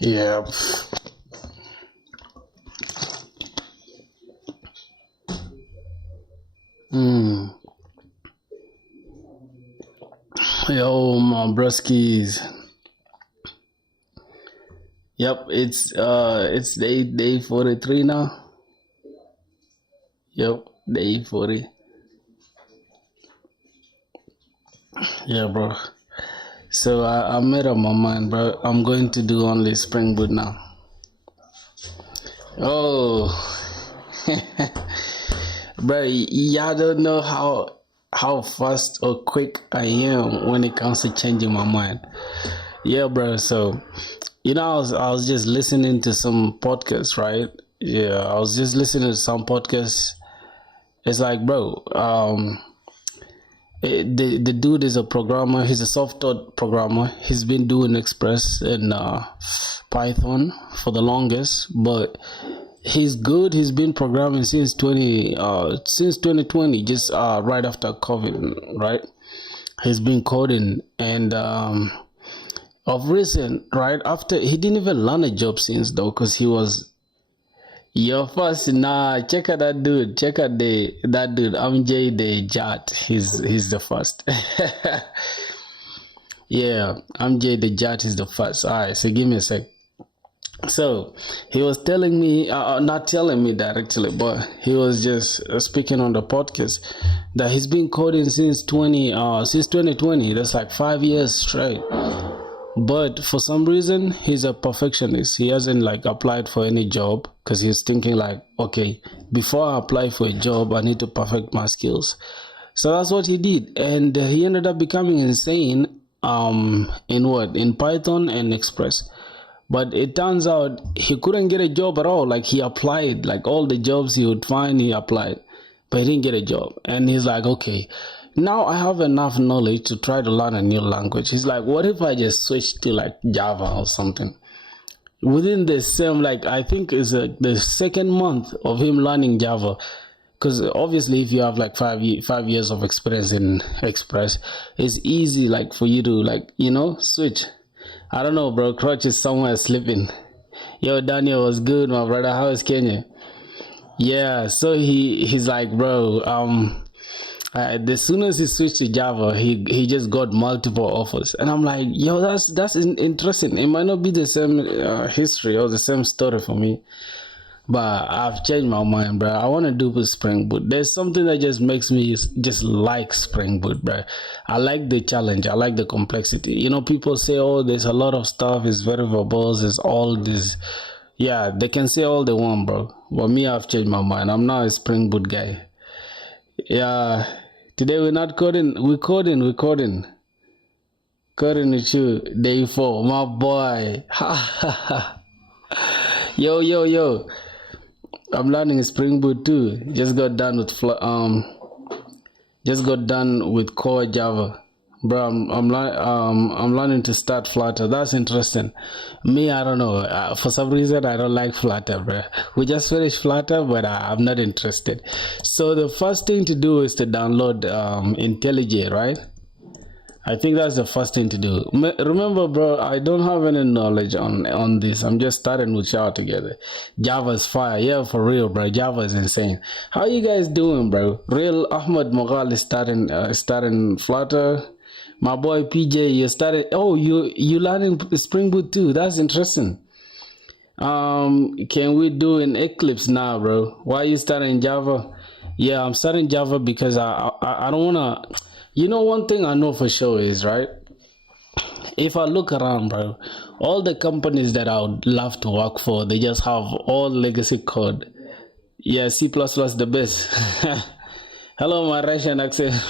Yeah. Mm. Yo, my bruskies. Yep, it's day 43 now. Yep, day 40. Yeah, bro. So I made up my mind, bro. I'm going to do only Spring Boot now. Oh, bro, y'all don't know how fast or quick I am when it comes to changing my mind. Yeah, bro. So, I was just listening to some podcasts, right? Yeah, I was just listening to some podcasts. It's like, bro, the dude is a programmer. He's a software programmer. He's been doing Express and Python for the longest, but he's good. He's been programming since 2020, just right after COVID, right? He's been coding, and of recent, right after, he didn't even land a job since though, because he was your first. Nah, check out that dude. Check out that dude. MJ the Jat. He's the first. Yeah, MJ the Jat is the first. All right, so give me a sec. So he was telling me, not telling me directly, but he was just speaking on the podcast that he's been coding since 2020. That's like 5 years straight. But for some reason, he's a perfectionist. He hasn't like applied for any job because he's thinking like, okay, before I apply for a job, I need to perfect my skills. So that's what he did, and he ended up becoming insane. In Python and Express. But it turns out he couldn't get a job at all. Like he applied, like all the jobs he would find, he applied, but he didn't get a job. And he's like, okay, now I have enough knowledge to try to learn a new language. He's like, what if I just switch to like Java or something? Within the same, like I think is the second month of him learning Java, because obviously if you have like 5 years of experience in Express, it's easy like for you to like switch. I don't know, bro. Crutch is somewhere sleeping. Yo, Daniel was good, my brother. How is Kenya? Yeah, so he's like, bro. As soon as he switched to Java, he just got multiple offers, and I'm like, yo, that's interesting. It might not be the same history or the same story for me, but I've changed my mind, bro. I want to do with Spring Boot. There's something that just makes me just like Spring Boot, bro. I like the challenge. I like the complexity. People say, oh, there's a lot of stuff. It's very verbose. There's all this. Yeah, they can say all they want, bro. But me, I've changed my mind. I'm not a Spring Boot guy. Yeah. Today we're not coding. We're coding. Coding with you. Day 4. My boy. Yo. I'm learning Spring Boot too. Just got done with core Java, bro. I'm learning to start Flutter. That's interesting. Me, I don't know. For some reason, I don't like Flutter, bro. We just finished Flutter, but I'm not interested. So the first thing to do is to download IntelliJ, right? I think that's the first thing to do. Remember, bro, I don't have any knowledge on this. I'm just starting with y'all together. Java's fire. Yeah, for real, bro. Java is insane. How you guys doing, bro? Real Ahmed Moghal is starting Flutter. My boy PJ, you started. Oh, you learning Spring Boot too. That's interesting. Can we do in Eclipse now, bro? Why are you starting Java? Yeah, I'm starting Java because I don't wanna. One thing I know for sure is, right, if I look around, bro, all the companies that I would love to work for, they just have all legacy code. Yeah, C++ the best. Hello, my Russian accent.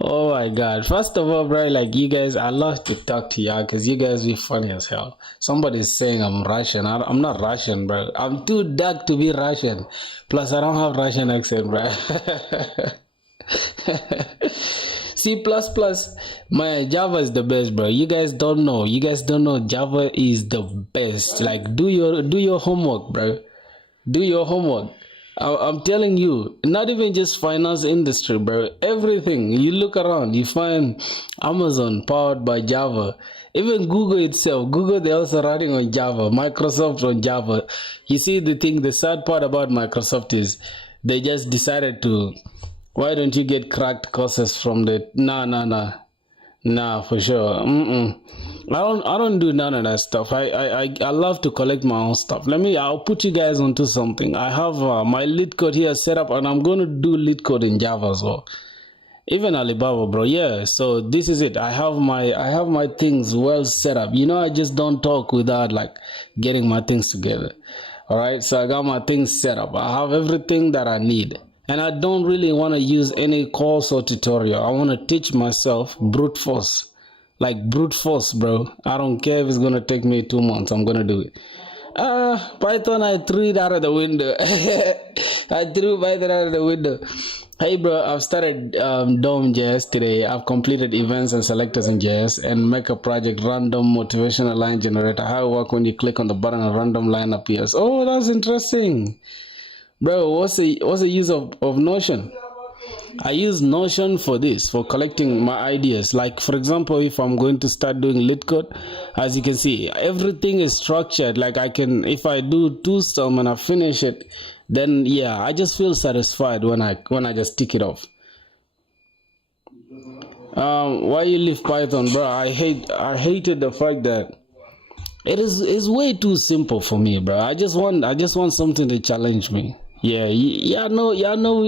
Oh my god. First of all, bro, like you guys, I love to talk to y'all because you guys be funny as hell. Somebody's saying I'm Russian. I'm not Russian, bro. I'm too dark to be Russian. Plus, I don't have Russian accent, bro. C++, my Java is the best, bro. You guys don't know. Java is the best. Like, do your homework, bro. Do your homework. I'm telling you, not even just finance industry, bro. Everything you look around, you find Amazon powered by Java. Even Google itself, Google they're also running on Java. Microsoft on Java. You see the sad part about Microsoft is they just decided to. Why don't you get cracked courses from the? Nah, for sure. I don't do none of that stuff. I love to collect my own stuff. I'll put you guys onto something. I have my lead code here set up, and I'm gonna do lead code in Java as well. Even Alibaba, bro. Yeah. So this is it. I have my things well set up. I just don't talk without like getting my things together. All right. So I got my things set up. I have everything that I need. And I don't really want to use any course or tutorial. I want to teach myself brute force. Like brute force, bro. I don't care if it's going to take me 2 months. I'm going to do it. Python, I threw it out of the window. I threw Python out of the window. Hey, bro, I've started DOM.js today. I've completed events and selectors in JS and make a project random motivational line generator. How it work when you click on the button, a random line appears. Oh, that's interesting. Bro, what's the use of Notion? I use Notion for this, for collecting my ideas. Like, for example, if I'm going to start doing lit code, as you can see, everything is structured. Like if I do two sum and I finish it, then yeah, I just feel satisfied when I just tick it off. Why you leave Python, bro? I hated the fact that it's way too simple for me, bro. I just want something to challenge me. Yeah, y'all know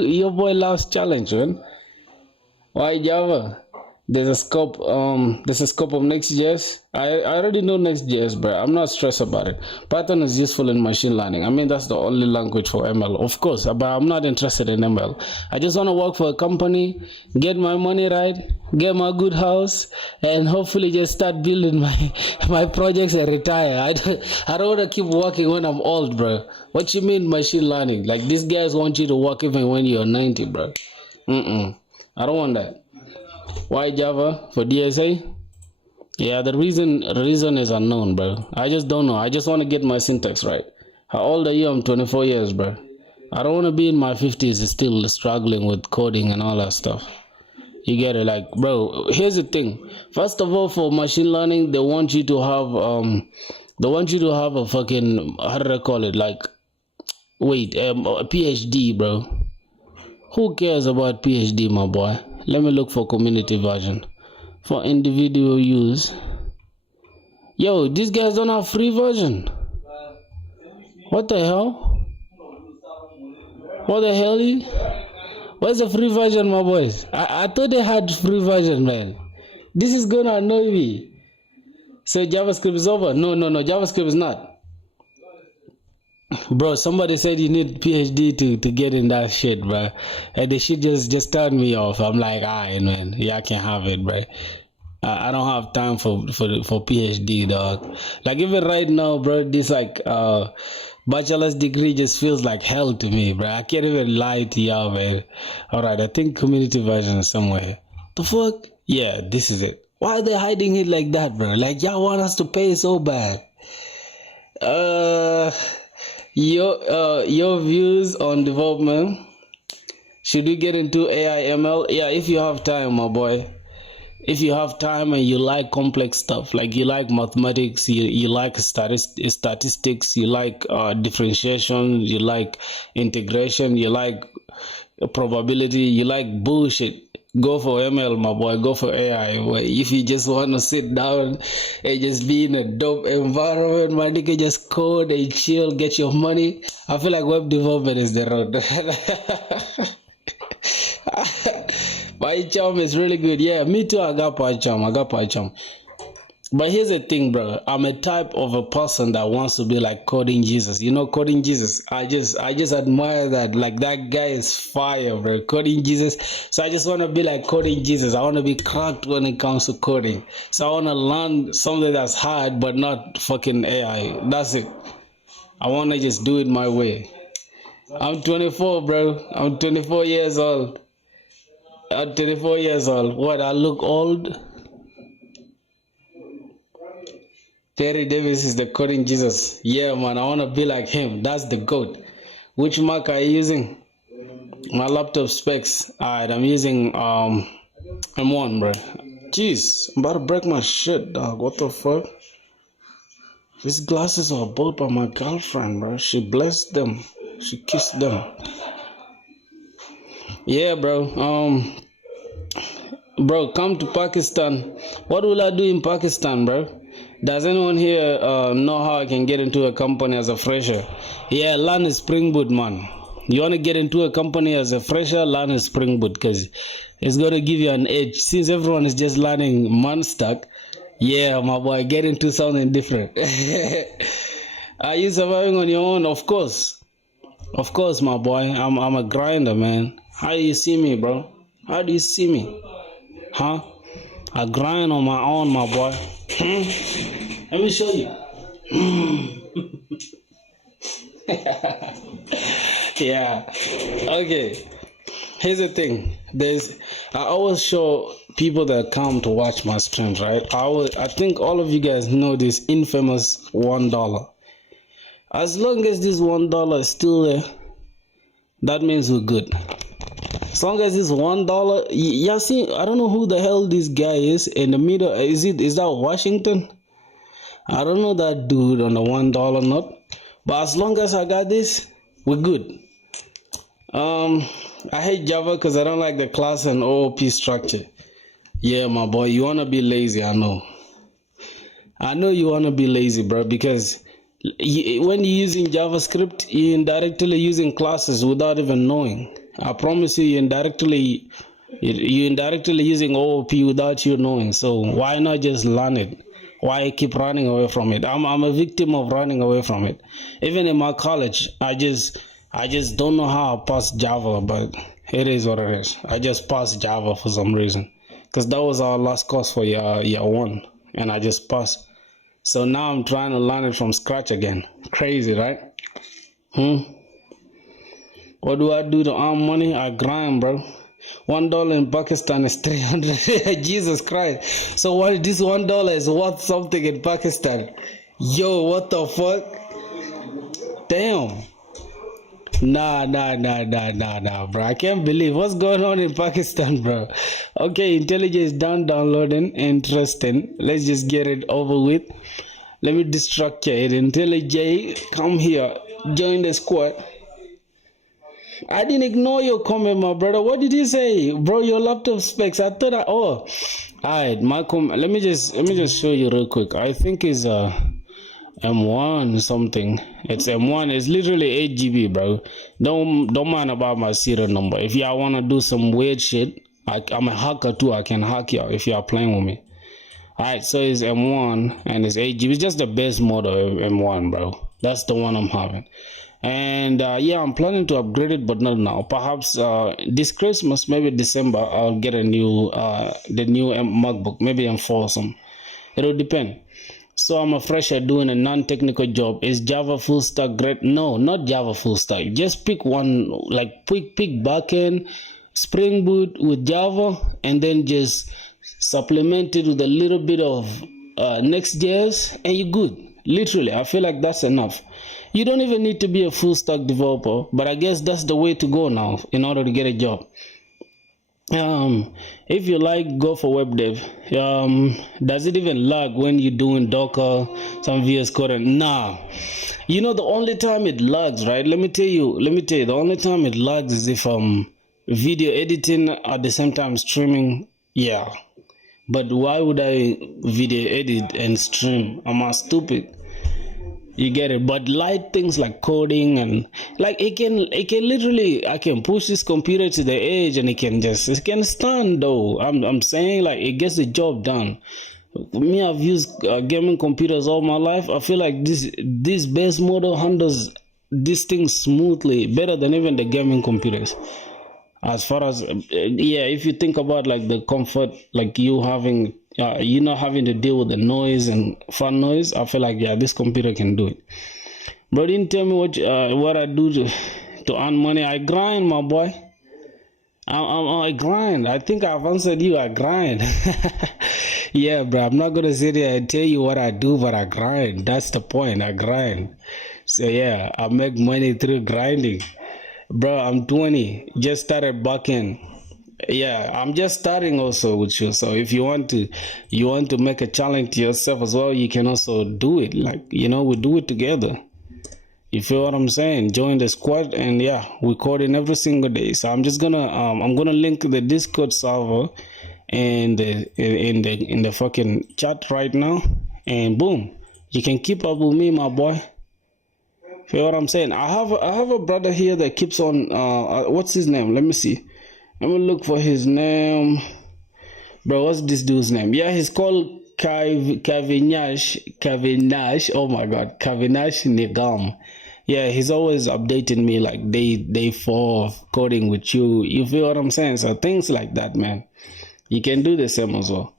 your boy loves challenge, man. Why Java? There's a scope of Next.js. I already know Next.js, but I'm not stressed about it. Python is useful in machine learning. I mean, that's the only language for ML, of course, but I'm not interested in ML. I just want to work for a company, get my money right, get my good house, and hopefully just start building my projects and retire. I don't want to keep working when I'm old, bro. What you mean machine learning? Like, these guys want you to work even when you're 90, bro. I don't want that. Why Java for DSA? Yeah, the reason is unknown, bro. I just don't know. I just want to get my syntax right. How old are you? I'm 24 years, bro. I don't want to be in my 50s still struggling with coding and all that stuff. You get it? Like, bro, here's the thing. First of all, for machine learning, they want you to have a fucking, how do I call it? Like, wait, a PhD, bro. Who cares about PhD, my boy? Let me look for community version. For individual use. Yo, these guys don't have free version. What the hell? What the hell? Where's the free version, my boys? I thought they had free version, man. This is gonna annoy me. Say JavaScript is over. No, JavaScript is not. Bro, somebody said you need PhD to get in that shit, bro. And the shit just turned me off. I'm like, alright, man, yeah, I can have it, bro. I don't have time for PhD, dog. Like, even right now, bro, this like bachelor's degree just feels like hell to me, bro. I can't even lie to y'all, man. Alright, I think community version is somewhere. The fuck? Yeah, this is it. Why are they hiding it like that, bro? Like, y'all want us to pay so bad. Your views on development. Should we get into AI ML? Yeah, if you have time, my boy. If you have time and you like complex stuff, like you like mathematics, you like statistics, you like differentiation, you like integration, you like probability, you like bullshit, go for ML, my boy. Go for AI. If you just want to sit down and just be in a dope environment, my nigga, just code and chill, get your money. I feel like web development is the road. PyCharm is really good. Yeah, me too. I got PyCharm. But here's the thing, bro. I'm a type of a person that wants to be like Coding Jesus. You know, Coding Jesus. I just admire that. Like, that guy is fire, bro. Coding Jesus. So I just want to be like Coding Jesus. I want to be cracked when it comes to coding. So I want to learn something that's hard, but not fucking AI. That's it. I want to just do it my way. I'm 24, bro. I'm 24 years old. I'm 24 years old. What? I look old? Terry Davis is the Coding Jesus. Yeah, man, I want to be like him. That's the GOAT. Which Mac are you using? My laptop specs. Alright, I'm using M1, bro. Jeez, I'm about to break my shit, dog. What the fuck? These glasses are bought by my girlfriend, bro. She blessed them. She kissed them. Yeah, bro. Bro, come to Pakistan. What will I do in Pakistan, bro? Does anyone here know how I can get into a company as a fresher? Yeah, learn a Spring Boot, man. You want to get into a company as a fresher, learn a Spring Boot, because it's going to give you an edge. Since everyone is just learning Manstack, yeah, my boy, get into something different. Are you surviving on your own? Of course. Of course, my boy. I'm a grinder, man. How do you see me, bro? How do you see me? Huh? I grind on my own, my boy. Let me show you. Yeah. Okay. Here's the thing. I always show people that come to watch my streams, right? I think all of you guys know this infamous $1. As long as this $1 is still there, that means we're good. As long as it's $1, yeah. See, I don't know who the hell this guy is in the middle. Is that Washington? I don't know that dude on the $1 note. But as long as I got this, we're good. I hate Java because I don't like the class and OOP structure. Yeah, my boy, you wanna be lazy. I know you wanna be lazy, bro, because when you're using JavaScript, you're indirectly using classes without even knowing. I promise you, you're indirectly using OOP without you knowing. So why not just learn it? Why keep running away from it? I'm a victim of running away from it. Even in my college, I just don't know how I passed Java, but it is what it is. I just passed Java for some reason, because that was our last course for year one, and I just passed. So now I'm trying to learn it from scratch again. Crazy, right? What do I do to earn money? I grind, bro. $1 in Pakistan is 300. Jesus Christ. So what? This $1 is worth something in Pakistan. Yo, what the fuck? Damn. Nah, bro. I can't believe what's going on in Pakistan, bro. Okay, intelligence done downloading. Interesting. Let's just get it over with. Let me destructure it. IntelliJ, come here. Join the squad. I didn't ignore your comment, my brother. What did you say, bro? Your laptop specs. I thought all right, my comment. Let me just show you real quick. I think it's M1 something. It's M1. It's literally 8 GB, bro. Don't mind about my serial number. If y'all wanna do some weird shit, I'm a hacker too. I can hack y'all if y'all playing with me. Alright, so it's M1 and it's 8 GB. It's just the best model M1, bro. That's the one I'm having. And yeah, I'm planning to upgrade it, but not now. Perhaps this Christmas, maybe December, I'll get a new the new MacBook, maybe M4 or some. It'll depend. So I'm a fresher doing a non-technical job. Is Java full stack great? No, not Java full stack. Just pick one, like pick backend, Spring Boot with Java, and then just supplement it with a little bit of Next.js, and you're good. Literally, I feel like that's enough. You don't even need to be a full stack developer, but I guess that's the way to go now in order to get a job. If you like, go for web dev. Does it even lag when you're doing Docker, some VS Code? Nah. You know, the only time it lags, right? Let me tell you, the only time it lags is if video editing at the same time streaming. Yeah. But why would I video edit and stream? Am I stupid? You get it? But light things like coding and like it can literally, I can push this computer to the edge and it can stand though. I'm saying, like, it gets the job done. Me, I've used gaming computers all my life. I feel like this base model handles these things smoothly, better than even the gaming computers. As far as yeah, if you think about like the comfort, like you having you not having to deal with the noise and fan noise, I feel like, yeah, this computer can do it. Bro, didn't tell me what I do to earn money. I grind, my boy. I grind. I think I've answered you. I grind. Yeah, bro, I'm not gonna sit here and tell you what I do, but I grind. That's the point. I grind. So yeah, I make money through grinding. Bro, I'm 20. Just started backend. Yeah, I'm just starting also with you. So if you want to make a challenge to yourself as well, you can also do it. Like, we do it together. You feel what I'm saying? Join the squad, and yeah, we coding every single day. So I'm gonna link the Discord server and in the fucking chat right now, and boom, you can keep up with me, my boy. Feel what I'm saying? I have a brother here that keeps on what's his name? Let me see. Let me look for his name. Bro, what's this dude's name? Yeah, he's called Kavinash. Oh my god, Kavinash Nigam. Yeah, he's always updating me like day 4 of coding with you. You feel what I'm saying? So things like that, man. You can do the same as well.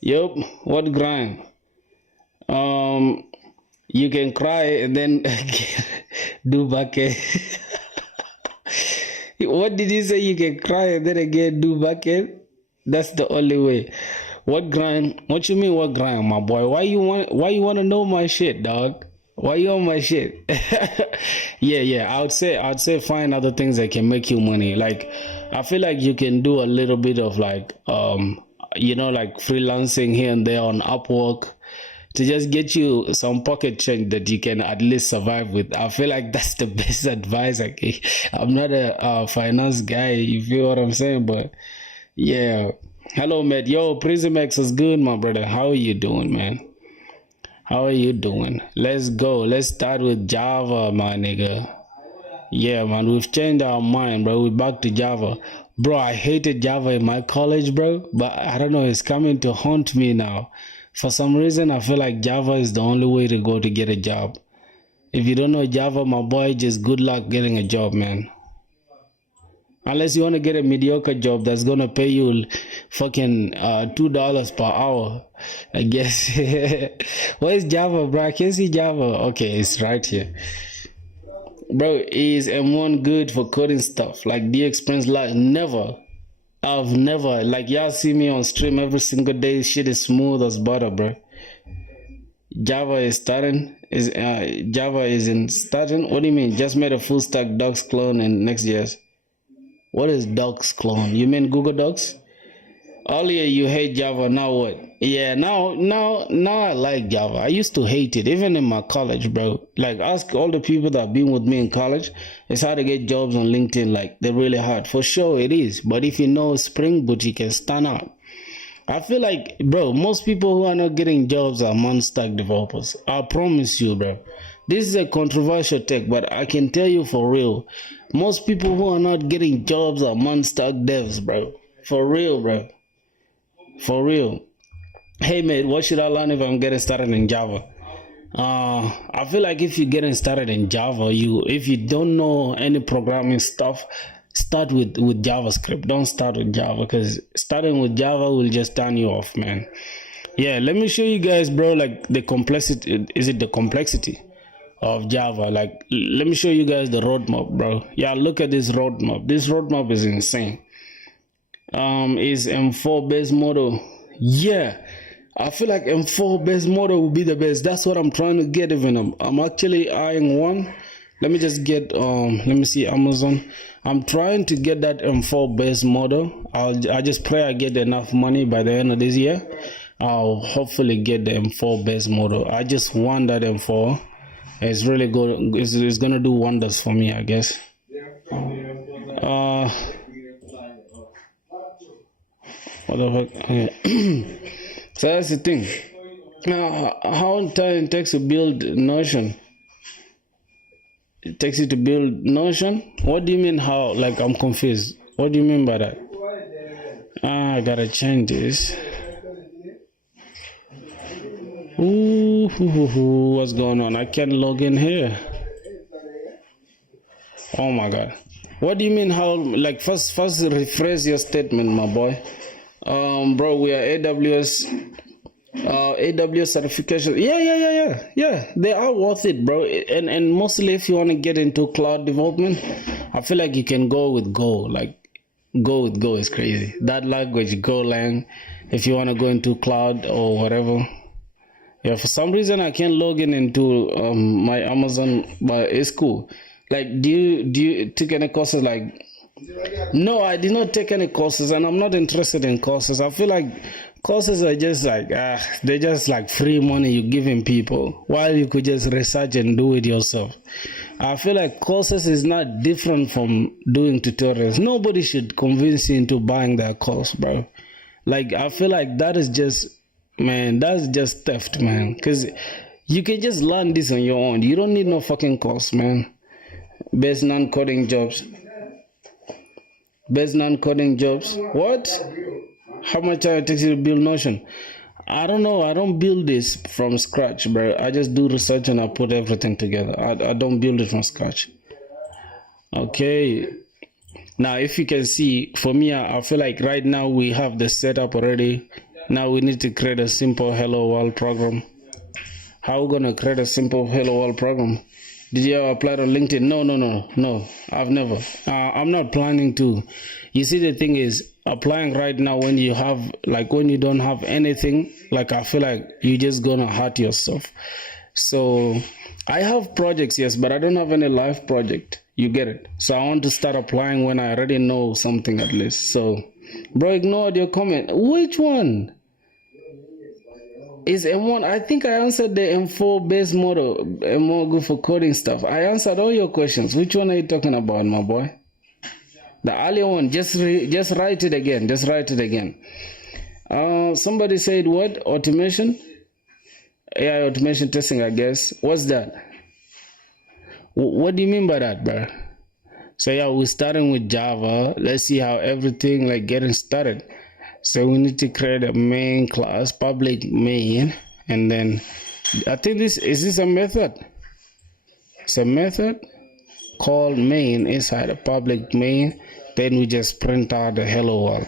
Yup, what grind? You can cry and then do backend. What did you say? You can cry and then again do backend? That's the only way. What grind? What you mean what grind, my boy? Why you want to know my shit, dog? Why you on my shit? Yeah. I'd say find other things that can make you money. Like I feel like you can do a little bit of like like freelancing here and there on Upwork to just get you some pocket change that you can at least survive with. I feel like that's the best advice. I'm not a finance guy, you feel what I'm saying? But yeah. Hello, mate. Yo, Prismax is good, my brother. How are you doing, man? How are you doing? Let's go. Let's start with Java, my nigga. Yeah, man. We've changed our mind, bro. We're back to Java. Bro, I hated Java in my college, bro. But I don't know. It's coming to haunt me now. For some reason, I feel like Java is the only way to go to get a job. If you don't know Java, my boy, just good luck getting a job, man. Unless you want to get a mediocre job that's going to pay you fucking $2 per hour, I guess. Where's Java, bro? I can't see Java. Okay, it's right here. Bro, is M1 good for coding stuff? Like the experience, like never. I've never, like y'all see me on stream every single day. Shit is smooth as butter, bro. Java is starting. Java isn't starting? What do you mean? Just made a full stack Docs clone in Next.js. What is Docs clone? You mean Google Docs? Earlier you hate Java, now what? Yeah, now I like Java. I used to hate it, even in my college, bro. Like, ask all the people that have been with me in college. It's hard to get jobs on LinkedIn, like, they're really hard. For sure it is, but if you know Spring Boot, you can stand out. I feel like, bro, most people who are not getting jobs are non-stack developers. I promise you, bro. This is a controversial take, but I can tell you for real, most people who are not getting jobs are non-stack devs, bro. For real, bro. For real. Hey, mate, what should I learn if I'm getting started in Java? I feel like if you're getting started in Java, if you don't know any programming stuff, start with JavaScript. Don't start with Java, because starting with Java will just turn you off, man. Yeah, let me show you guys, bro, like the complexity. Is it the complexity of Java? Like, let me show you guys the roadmap, bro. Yeah, look at this roadmap. This roadmap is insane. Is M4 base model? Yeah, I feel like M4 base model will be the best. That's what I'm trying to get. Even I'm actually eyeing one. Let me just get let me see, Amazon. I'm trying to get that M4 base model. I just pray I get enough money by the end of this year. I'll hopefully get the M4 base model. I just want that M4. It's really good. It's gonna do wonders for me, I guess. What the fuck? Okay. So that's the thing. Now, how long time it takes to build Notion? It takes you to build Notion? What do you mean how? Like, I'm confused. What do you mean by that? I gotta change this. Ooh, what's going on? I can't log in here. Oh my god. What do you mean how? Like, first rephrase your statement, my boy. Bro, we are AWS certification. Yeah. They are worth it, bro. And mostly if you want to get into cloud development, I feel like you can go with Go. Like, go with Go is crazy. That language, Golang, if you want to go into cloud or whatever, Yeah, for some reason I can't log in into my Amazon, but it's cool. Like, do you take any courses? Like, no, I did not take any courses, and I'm not interested in courses. I feel like courses are just like they're just like free money you're giving people, while you could just research and do it yourself. I feel like courses is not different from doing tutorials. Nobody should convince you into buying that course, bro. Like, I feel like that is just, man, that's just theft, man. Because you can just learn this on your own. You don't need no fucking course, man. Best non-coding jobs. Best non-coding jobs. What? How much time it takes you to build Notion? I don't know. I don't build this from scratch, bro. I just do research and I put everything together. I don't build it from scratch. Okay. Now, if you can see, for me, I feel like right now we have the setup already. Now we need to create a simple hello world program. How are we going to create a simple hello world program? Did you ever apply on LinkedIn? No. I've never. I'm not planning to. You see, the thing is, applying right now when you have, like, when you don't have anything, like, I feel like you're just going to hurt yourself. So I have projects, yes, but I don't have any live project. You get it? So I want to start applying when I already know something at least. So, bro, ignored your comment. Which one? Is M1? I think I answered the M4 base model, more good for coding stuff. I answered all your questions. Which one are you talking about, my boy? The earlier one. Just write it again. Just write it again. Somebody said what? Automation? AI automation testing, I guess. What's that? What do you mean by that, bro? So yeah, we're starting with Java. Let's see how everything like getting started. So we need to create a main class, public main, and then I think this is a method. It's a method called main inside a public main. Then we just print out the hello world.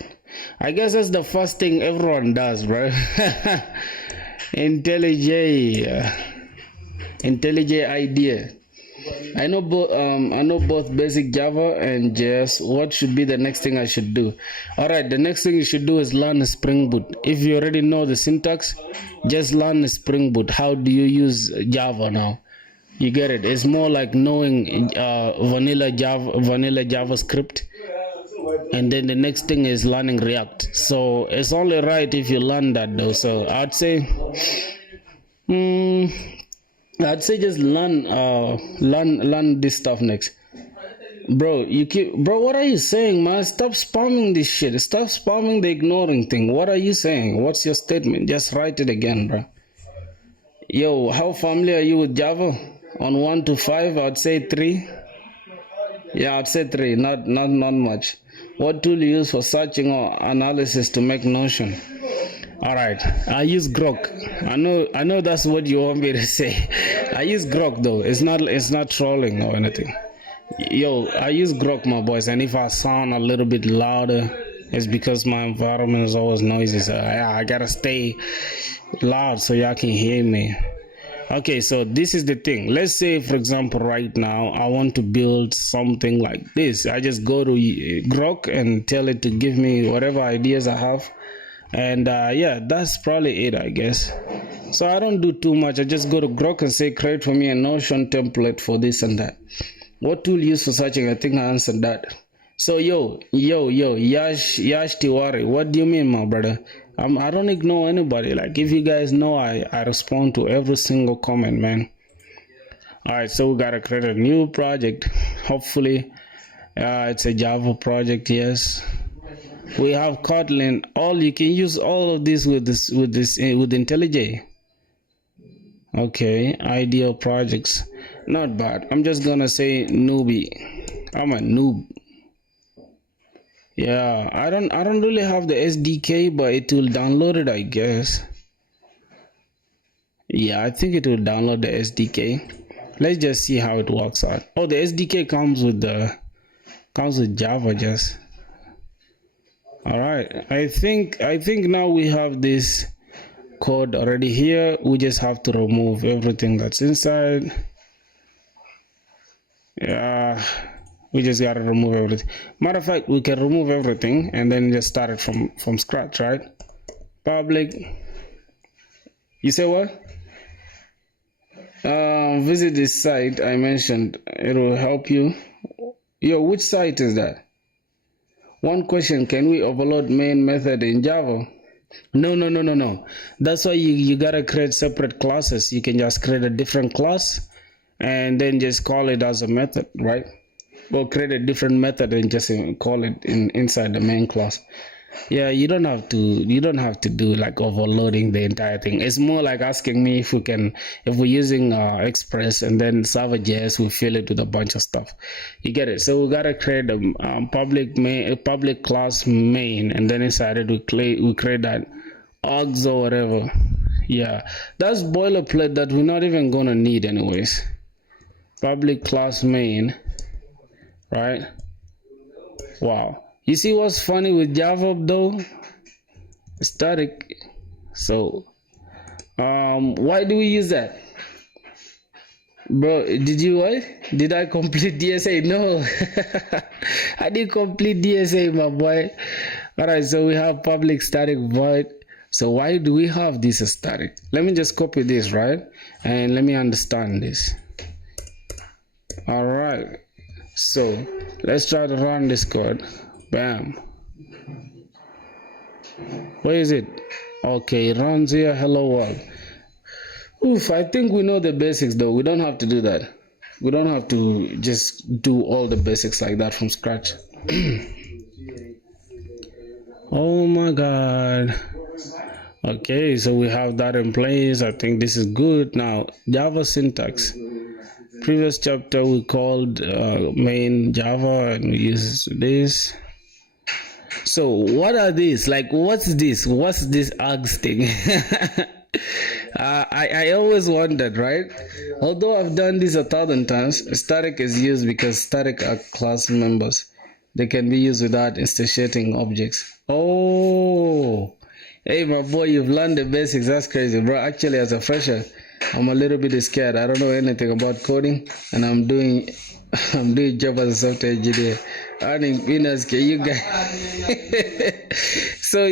I guess that's the first thing everyone does, bro. IntelliJ idea. I know both basic Java and JS. What should be the next thing I should do? All right, the next thing you should do is learn Spring Boot. If you already know the syntax, just learn Spring Boot. How do you use Java now? You get it? It's more like knowing vanilla JavaScript. And then the next thing is learning React. So it's only right if you learn that though. So I'd say just learn this stuff next. Bro, what are you saying, man? Stop spamming this shit. Stop spamming the ignoring thing. What are you saying? What's your statement? Just write it again, bro. Yo, how familiar are you with Java? On 1 to 5, I'd say 3. Yeah, I'd say 3. Not much. What tool you use for searching or analysis to make Notion? All right, I use Grok. I know that's what you want me to say. I use Grok though. It's not trolling or anything. Yo, I use Grok, my boys, and if I sound a little bit louder, it's because my environment is always noisy. So I gotta stay loud so y'all can hear me. Okay, so this is the thing. Let's say, for example, right now I want to build something like this. I just go to Grok and tell it to give me whatever ideas I have. And yeah, that's probably it, I guess. So I don't do too much. I just go to Grok and say, create for me a Notion template for this and that. What tool you use for searching? I think I answered that. So yo, Yash Tiwari, what do you mean, my brother? I don't ignore anybody. Like, if you guys know, I respond to every single comment, man. All right, so we gotta create a new project. Hopefully, it's a Java project. Yes. We have Kotlin. You can use all of this with IntelliJ. Okay, ideal projects. Not bad. I'm just gonna say newbie. I'm a noob. Yeah, I don't really have the SDK, but it will download it, I guess. Yeah, I think it will download the SDK. Let's just see how it works out. Oh, the SDK comes with Java just. All right, I think now we have this code already here. We just have to remove everything that's inside. Yeah, we just gotta remove everything. Matter of fact, we can remove everything and then just start it from scratch, right? Public. You say what? Visit this site I mentioned. It will help you. Yo, which site is that? One question, can we overload main method in Java? No. That's why you gotta create separate classes. You can just create a different class and then just call it as a method, right? Or create a different method and just call it inside the main class. Yeah, you don't have to do like overloading the entire thing. It's more like asking me if we're using Express and then Server.js, we fill it with a bunch of stuff. You get it? So we gotta create a public class main, and then inside it we create that args or whatever. Yeah, that's boilerplate that we're not even gonna need anyways. Public class main, right? Wow. You see what's funny with Java though? Static. So why do we use that? Bro, did I complete DSA? No. I didn't complete DSA, my boy. Alright, so we have public static void. So why do we have this static? Let me just copy this, right? And let me understand this. Alright, so let's try to run this code. Bam. Where is it? Okay, it runs here. Hello world. Oof, I think we know the basics though. We don't have to do that. We don't have to just do all the basics like that from scratch. Oh my god. Okay, so we have that in place. I think this is good. Now, Java syntax. Previous chapter we called main Java and we use this. So what are these? Like, what's this? What's this args thing? I always wondered, right? Although I've done this 1,000 times, static is used because static are class members. They can be used without instantiating objects. Oh, hey, my boy, you've learned the basics. That's crazy, bro. Actually, as a fresher, I'm a little bit scared. I don't know anything about coding, and I'm doing job as a software engineer. Earning peanuts, you guys. so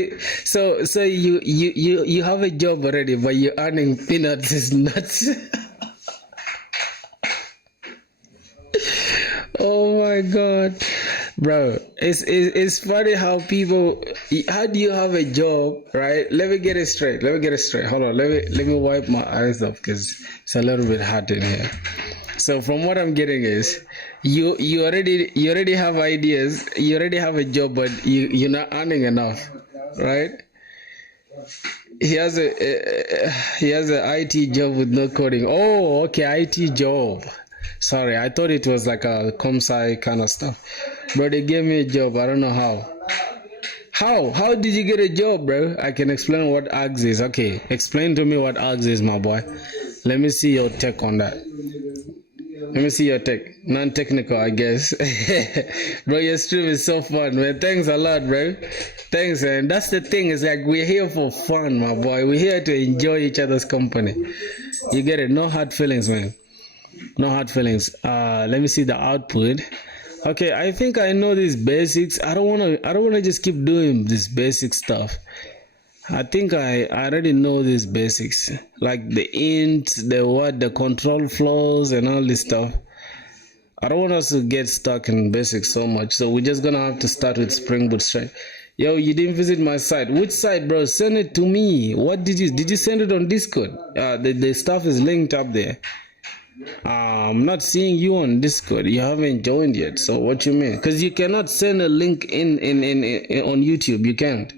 you have a job already, but you're earning peanuts is nuts. Oh my god, bro, it's funny how do you have a job, right? Let me get it straight. Hold on, let me wipe my eyes off because it's a little bit hot in here. So from what I'm getting is you already have ideas, you already have a job, but you're not earning enough, right? He has an IT job with no coding. Oh, okay, IT job. Sorry, I thought it was like a comp-sci kind of stuff. Bro, they gave me a job. I don't know how. How did you get a job, bro? I can explain what args is. Okay, explain to me what args is, my boy. Let me see your tech on that. Let me see your tech. Non-technical, I guess. Bro, your stream is so fun, man. Thanks a lot, bro. Thanks, man. That's the thing. It's like we're here for fun, my boy. We're here to enjoy each other's company. You get it? No hard feelings, man. No hard feelings. Let me see the output. Okay, I think I know these basics. I don't wanna just keep doing this basic stuff. I think I already know these basics, like the int, the control flows and all this stuff. I don't want us to get stuck in basics so much, so we're just gonna have to start with Spring Boot straight. Yo, you didn't visit my site. Which site, bro? Send it to me. What did you send it on Discord? The stuff is linked up there. I'm not seeing you on Discord. You haven't joined yet. So what you mean? Because you cannot send a link in on YouTube. You can't.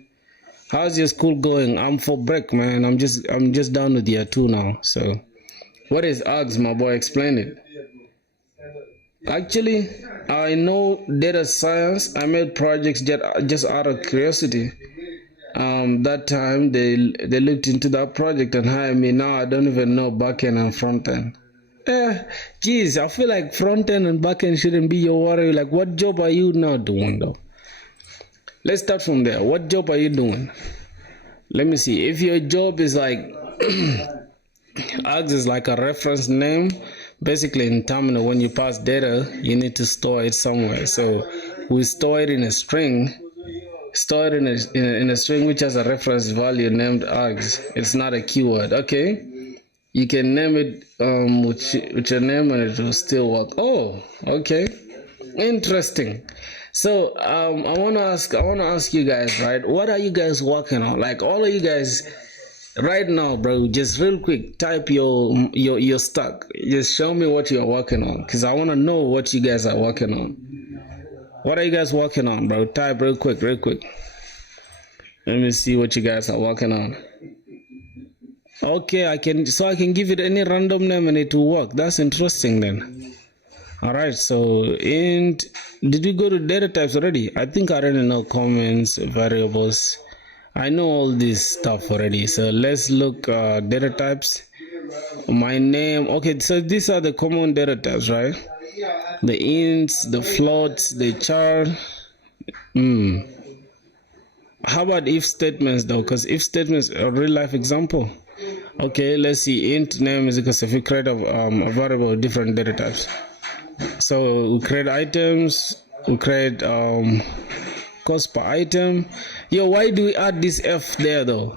How's your school going? I'm for break, man. I'm just done with year 2 now. So what is args, my boy? Explain it. Actually, I know data science. I made projects just out of curiosity. That time they looked into that project and hired me. Now I don't even know backend and frontend. Geez, I feel like front-end and back-end shouldn't be your worry. Like, what job are you now doing, though? Let's start from there. What job are you doing? Let me see. If your job is like, args is like a reference name. Basically, in terminal, when you pass data, you need to store it somewhere. So we store it in a string. Store it in a string which has a reference value named args. It's not a keyword. Okay. You can name it with your name and it will still work. Oh, okay, interesting. So I want to ask you guys, right? What are you guys working on? Like all of you guys right now, bro. Just real quick, type your stuck. Just show me what you're working on, cause I want to know what you guys are working on. What are you guys working on, bro? Type real quick, real quick. Let me see what you guys are working on. Okay, I can give it any random name and it will work. That's interesting then. All right, so int. Did we go to data types already? I think I already know comments, variables. I know all this stuff already. So let's look data types. My name. Okay, so these are the common data types, right? The ints, the floats, the char. How about if statements though? Because if statements are a real life example. Okay, let's see. Int name is because if we create a variable with different data types. So we create items, we create cost per item. Yo, why do we add this F there though?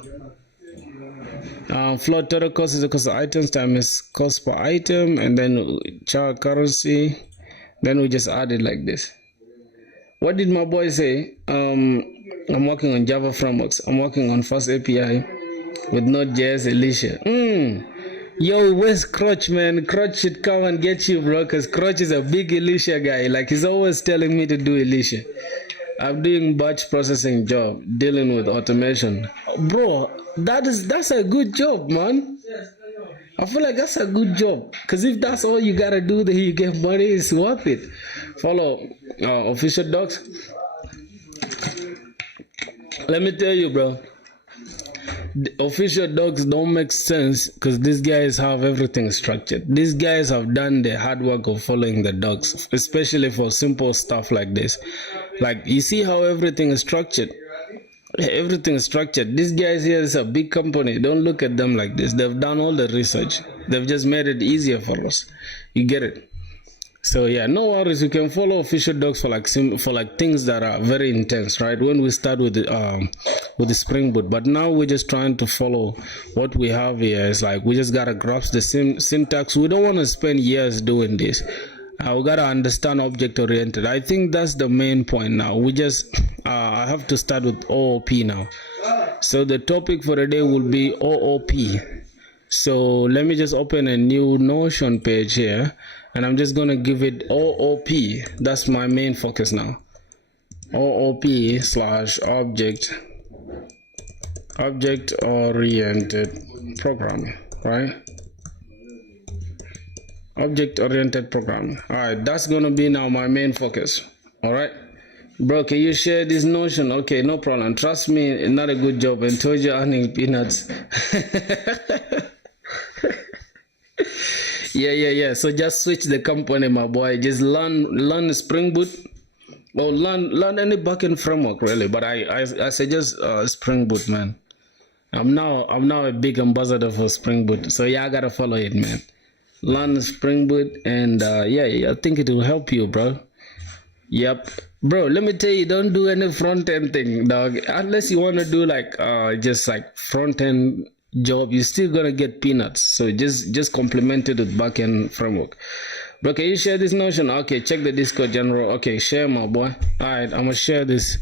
Float total cost is equals to items times cost per item, and then char currency. Then we just add it like this. What did my boy say? I'm working on Java frameworks. I'm working on Fast API with Node.js, Alicia. Yo, where's Crutch, man? Crutch should come and get you, bro, because Crutch is a big Alicia guy. Like, he's always telling me to do Alicia. I'm doing batch processing job, dealing with automation. Bro, that's a good job, man. I feel like that's a good job, because if that's all you gotta do, then you get money, it's worth it. Follow official docs. Let me tell you, bro, the official docs don't make sense because these guys have everything structured. These guys have done the hard work of following the docs, especially for simple stuff like this. Like, you see how everything is structured? Everything is structured. These guys here is a big company. Don't look at them like this. They've done all the research. They've just made it easier for us. You get it? So yeah, no worries. You can follow official docs for like things that are very intense, right? When we start with the Spring Boot, but now we're just trying to follow what we have here. It's like we just gotta grasp the syntax. We don't want to spend years doing this. We gotta understand object oriented. I think that's the main point now. We just I have to start with OOP now. So the topic for the day will be OOP. So let me just open a new Notion page here, and I'm just gonna give it OOP. That's my main focus now. OOP / object oriented programming, right? Object oriented programming. All right, that's gonna be now my main focus. All right, bro, can you share this Notion? Okay, no problem. Trust me, not a good job. And told you earning peanuts. Yeah. So just switch the company, my boy. Just learn Spring Boot, or learn any backend framework really. But I suggest Spring Boot, man. I'm now a big ambassador for Spring Boot. So yeah, I gotta follow it, man. Learn Spring Boot, and yeah, I think it will help you, bro. Yep, bro. Let me tell you, don't do any front end thing, dog. Unless you wanna do like just like front end job, you're still gonna get peanuts. So just complement it with backend framework. Bro, can you share this Notion? Okay, check the Discord general. Okay, share, my boy. All right, I'm gonna share this,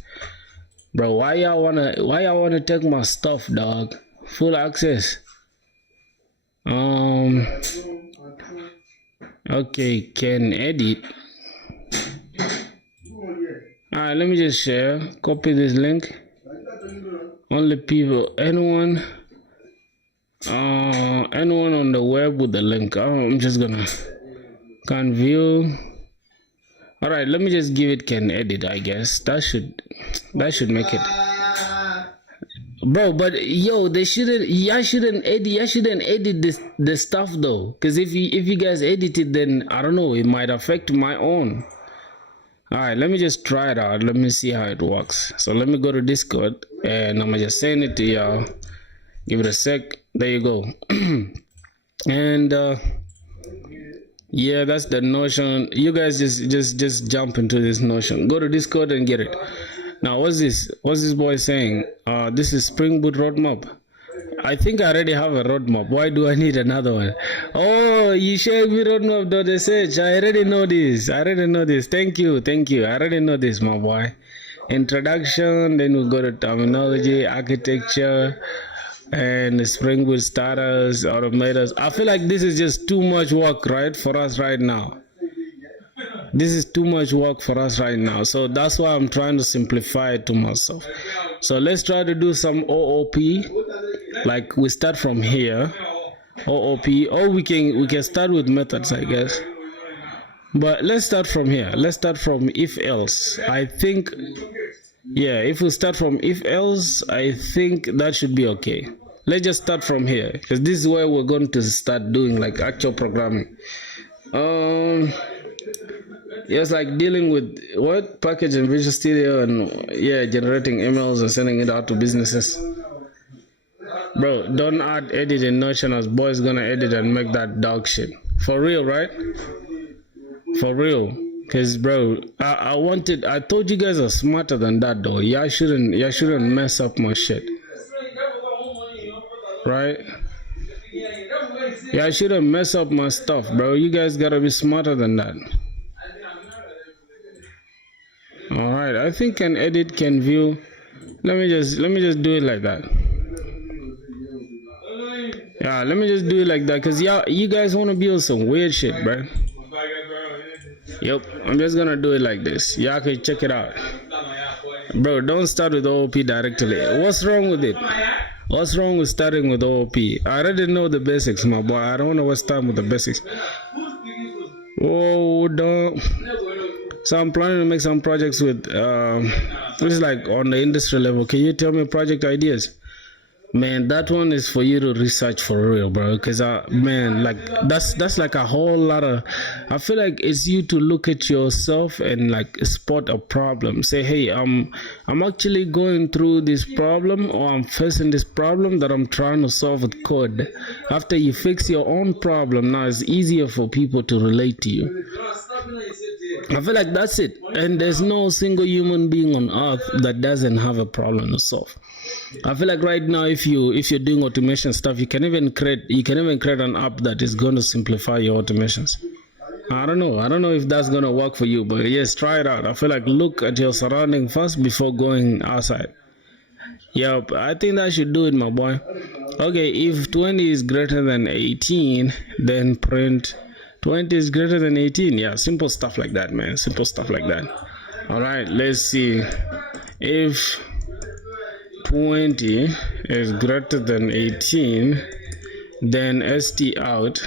bro. Why y'all wanna take my stuff, dog? Full access. Okay, can edit. All right, let me just share. Copy this link. Only people, anyone on the web with the link. I'm just gonna can view. All right, let me just give it can edit. I guess that should make it, bro. But yo, y'all shouldn't edit the stuff though, because if you guys edit it, then I don't know, it might affect my own. All right, let me just try it out. Let me see how it works. So let me go to Discord, and I'm gonna just send it to y'all. Give it a sec. There you go. And yeah, that's the Notion. You guys just jump into this Notion. Go to Discord and get it. Now, what's this boy saying? This is Spring Boot roadmap. I think I already have a roadmap. Why do I need another one? Oh, you share me roadmap.sh. I already know this. Thank you. I already know this, my boy. Introduction, then we go to terminology, architecture, and Spring Boot starters, automators. I feel like this is just too much work, right, for us right now. This is too much work for us right now. So that's why I'm trying to simplify it to myself. So let's try to do some OOP. Like we start from here, OOP, or we can start with methods, I guess. But let's start from here. Let's start from if else. I think, yeah, if we start from if else, I think that should be okay. Let's just start from here, because this is where we're going to start doing like actual programming. Yes, like dealing with what package in Visual Studio and yeah, generating emails and sending it out to businesses. Bro, don't add edit in Notion, as boy's gonna edit and make that dog shit. For real, right? For real. Cause bro, I told you guys are smarter than that though. Y'all shouldn't mess up my shit. Right? Y'all shouldn't mess up my stuff, bro. You guys gotta be smarter than that. Alright, I think can edit, can view. Let me just do it like that. Yeah, let me just do it like that, cause you guys wanna build some weird shit, bro. Yep, I'm just gonna do it like this. Y'all can check it out. Bro, don't start with OOP directly. What's wrong with it? What's wrong with starting with OOP? I already know the basics, my boy. I don't wanna waste time with the basics. Oh, don't. So I'm planning to make some projects with this is like on the industry level. Can you tell me project ideas? Man, that one is for you to research for real, bro. Cause man, like that's like a whole lot of. I feel like it's you to look at yourself and like spot a problem. Say, hey, I'm actually going through this problem, or I'm facing this problem that I'm trying to solve with code. After you fix your own problem, now it's easier for people to relate to you. I feel like that's it. And there's no single human being on earth that doesn't have a problem to solve. I feel like right now, if you're doing automation stuff, you can even create an app that is going to simplify your automations. I don't know if that's going to work for you, but yes, try it out. I feel like look at your surrounding first before going outside. Yep, I think that should do it, my boy. Okay, if 20 is greater than 18, then print 20 is greater than 18. Yeah, simple stuff like that, man. Simple stuff like that. All right, let's see. If 20 is greater than 18, then st out.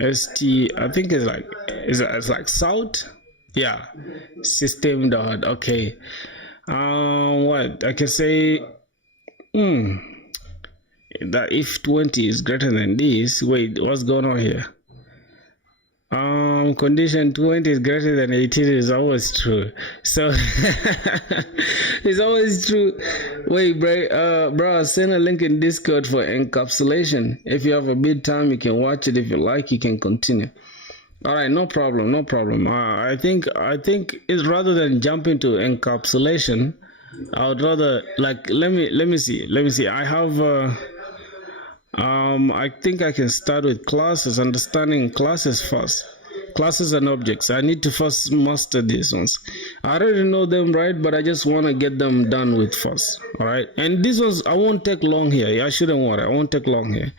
St, I think it's like south. Yeah, system dot. Okay. What I can say? That if 20 is greater than this. Wait, what's going on here? Condition 20 is greater than 18 is always true. So it's always true. Wait, bro, send a link in Discord for encapsulation. If you have a bit time, you can watch it. If you like, you can continue. All right, no problem. I think it's rather than jump into encapsulation, I would rather like let me see. I have I think I can start with classes, understanding classes first. Classes and objects. I need to first master these ones. I already know them, right? But I just want to get them done with first. All right. And these ones, I won't take long here. Yeah, I shouldn't worry. I won't take long here.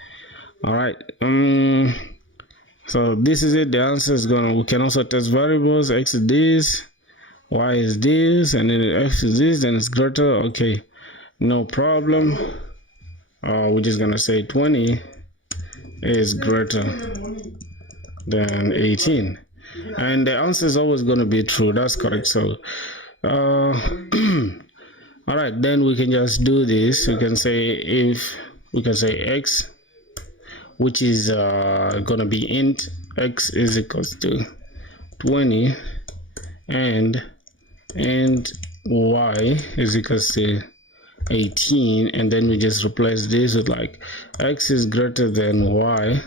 All right. So this is it. The answer is we can also test variables. X is this, Y is this, and then X is this, then it's greater. Okay. No problem. We're just gonna say 20 is greater than 18, and the answer is always going to be true. That's correct. So all right, then we can just do this. We can say x, which is going to be int x is equals to 20, and y is equals to 18, and then we just replace this with like x is greater than y,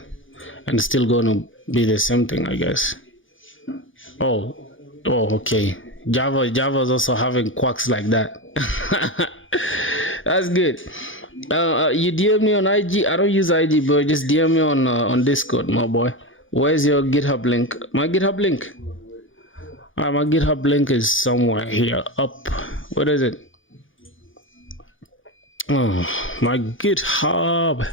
and it's still going to be the same thing, I guess. Oh, okay. Java is also having quirks like that. That's good. You DM me on IG. I don't use IG, bro. Just DM me on Discord, my boy. Where's your GitHub link? My GitHub link. My GitHub link is somewhere here. Up. What is it? Oh, my GitHub.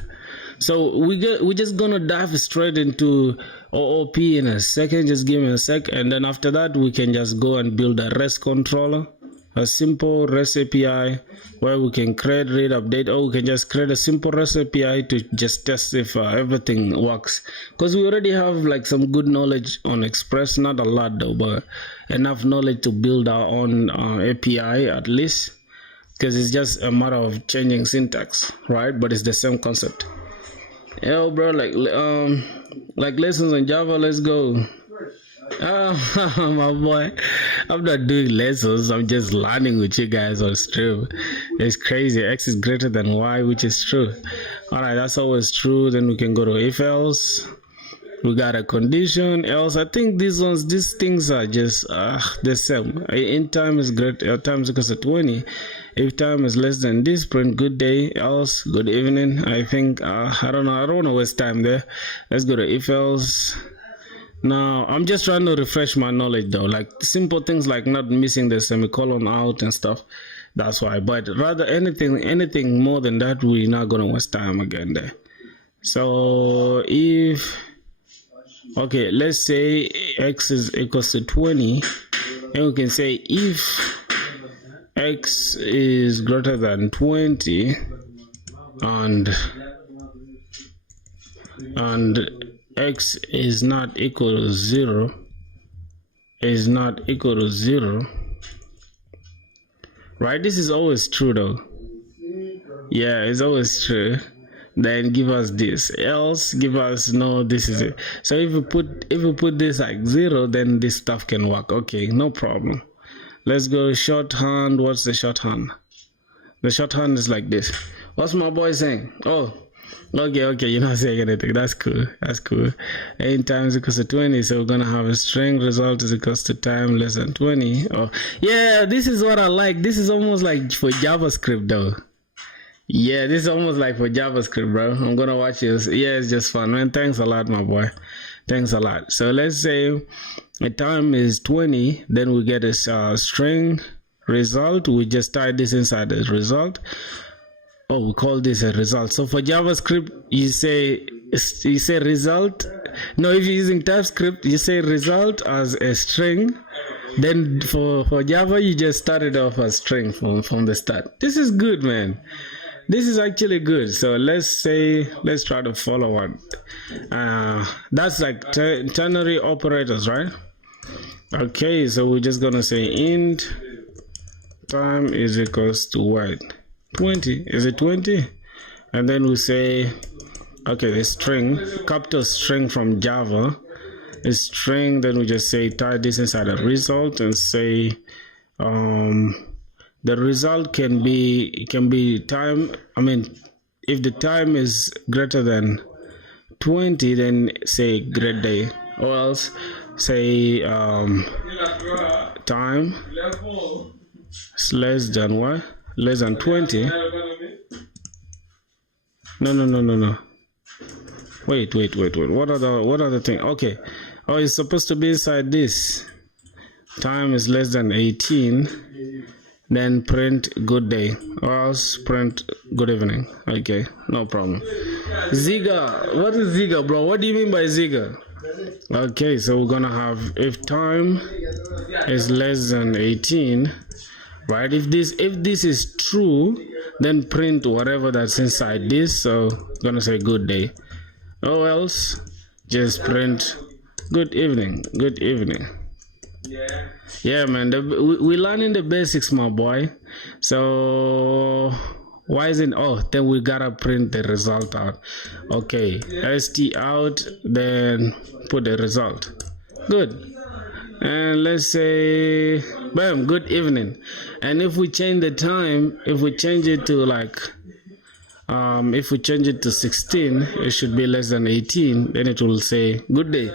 So we're just gonna dive straight into OOP in a second. Just give me a sec, and then after that we can just go and build a REST controller, a simple REST API where we can create, read, update, or we can just create a simple REST API to just test if everything works. Because we already have like some good knowledge on Express, not a lot though, but enough knowledge to build our own API at least. Because it's just a matter of changing syntax, right? But it's the same concept. Yo, bro, like lessons in Java. Let's go. My boy, I'm not doing lessons. I'm just learning with you guys on stream. It's crazy. X is greater than Y, which is true. All right, that's always true. Then we can go to if else. We got a condition else. I think these things are just the same. In time is greater. Time is equals to 20. If time is less than this, print good day, else good evening. I think I don't know. I don't want to waste time there. Let's go to if else. Now I'm just trying to refresh my knowledge though, like simple things like not missing the semicolon out and stuff. That's why. But rather anything more than that, we're not gonna waste time again there. So if okay, let's say x is equals to 20, and we can say if x is greater than 20 and x is not equal to 0, right? This is always true though. Yeah, it's always true. Then give us this, else give us no, this is it. So if we put this like 0, then this stuff can work. Okay, no problem. Let's go shorthand. What's the shorthand? The shorthand is like this. What's my boy saying? Oh, okay, you're not saying anything. That's cool. In time is equals to 20, so we're gonna have a string result is equals to time less than 20. Oh yeah, this is what I like. This is almost like for JavaScript though. Yeah, this is almost like for JavaScript, bro. I'm gonna watch this. Yeah, it's just fun, man. Thanks a lot, my boy. Thanks a lot. So let's say the time is 20, then we get a string result. We just type this inside the result. Oh, we call this a result. So for JavaScript, you say result. No, if you're using TypeScript, you say result as a string. Then for Java, you just start it off as string from the start. This is good, man. This is actually good. So let's try to follow one. That's like ternary operators, right? Okay, so we're just gonna say int time is equals to what? 20. Is it 20? And then we say, okay, the string, capital string from Java is string. Then we just say type this inside a result and say the result can be time. I mean, if the time is greater than 20, then say great day, or else say time is less than what? Less than 20. No. Wait. What are the thing? Okay. Oh, it's supposed to be inside this. Time is less than 18. Then print good day, or else print good evening. Okay, no problem. Ziga, what is Ziga, bro? What do you mean by Ziga? Okay, so we're gonna have if time is less than 18, right? If this is true, then print whatever that's inside this. So I'm gonna say good day, or else just print good evening. Yeah, man, we learning the basics, my boy. So why isn't then we gotta print the result out. Okay, st out, then put the result. Good. And let's say bam, good evening. And if we change the time, if we change it to like if we change it to 16, it should be less than 18, then it will say good day.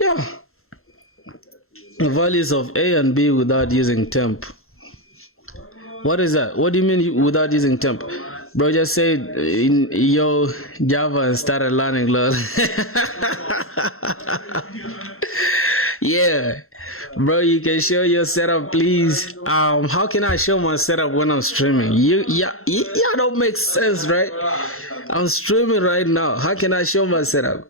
Yeah, the values of A and B without using temp. What is that? What do you mean without using temp? Bro just said in yo Java and started learning lol. Yeah. Bro, you can show your setup, please. How can I show my setup when I'm streaming? Yeah, don't make sense, right? I'm streaming right now. How can I show my setup?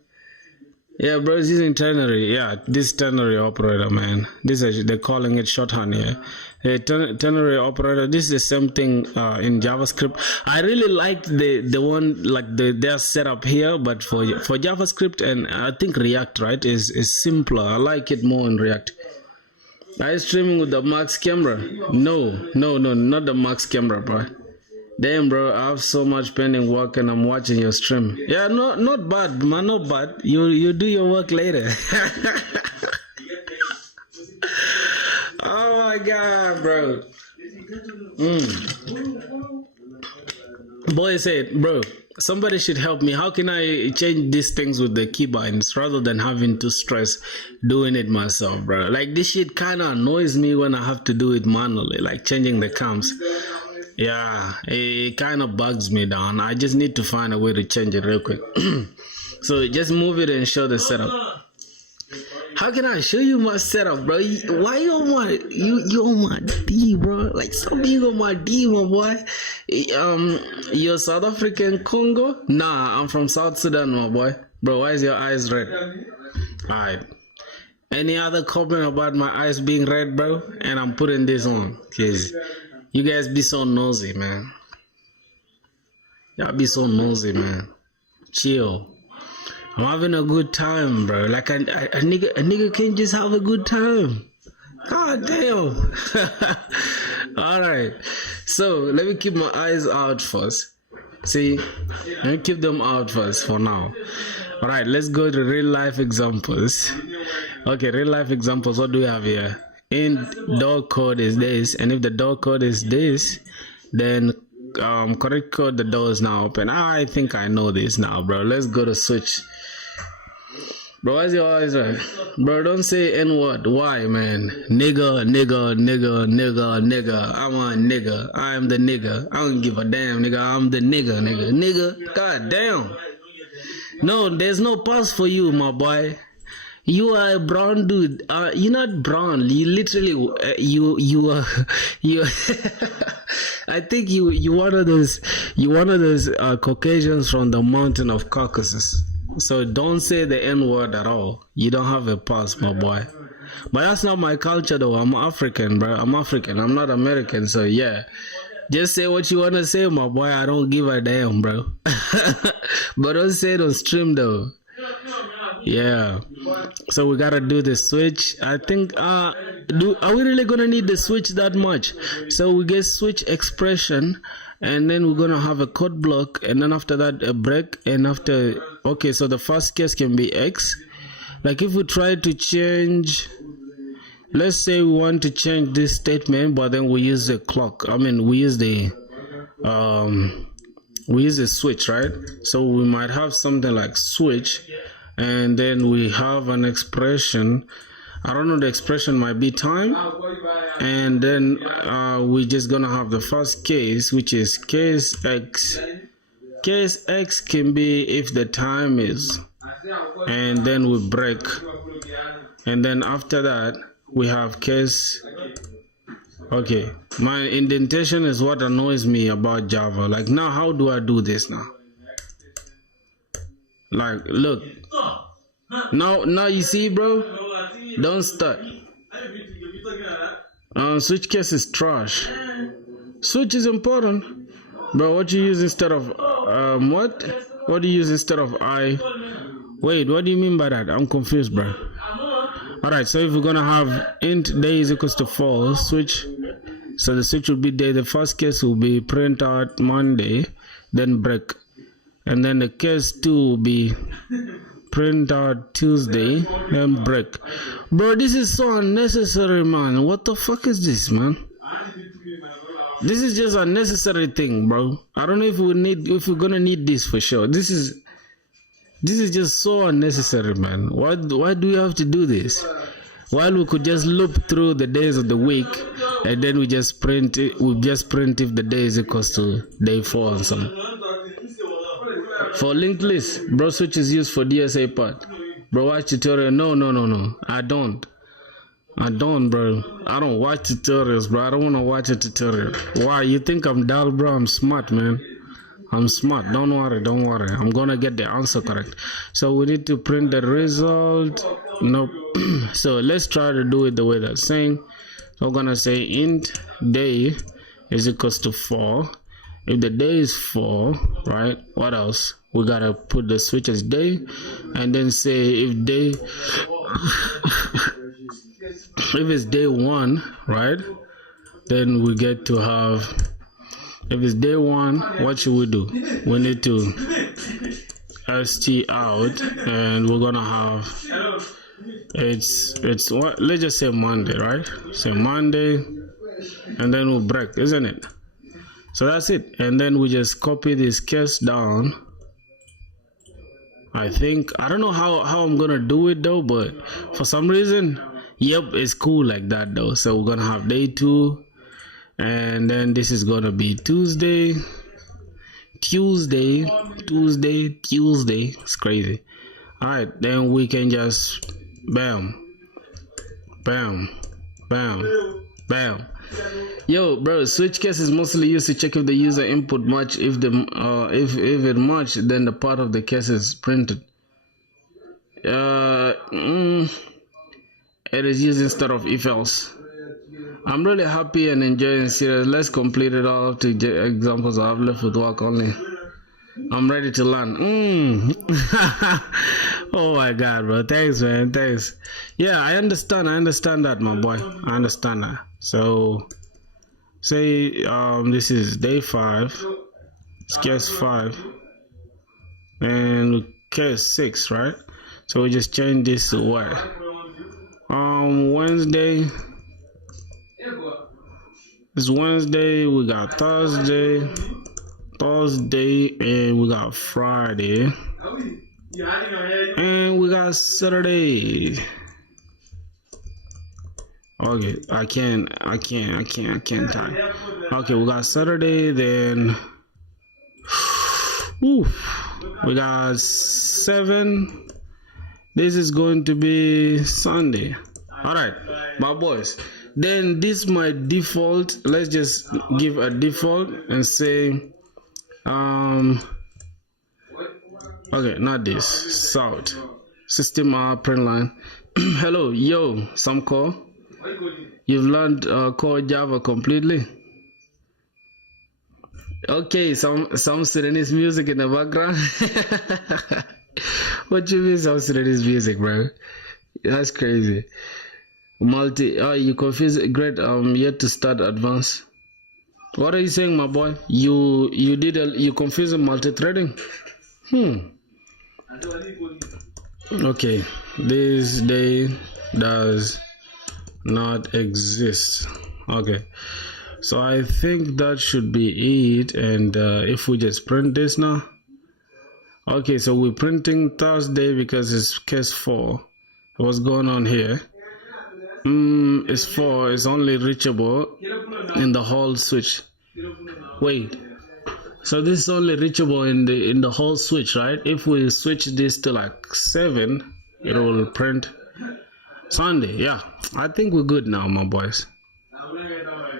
Yeah, bro, it's using ternary. Yeah, this ternary operator, man. This is, they're calling it shorthand here. A ternary operator. This is the same thing in JavaScript. I really liked the one like their setup here, but for JavaScript and I think React, right, is simpler. I like it more in React. Are you streaming with the max camera? No, not the max camera, bro. Damn, bro, I have so much pending work and I'm watching your stream. Yeah, not bad, man, not bad. You do your work later. Oh my god, bro. Boy said, bro, somebody should help me. How can I change these things with the keybinds rather than having to stress doing it myself, bro? Like, this shit kind of annoys me when I have to do it manually, like changing the comps. Yeah, it kind of bugs me down. I just need to find a way to change it real quick. So just move it and show the setup. How can I show you my setup, bro? Why you on my D, bro? Like, stop being on my D, my boy. You're South African Congo? Nah, I'm from South Sudan, my boy. Bro, why is your eyes red? Alright. Any other comment about my eyes being red, bro? And I'm putting this on, cause you guys be so nosy, man. Y'all be so nosy, man. Chill. I'm having a good time, bro. Like a nigga can't just have a good time. God damn. Alright. So let me keep my eyes out first. See? Let me keep them out first for now. Alright, let's go to real life examples. Okay, real life examples. What do we have here? In door code is this, and if the door code is this, then correct code, the door is now open. I think I know this now, bro. Let's go to switch. Bro, why's your eyes right? Bro, don't say N-word. Why, man? Nigga. I'm a nigga. I am the nigga. I don't give a damn, nigga. I'm the nigga. God damn. No, there's no pass for you, my boy. You are a brown dude. You're not brown. You literally, you are. I think you one of those. You one of those Caucasians from the mountain of Caucasus. So don't say the N-word at all. You don't have a pass, my boy. But that's not my culture, though. I'm African, bro. I'm African. I'm not American. So yeah, just say what you wanna say, my boy. I don't give a damn, bro. But don't say it on stream, though. Yeah, so we gotta do the switch. I think are we really gonna need the switch that much? So we get switch expression, and then we're gonna have a code block, and then after that a break, and after, okay, so the first case can be X. Like if we try to change, let's say we want to change this statement, but then we use the clock, I mean we use the switch, right? So we might have something like switch, and then we have an expression. I don't know, the expression might be time, and then we're just gonna have the first case, which is case X. Case X can be if the time is, and then we break, and then after that we have case. Okay, my indentation is what annoys me about Java. Like now, how do I do this now? Like, look. Now you see, bro? Don't start. Switch case is trash. Switch is important. Bro, what you use instead of, what? What do you use instead of I? Wait, what do you mean by that? I'm confused, bro. Alright, so if we're gonna have int day is equals to false, switch. So the switch will be day. The first case will be print out Monday, then break. And then the case 2 will be print out Tuesday, then break. Bro, this is so unnecessary, man. What the fuck is this, man? This is just a unnecessary thing, bro. I don't know if we're gonna need this for sure. This is just so unnecessary, man. Why do we have to do this? While we could just loop through the days of the week And then we just print it. We just print if the day is equals to day 4 and something. For linked list, bro, switch is used for DSA part. Bro, watch tutorial. No. I don't, bro. I don't watch tutorials, bro. I don't want to watch a tutorial. Why? You think I'm dull, bro? I'm smart, man. I'm smart. Don't worry. I'm gonna get the answer correct. So we need to print the result. Nope. So let's try to do it the way that's saying. So we're gonna say int day is equals to 4. If the day is 4, right? What else? We gotta put the switch as day, and then say if day if it's day 1, right? Then we get to have, if it's day 1, what should we do? We need to st out, and we're gonna have it's what, let's just say Monday, right? Say Monday, and then we'll break, isn't it? So that's it. And then we just copy this case down. I don't know how I'm gonna do it though, but for some reason, yep, it's cool like that though. So we're gonna have day 2, and then this is gonna be Tuesday. It's crazy. All right, then we can just bam. Yo, bro, switch case is mostly used to check if the user input match. If it match, then the part of the case is printed. It is used instead of if else. I'm really happy and enjoying series. Let's complete it all to examples I have left with work only. I'm ready to learn. Oh my god, bro. Thanks, man. Thanks. Yeah, I understand that, my boy. I understand that. So say this is day 5, it's case 5, and case 6, right? So we just change this to what? Wednesday. It's Wednesday, we got Thursday, and we got Friday, and we got Saturday. Okay, I can't type. Okay, we got Saturday, then we got 7. This is going to be Sunday. All right, my boys. Then this my default. Let's just give a default and say okay, not this, south system print line. Hello, yo, some call. You've learned core Java completely. Okay, some Sudanese music in the background. What you mean some Sudanese music, bro? That's crazy. You confuse. Great. Yet to start advanced. What are you saying, my boy? You confuse multi-threading. Okay, this day does not exist. Okay, so I think that should be it. And if we just print this now. Okay, so we're printing Thursday because it's case 4. What's going on here? It's 4. It's only reachable in the whole switch. Wait, so this is only reachable in the whole switch, right? If we switch this to like 7, it will print Sunday. Yeah, I think we're good now, my boys.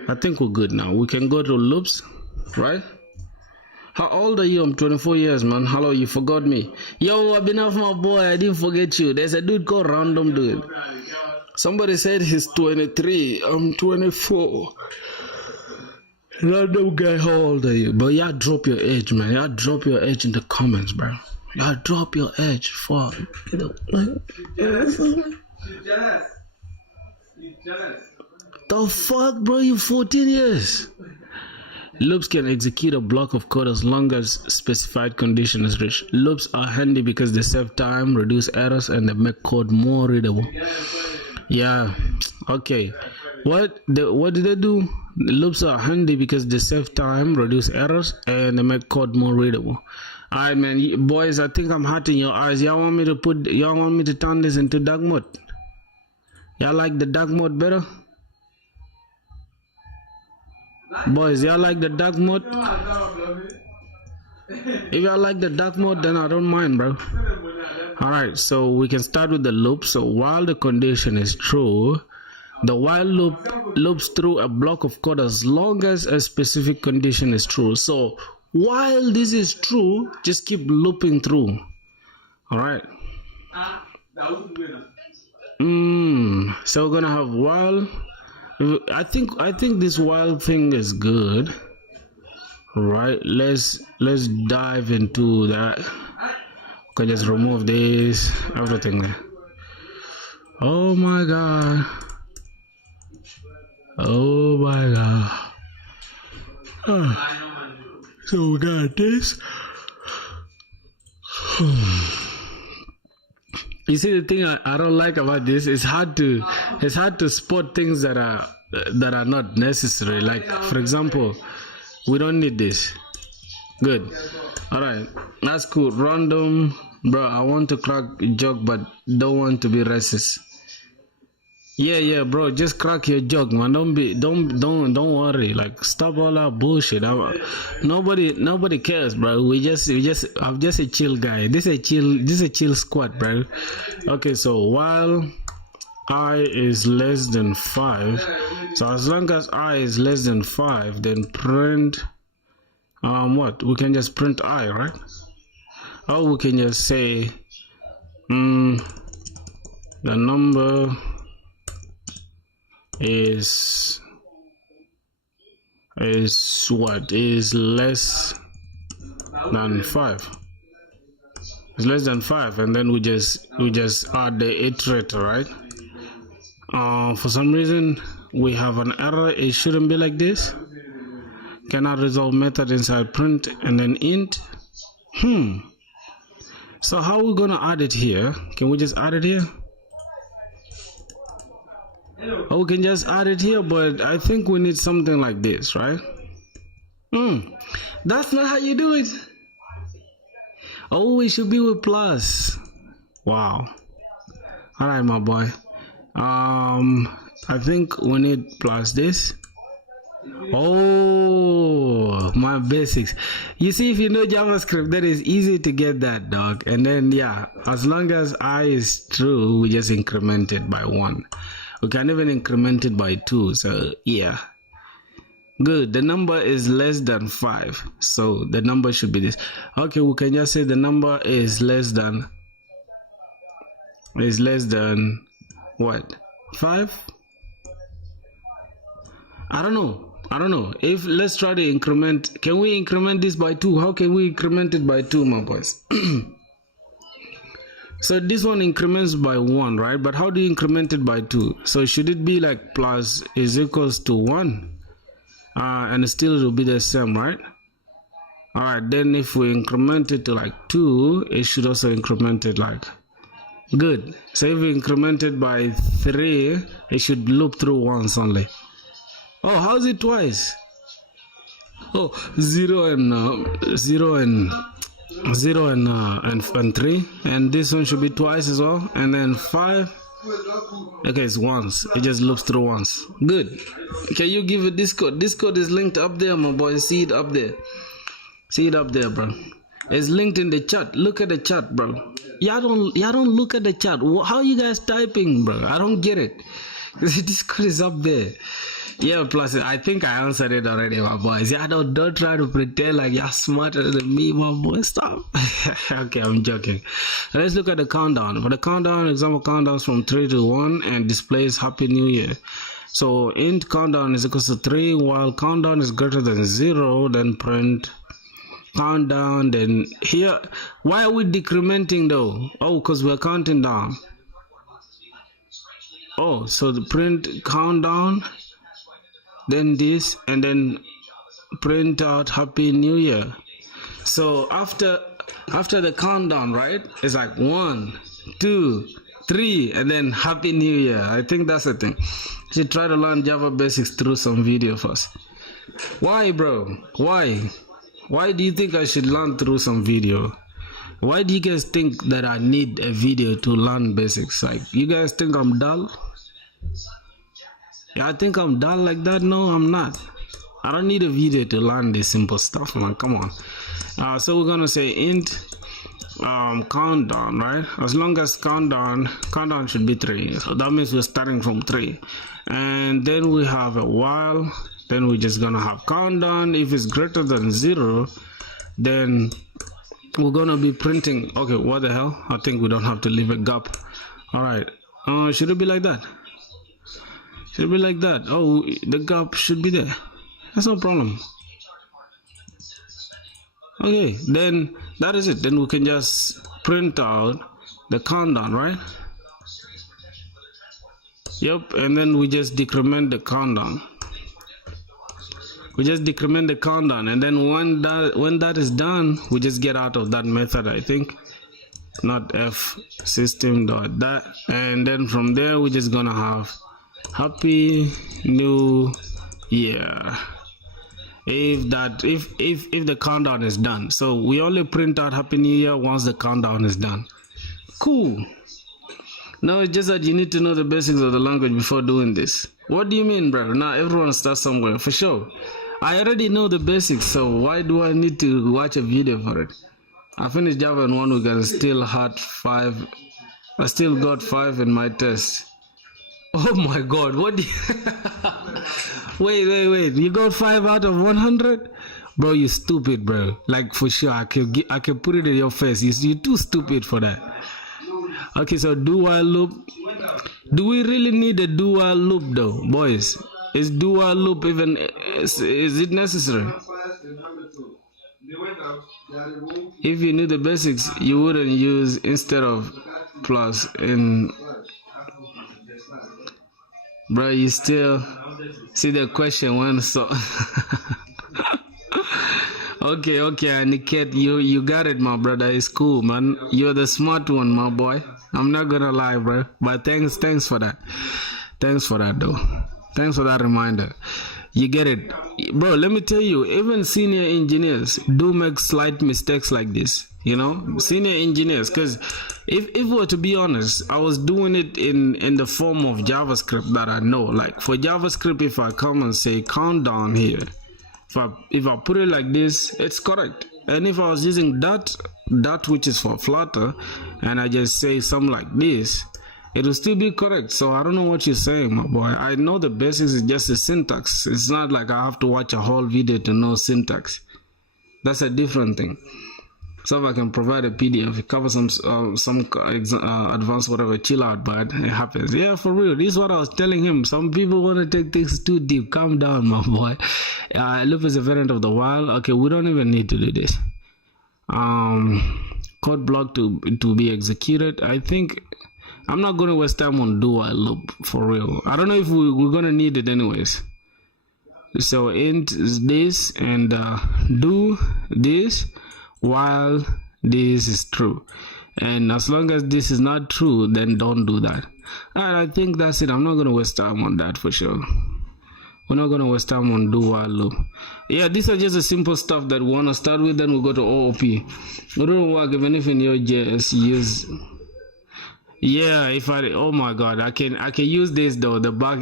I think we're good now. We can go to loops, right? How old are you? I'm 24 years, man. Hello, you forgot me. Yo, I've been off, my boy. I didn't forget you. There's a dude called Random Dude. Somebody said he's 23. I'm 24. Random guy, how old are you? But y'all drop your age, man. Y'all drop your age in the comments, bro. Y'all drop your age. Fuck. The fuck, bro? You 14 years. Loops can execute a block of code as long as specified condition is reached. Loops are handy because they save time, reduce errors, and they make code more readable. Yeah. Okay. What did they do? The loops are handy because they save time, reduce errors, and they make code more readable. Alright, man, boys. I think I'm hurting your eyes. Y'all want me to turn this into dark mode? Y'all like the dark mode better? Boys, y'all like the dark mode? If y'all like the dark mode, then I don't mind, bro. Alright, so we can start with the loop. So while the condition is true, the while loop loops through a block of code as long as a specific condition is true. So while this is true, just keep looping through. Alright. So we're gonna have while. I think this while thing is good. Right, let's dive into that. Okay, just remove this, everything there. Oh my god. Oh my god. So we got this. You see, the thing I don't like about this is hard to spot things that are not necessary. Like, for example, we don't need this. Good. Alright, that's cool. Random, bro. I want to crack a joke, but don't want to be racist. Yeah, bro. Just crack your joke, man. Don't worry. Like, stop all that bullshit. Nobody cares, bro. I'm just a chill guy. This is a chill squad, bro. Okay, so while I is less than 5, so as long as I is less than 5, then print what? We can just print I, right? Or we can just say the number is what? Is less than 5. It's less than 5, and then we just add the iterator, right? For some reason we have an error. It shouldn't be like this. Cannot resolve method inside print and then int. So how are we gonna add it here? Can we just add it here? Oh, we can just add it here, but I think we need something like this, right? That's not how you do it. Oh, it should be with plus. Wow. All right, my boy. I think we need plus this. Oh, my basics. You see, if you know JavaScript, that is easy to get that, dog. And then, yeah, as long as I is true, we just increment it by 1. We can even increment it by 2. So, yeah. Good. The number is less than 5. So, the number should be this. Okay, we can just say the number is less than what? 5? I don't know. If let's try to increment. Can we increment this by 2? How can we increment it by 2, my boys? So this one increments by 1, right? But how do you increment it by 2? So should it be like plus is equals to 1? And still it will be the same, right? Alright, then if we increment it to like 2, it should also increment it like. Good. So if we increment it by 3, it should loop through once only. Oh, how's it twice? Oh, 0 and 3, and this one should be twice as well, and then 5. Okay, it's once. It just loops through once. Good. Can you give it this code? This code is linked up there, my boy. See it up there. See it up there, bro. It's linked in the chat. Look at the chat, bro. Y'all don't look at the chat. How are you guys typing, bro? I don't get it. This code is up there. Yeah, plus I think I answered it already, my boys. Yeah, don't try to pretend like you're smarter than me, my boy. Stop. Okay, I'm joking. Let's look at the countdown. For the countdown, example countdowns from 3 to 1 and displays Happy New Year. So int countdown is equals to 3, while countdown is greater than 0, then print countdown. Then here, why are we decrementing though? Oh, because we're counting down. Oh, so the print countdown, then this, and then print out Happy New Year. So after the countdown, right, it's like 1, 2, 3, and then Happy New Year. I think that's the thing. You should try to learn Java basics through some video first. Why, bro? Why do you think I should learn through some video? Why do you guys think that I need a video to learn basics? Like, you guys think I'm dull? Yeah, I think I'm dull like that? No, I'm not. I don't need a video to learn this simple stuff, man. Come on. So we're gonna say int countdown, right? As long as countdown should be 3. So that means we're starting from 3. And then we have a while. Then we're just gonna have countdown. If it's greater than 0, then we're gonna be printing. Okay, what the hell? I think we don't have to leave a gap. All right. Should it be like that? Should it be like that? Oh, the gap should be there. That's no problem. Okay, then that is it. Then we can just print out the countdown, right? Yep, and then we just decrement the countdown. We just decrement the countdown, and then when that is done, we just get out of that method, I think. Not f system dot that, and then from there we're just gonna have happy new year. If the countdown is done, so we only print out happy new year once the countdown is done. Cool. No, it's just that you need to know the basics of the language before doing this. What do you mean, bro? Now everyone starts somewhere, for sure. I already know the basics, so why do I need to watch a video for it? I finished Java in 1 week and still had 5. I still got 5 in my test. Oh my god, what do you wait, you got 5 out of 100? Bro, you stupid, bro. Like, for sure, I can put it in your face. You're too stupid for that. Okay, so do while loop. Do we really need a do while loop though, boys? Is do while loop even, is it necessary? If you knew the basics, you wouldn't use instead of plus in. Bro, you still see the question when so. Okay, Aniket, you got it, my brother. It's cool, man. You're the smart one, my boy. I'm not gonna lie, bro. But thanks for that. Thanks for that, though. Thanks for that reminder. You get it, bro. Let me tell you, even senior engineers do make slight mistakes like this. You know, senior engineers, because if we're to be honest, I was doing it in the form of JavaScript that I know. Like for JavaScript, if I come and say countdown here, if I put it like this, it's correct. And if I was using that which is for Flutter, and I just say something like this, it will still be correct. So I don't know what you're saying, my boy. I know the basics is just the syntax. It's not like I have to watch a whole video to know syntax. That's a different thing. So if I can provide a PDF, it covers some advanced whatever, chill out, but it happens. Yeah, for real. This is what I was telling him. Some people want to take things too deep. Calm down, my boy. Loop is a variant of the while. Okay, we don't even need to do this. Code block to be executed. I think I'm not going to waste time on do while loop, for real. I don't know if we're going to need it anyways. So int is this and do this while this is true, and as long as this is not true, then don't do that. Alright, I think that's it. I'm not gonna waste time on that for sure. We're not gonna waste time on do while loop. Yeah, these are just the simple stuff that we wanna start with. Then we go to OOP. We don't work even if in your JS use. Yeah, if I, oh my god, I can use this though, the back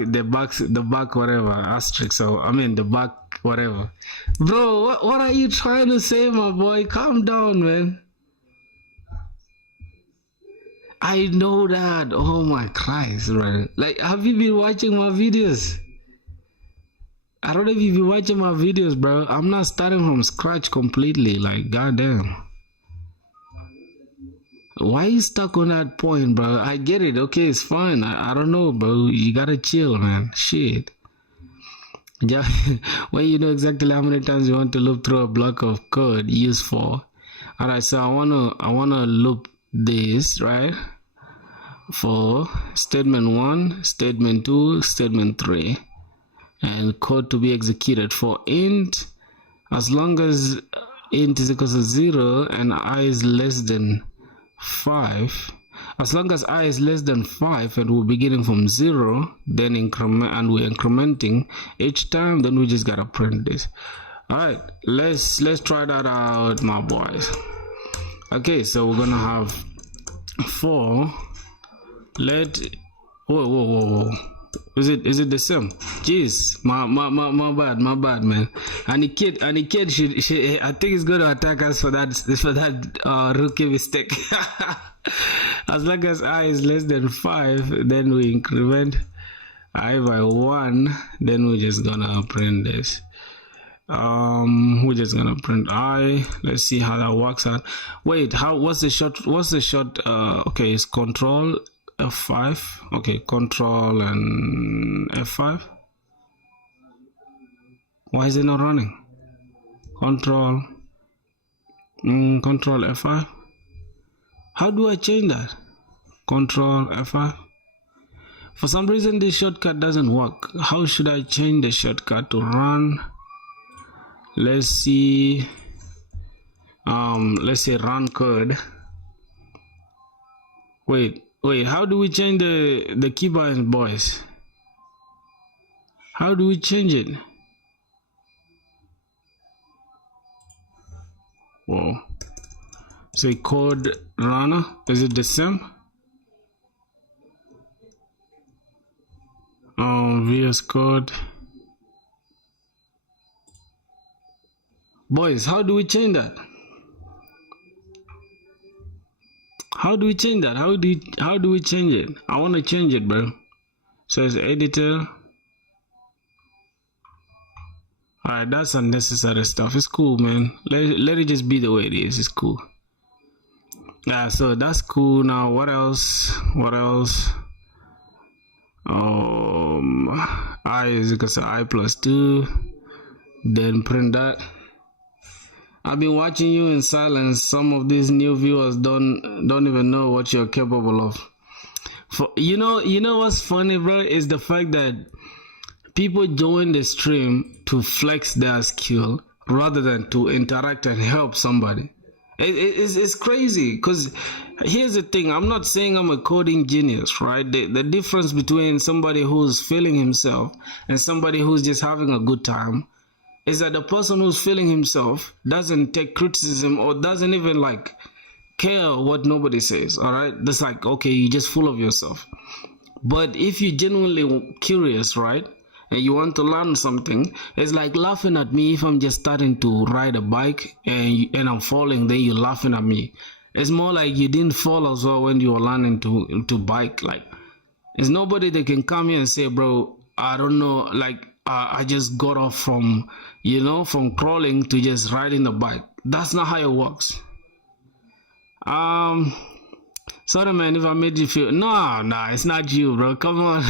whatever asterisk. So I mean the back whatever. Bro, what are you trying to say, my boy? Calm down, man. I know that. Oh my Christ, man. Like, have you been watching my videos? I don't know if you've been watching my videos, bro. I'm not starting from scratch completely. Like, goddamn. Why are you stuck on that point, bro? I get it. Okay, it's fine. I don't know, bro. You gotta chill, man. Shit. Yeah, when you know exactly how many times you want to loop through a block of code, use for. Alright, so I wanna loop this, right? For statement 1, statement 2, statement 3, and code to be executed for int. As long as int is equal to 0 and I is less than 5, as long as I is less than 5 and we're beginning from 0, then increment, and we're incrementing each time, then we just gotta print this. Alright, let's try that out, my boys. Okay, so we're gonna have for let whoa Is it the same? Jeez, my bad, man. And the kid should I think he's going to attack us for that rookie mistake. As long as I is less than 5, then we increment I by 1. Then we're just gonna print this. We're just gonna print I. Let's see how that works out. Wait, what's the short okay, it's control F5. Okay, control and F5. Why is it not running? Control F5. How do I change that? Control F5. For some reason this shortcut doesn't work. How should I change the shortcut to run? Let's see. Let's say run code. Wait, how do we change the keybind, boys? How do we change it? Whoa. Say code runner. Is it the same? VS Code. Boys, how do we change that? How do we change that? How do we change it? I want to change it, bro. So it's editor. Alright, that's unnecessary stuff. It's cool, man. Let it just be the way it is. It's cool. Yeah, so that's cool. Now what else? I is equal to I plus 2. Then print that. I've been watching you in silence. Some of these new viewers don't even know what you're capable of. You know what's funny, bro, is the fact that people join the stream to flex their skill rather than to interact and help somebody. It's crazy, because here's the thing. I'm not saying I'm a coding genius, right? The difference between somebody who's feeling himself and somebody who's just having a good time is that the person who's feeling himself doesn't take criticism or doesn't even like care what nobody says, all right? That's like, okay, you're just full of yourself. But if you're genuinely curious, right, and you want to learn something, it's like laughing at me if I'm just starting to ride a bike and I'm falling, then you're laughing at me. It's more like you didn't fall as well when you were learning to bike. Like, there's nobody that can come here and say, bro, I don't know, like, I just got off from, from crawling to just riding the bike. That's not how it works. Sorry, man, if I made you feel... No, it's not you, bro. Come on.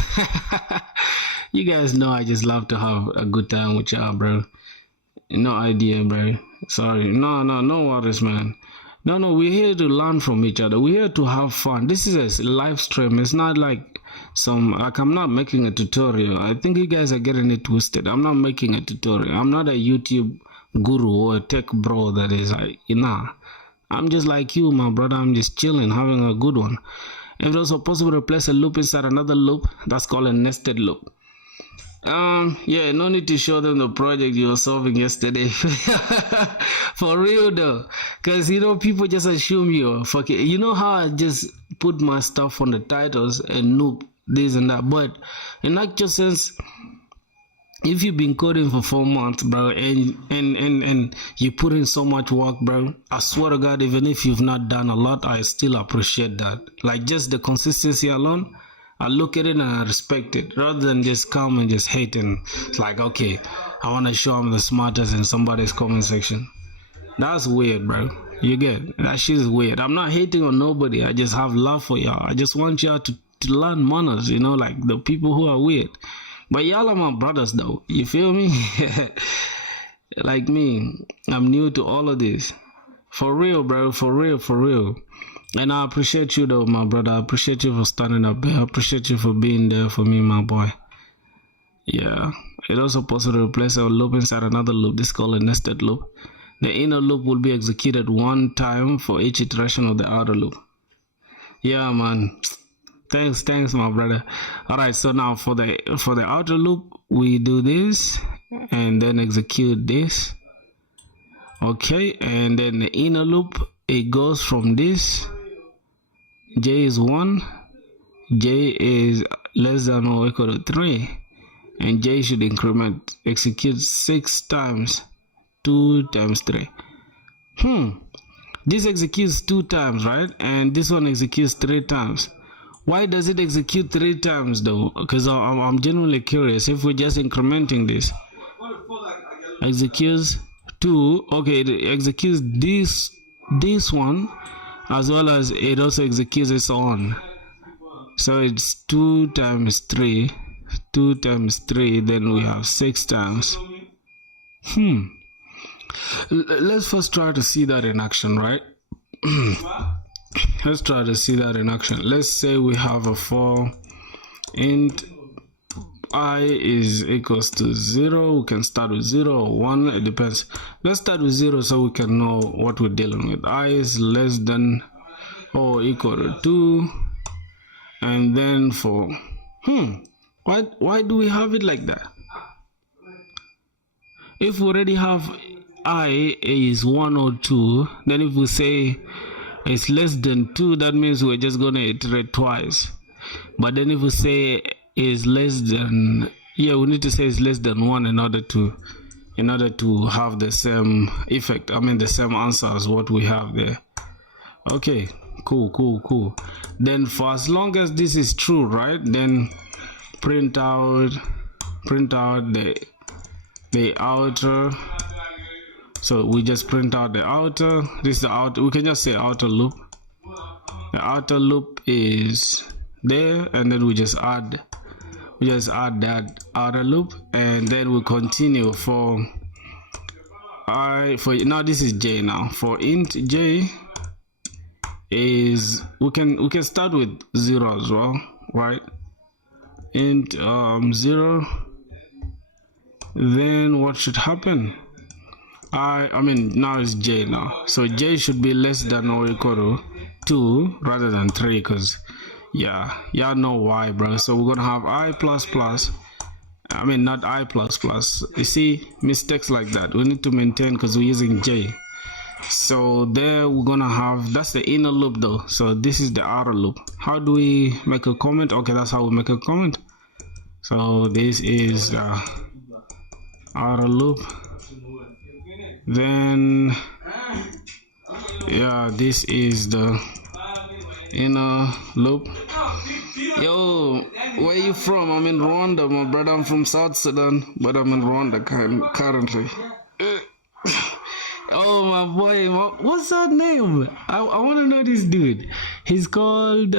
You guys know I just love to have a good time with y'all, bro. No idea, bro. Sorry. No worries, man. No, we're here to learn from each other. We're here to have fun. This is a live stream. It's not like I'm not making a tutorial. I think you guys are getting it twisted. I'm not making a tutorial. I'm not a YouTube guru or a tech bro that is like, I'm just like you, my brother. I'm just chilling, having a good one. If it's also possible to place a loop inside another loop, that's called a nested loop. Yeah, no need to show them the project you were solving yesterday. For real though, because people just assume you're fucking. You know how I just put my stuff on the titles and NOOB this and that, but in actual sense, if you've been coding for 4 months, bro, and you put in so much work, bro, I swear to God, even if you've not done a lot, I still appreciate that. Like, just the consistency alone, I look at it and I respect it, rather than just come and just hate and it's like, okay, I want to show I'm the smartest in somebody's comment section. That's weird, bro. You get that shit is weird. I'm not hating on nobody. I just have love for y'all. I just want y'all to learn manners, like the people who are weird. But y'all are my brothers though, you feel me? Like me, I'm new to all of this. For real, bro, for real. And I appreciate you though, my brother. I appreciate you for standing up. I appreciate you for being there for me, my boy. Yeah, it's also possible to replace a loop inside another loop. This is called a nested loop. The inner loop will be executed one time for each iteration of the outer loop. Yeah, man. Thanks, my brother. All right, so now for the outer loop, we do this and then execute this. Okay, and then the inner loop, it goes from this. J is 1, j is less than or equal to 3, and j should execute 6 times 2 times 3. This executes 2 times, right? And this one executes 3 times. Why does it execute 3 times though? Because I'm genuinely curious. If we're just incrementing this, executes 2, okay, it executes this one, as well as it also executes its own. So it's 2 times 3, 2 times 3, then we have 6 times. Let's first try to see that in action, right? Let's try to see that in action. Let's say we have a for int I is equals to 0. We can start with 0 or 1, it depends. Let's start with 0 so we can know what we're dealing with. I is less than or equal to 2, and then for why do we have it like that? If we already have I is 1 or 2, then if we say it's less than 2, that means we're just going to iterate twice. But then if we say is less than, we need to say it's less than 1 in order to have the same effect, the same answer as what we have there. Okay, cool. Then for as long as this is true, right, then print out the outer. So we just print out the outer. This is the outer. We can just say outer loop. The outer loop is there, and then we just add that outer loop, and then we continue for now. This is j now. For int j is we can start with 0 as well, right? Int 0. Then what should happen? Now it's j now, so j should be less than or equal to 2 rather than 3, because y'all know why, bro. So we're gonna have I plus plus, not I plus plus. You see, mistakes like that we need to maintain because we're using j. So there we're gonna have, that's the inner loop though, so this is the outer loop. How do we make a comment? Okay, that's how we make a comment. So this is the outer loop. Then this is the inner loop. Yo, where you from? I'm in Rwanda, my brother. I'm from South Sudan, but I'm in Rwanda currently. Oh my boy, what's that name? I want to know this dude. He's called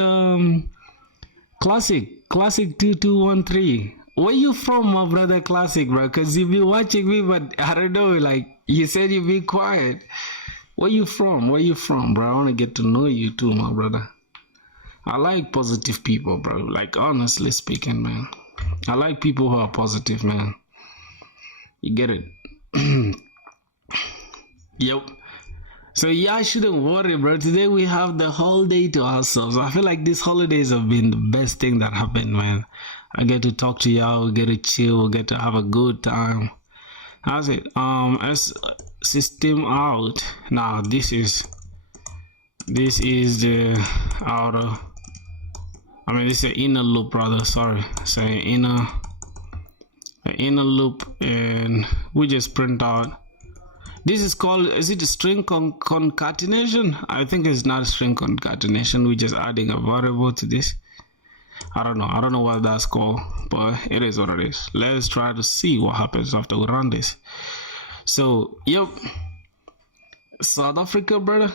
Classic 2213. Where you from, my brother? Classic, bro? Because you've been watching me, but I don't know, like you said you be quiet. Where you from, bro? I want to get to know you too, my brother. I like positive people, bro. Like, honestly speaking, man, I like people who are positive, man. You get it? Yep. So I shouldn't worry, bro. Today we have the whole day to ourselves. I feel like these holidays have been the best thing that happened, man. I get to talk to y'all, we get to chill, we get to have a good time. How's it? As system out. Now this is the outer. This is the inner loop, rather. Sorry, so inner loop, and we just print out. This is called, is it a string concatenation? I think it's not a string concatenation. We're just adding a variable to this. I don't know what that's called, but it is what it is. Let's try to see what happens after we run this. So, yep, South Africa, brother.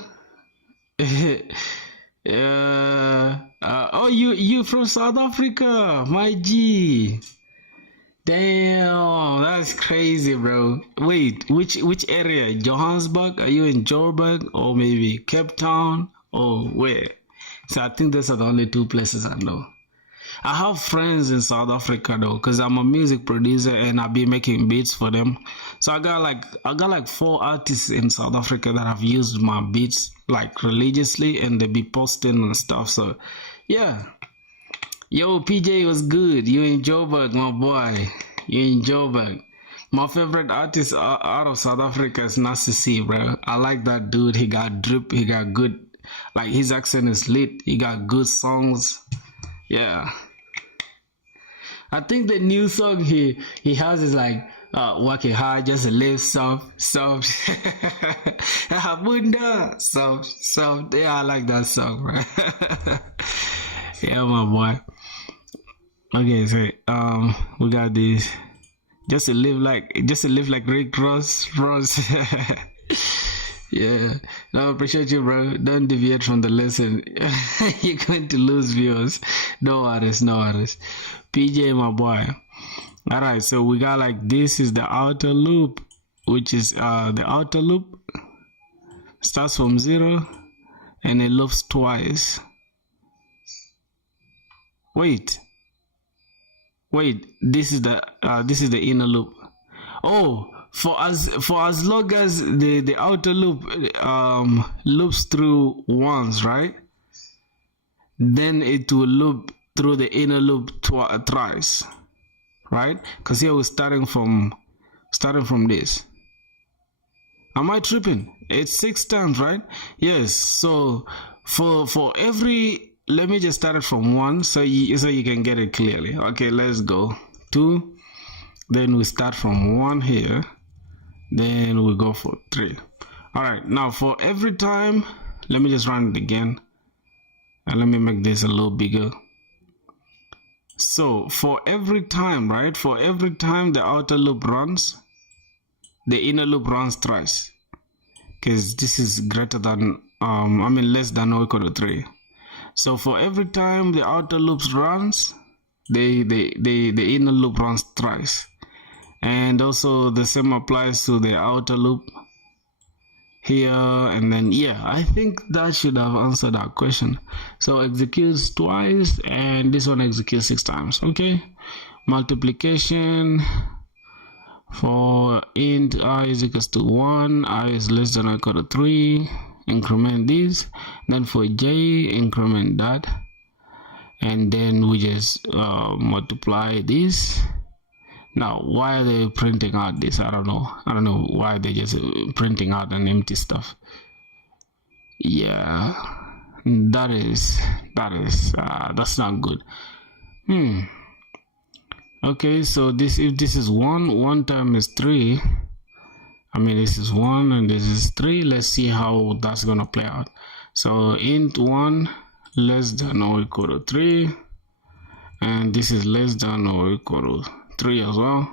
Oh, you from South Africa, my G. Damn, that's crazy, bro. Wait, which area? Johannesburg? Are you in Joburg or maybe Cape Town or where? So I think those are the only two places I know. I have friends in South Africa though, because I'm a music producer and I've been making beats for them. So I got like 4 artists in South Africa that have used my beats like religiously, and they be posting and stuff. So yeah. Yo, PJ was good. You in Joburg, my boy. You in Joburg. My favorite artist out of South Africa is Nasty, bro. I like that dude. He got drip. He got good. Like, his accent is lit. He got good songs. Yeah. I think the new song he has is like working hard, just a live soft. Bunda, soft. Yeah, I like that song, bro. Yeah, my boy. Okay, so we got this. Just to live like Rick Ross. Yeah, no, I appreciate you, bro. Don't deviate from the lesson. You're going to lose viewers. No worries. PJ, my boy. All right, so we got like this is the outer loop, which is the outer loop starts from 0 and it loops twice. Wait, this is the inner loop. Oh, for as long as the outer loop loops through once, right? Then it will loop through the inner loop thrice, right? Because here we're starting from this. Am I tripping? It's 6 times, right? Yes. So for every, let me just start it from 1 so you can get it clearly. Okay, let's go. 2. Then we start from 1 here. Then we go for 3. All right. Now for every time, let me just run it again. And let me make this a little bigger. So for every time, right? For every time the outer loop runs, the inner loop runs thrice. Because this is greater than, less than or equal to 3. So for every time the outer loop runs, the inner loop runs thrice. And also the same applies to the outer loop here, and then yeah, I think that should have answered that question. So executes twice and this one executes 6 times. Okay, multiplication for int I is equals to 1, I is less than or equal to 3, increment this, then for j increment that, and then we just multiply this. Now, why are they printing out this? I don't know why they just printing out an empty stuff. Yeah, that's not good. Okay, so if this is 1 times 3, this is 1 and this is 3. Let's see how that's gonna play out. So int 1 less than or equal to 3, and this is less than or equal to 3 as well.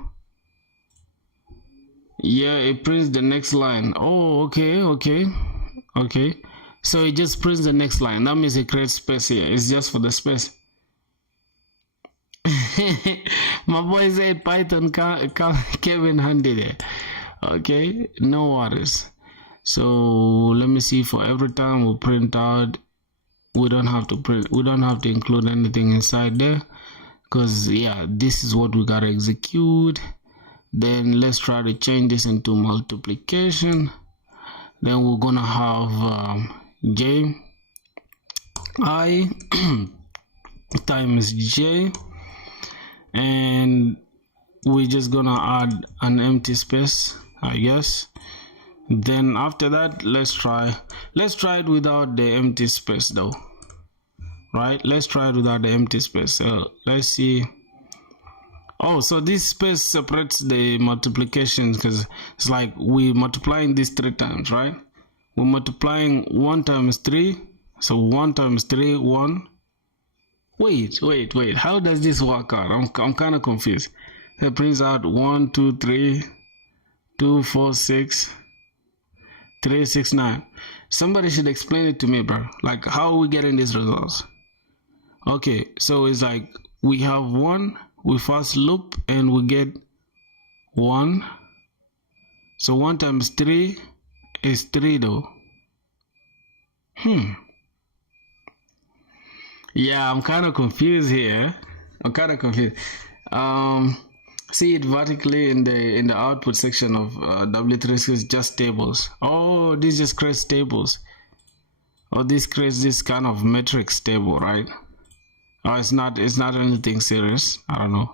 Yeah, it prints the next line. Oh, okay. So it just prints the next line. That means it creates space here. It's just for the space. My boy said Python Kevin handy there. Okay, no worries. So let me see. For every time we print out, we don't have to include anything inside there. Because yeah, this is what we gotta execute. Then let's try to change this into multiplication. Then we're gonna have j I times j, and we're just gonna add an empty space, I guess. Then after that, let's try it without the empty space though. Right, let's try it without the empty space. So let's see. Oh, so this space separates the multiplication because it's like we're multiplying this 3 times, right? We're multiplying 1 times 3. So 1 times 3, 1. Wait. How does this work out? I'm kind of confused. It brings out 1, 2, 3, 2, 4, 6, 3, 6, 9. Somebody should explain it to me, bro. Like, how are we getting these results? Okay, so it's like we have 1, we first loop and we get 1. So 1 times 3 is 3 though. Yeah, I'm kind of confused here. See it vertically in the output section of W3 is just tables. Oh, this just creates tables. Oh, this creates this kind of matrix table, right? Oh, it's not anything serious. I don't know.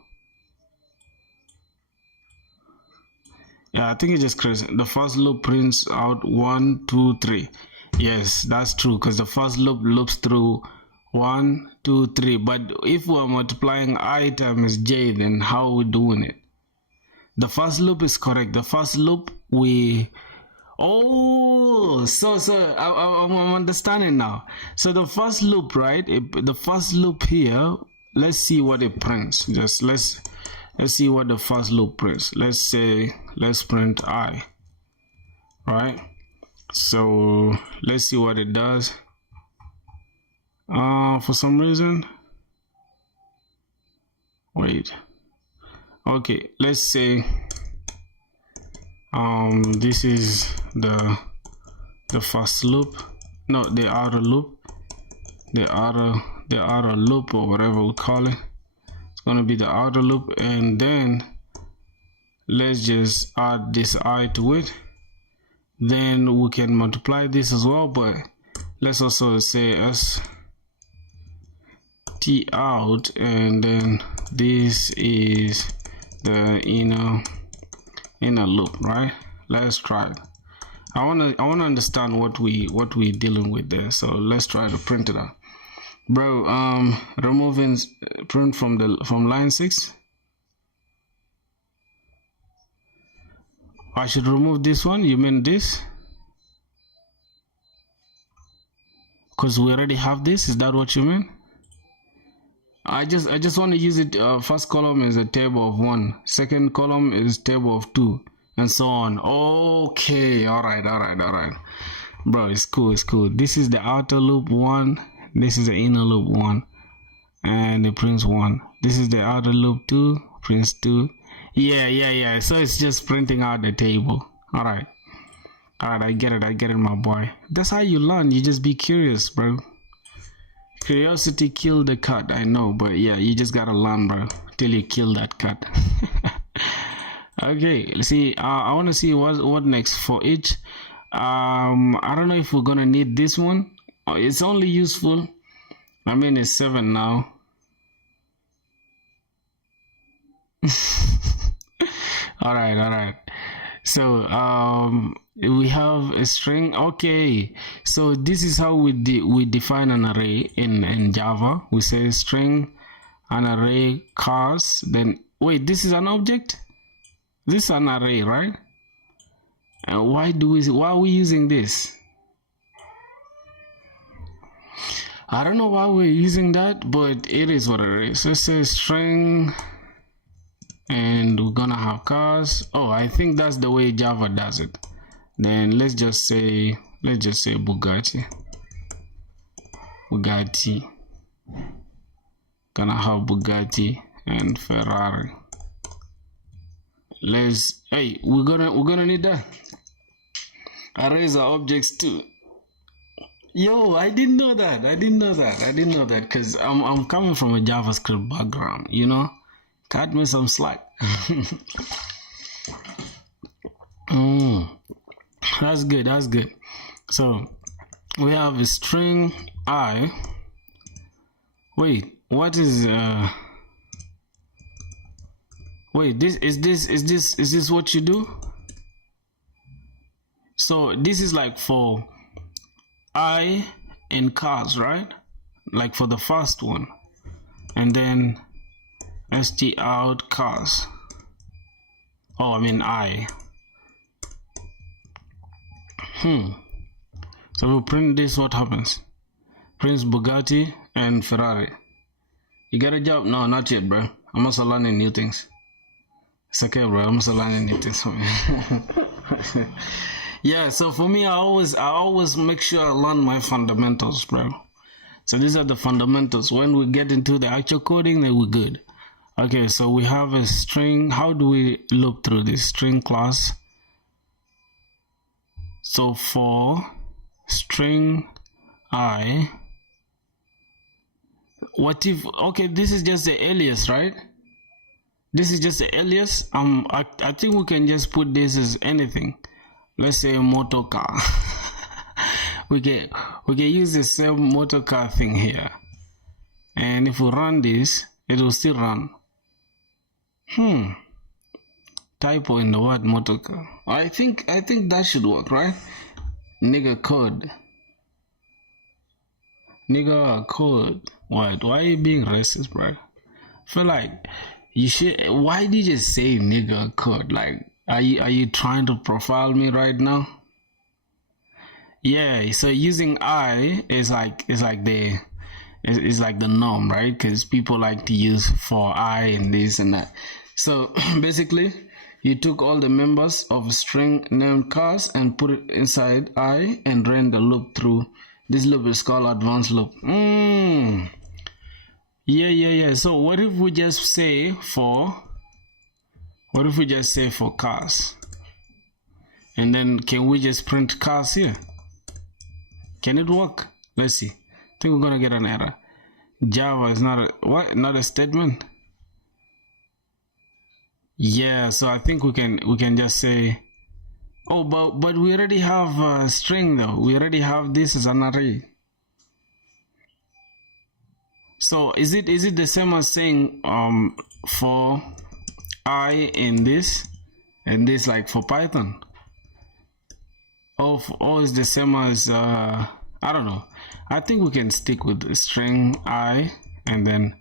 Yeah, I think it just creates the first loop prints out 1, 2, 3. Yes, that's true, because the first loop loops through 1, 2, 3. But if we're multiplying I times j, then how are we doing it? The first loop is correct. The first loop we... Oh, so I'm understanding now. So the first loop, right? The first loop here, let's see what it prints. Just let's see what the first loop prints. Let's print I, right? So let's see what it does. For some reason, wait. Okay, let's say this is the first loop, no, the outer loop, the outer loop, or whatever we call it. It's gonna be the outer loop, and then let's just add this I to it. Then we can multiply this as well, but let's also say st out, and then this is the inner loop, right? Let's try it. I wanna understand what we dealing with there. So let's try to print it out, bro. Removing print from line 6. I should remove this one. You mean this? Because we already have this. Is that what you mean? I just want to use it. First column is a table of 1. Second column is table of 2, and so on. Okay, all right, bro. It's cool. This is the outer loop 1. This is the inner loop 1, and it prints 1. This is the outer loop 2, prints 2. Yeah. So it's just printing out the table. All right. I get it, my boy. That's how you learn. You just be curious, bro. Curiosity killed the cat, I know, but yeah, you just gotta learn, bro, till you kill that cat. Okay, let's see. I want to see what next for each. I don't know if we're gonna need this one. It's only useful. I mean, it's 7 now. all right. So we have a string. Okay, so this is how we define an array in Java. We say string an array cars. Then wait, this is an object. This is an array, right? And why are we using this? I don't know why we're using that, but it is what it is. Let's say string, and we're gonna have cars. Oh, I think that's the way Java does it. Then let's just say Bugatti. Gonna have Bugatti and Ferrari. We're gonna need that. Arrays are objects too. Yo, I didn't know that because I'm coming from a JavaScript background, you know. Cut me some slack. That's good. So we have a string I. Wait, what is wait, is this what you do? So this is like for I in cars, right? Like for the first one, and then st out cars. Oh, I mean I. So we print this. What happens? Prints Bugatti and Ferrari. You got a job? No, not yet, bro. I'm also learning new things. It's okay, bro. I'm also learning new things for me. Yeah. So for me, I always make sure I learn my fundamentals, bro. So these are the fundamentals. When we get into the actual coding, then we're good. Okay. So we have a string. How do we look through this string class? So for string I, what if, okay, this is just the alias, right? This is just the alias. I think we can just put this as anything. Let's say motor car. we can use the same motor car thing here. And if we run this, it will still run. Typo in the word motor car. I think that should work, right? Nigga code. Nigga code. What? Why are you being racist, bro? I feel like you should. Why did you say nigga code? Like, are you trying to profile me right now? Yeah. So using I is like the norm, right? Because people like to use for I and this and that. So basically, you took all the members of a string named cars and put it inside I and ran the loop through. This loop is called advanced loop. Yeah. So what if we just say for cars? And then can we just print cars here? Can it work? Let's see. I think we're gonna get an error. Java is not a statement. Yeah, so I think we can just say, oh, but we already have a string though. We already have this as an array. So is it the same as saying for I in this and this, like for Python? Or is the same as I don't know. I think we can stick with the string I, and then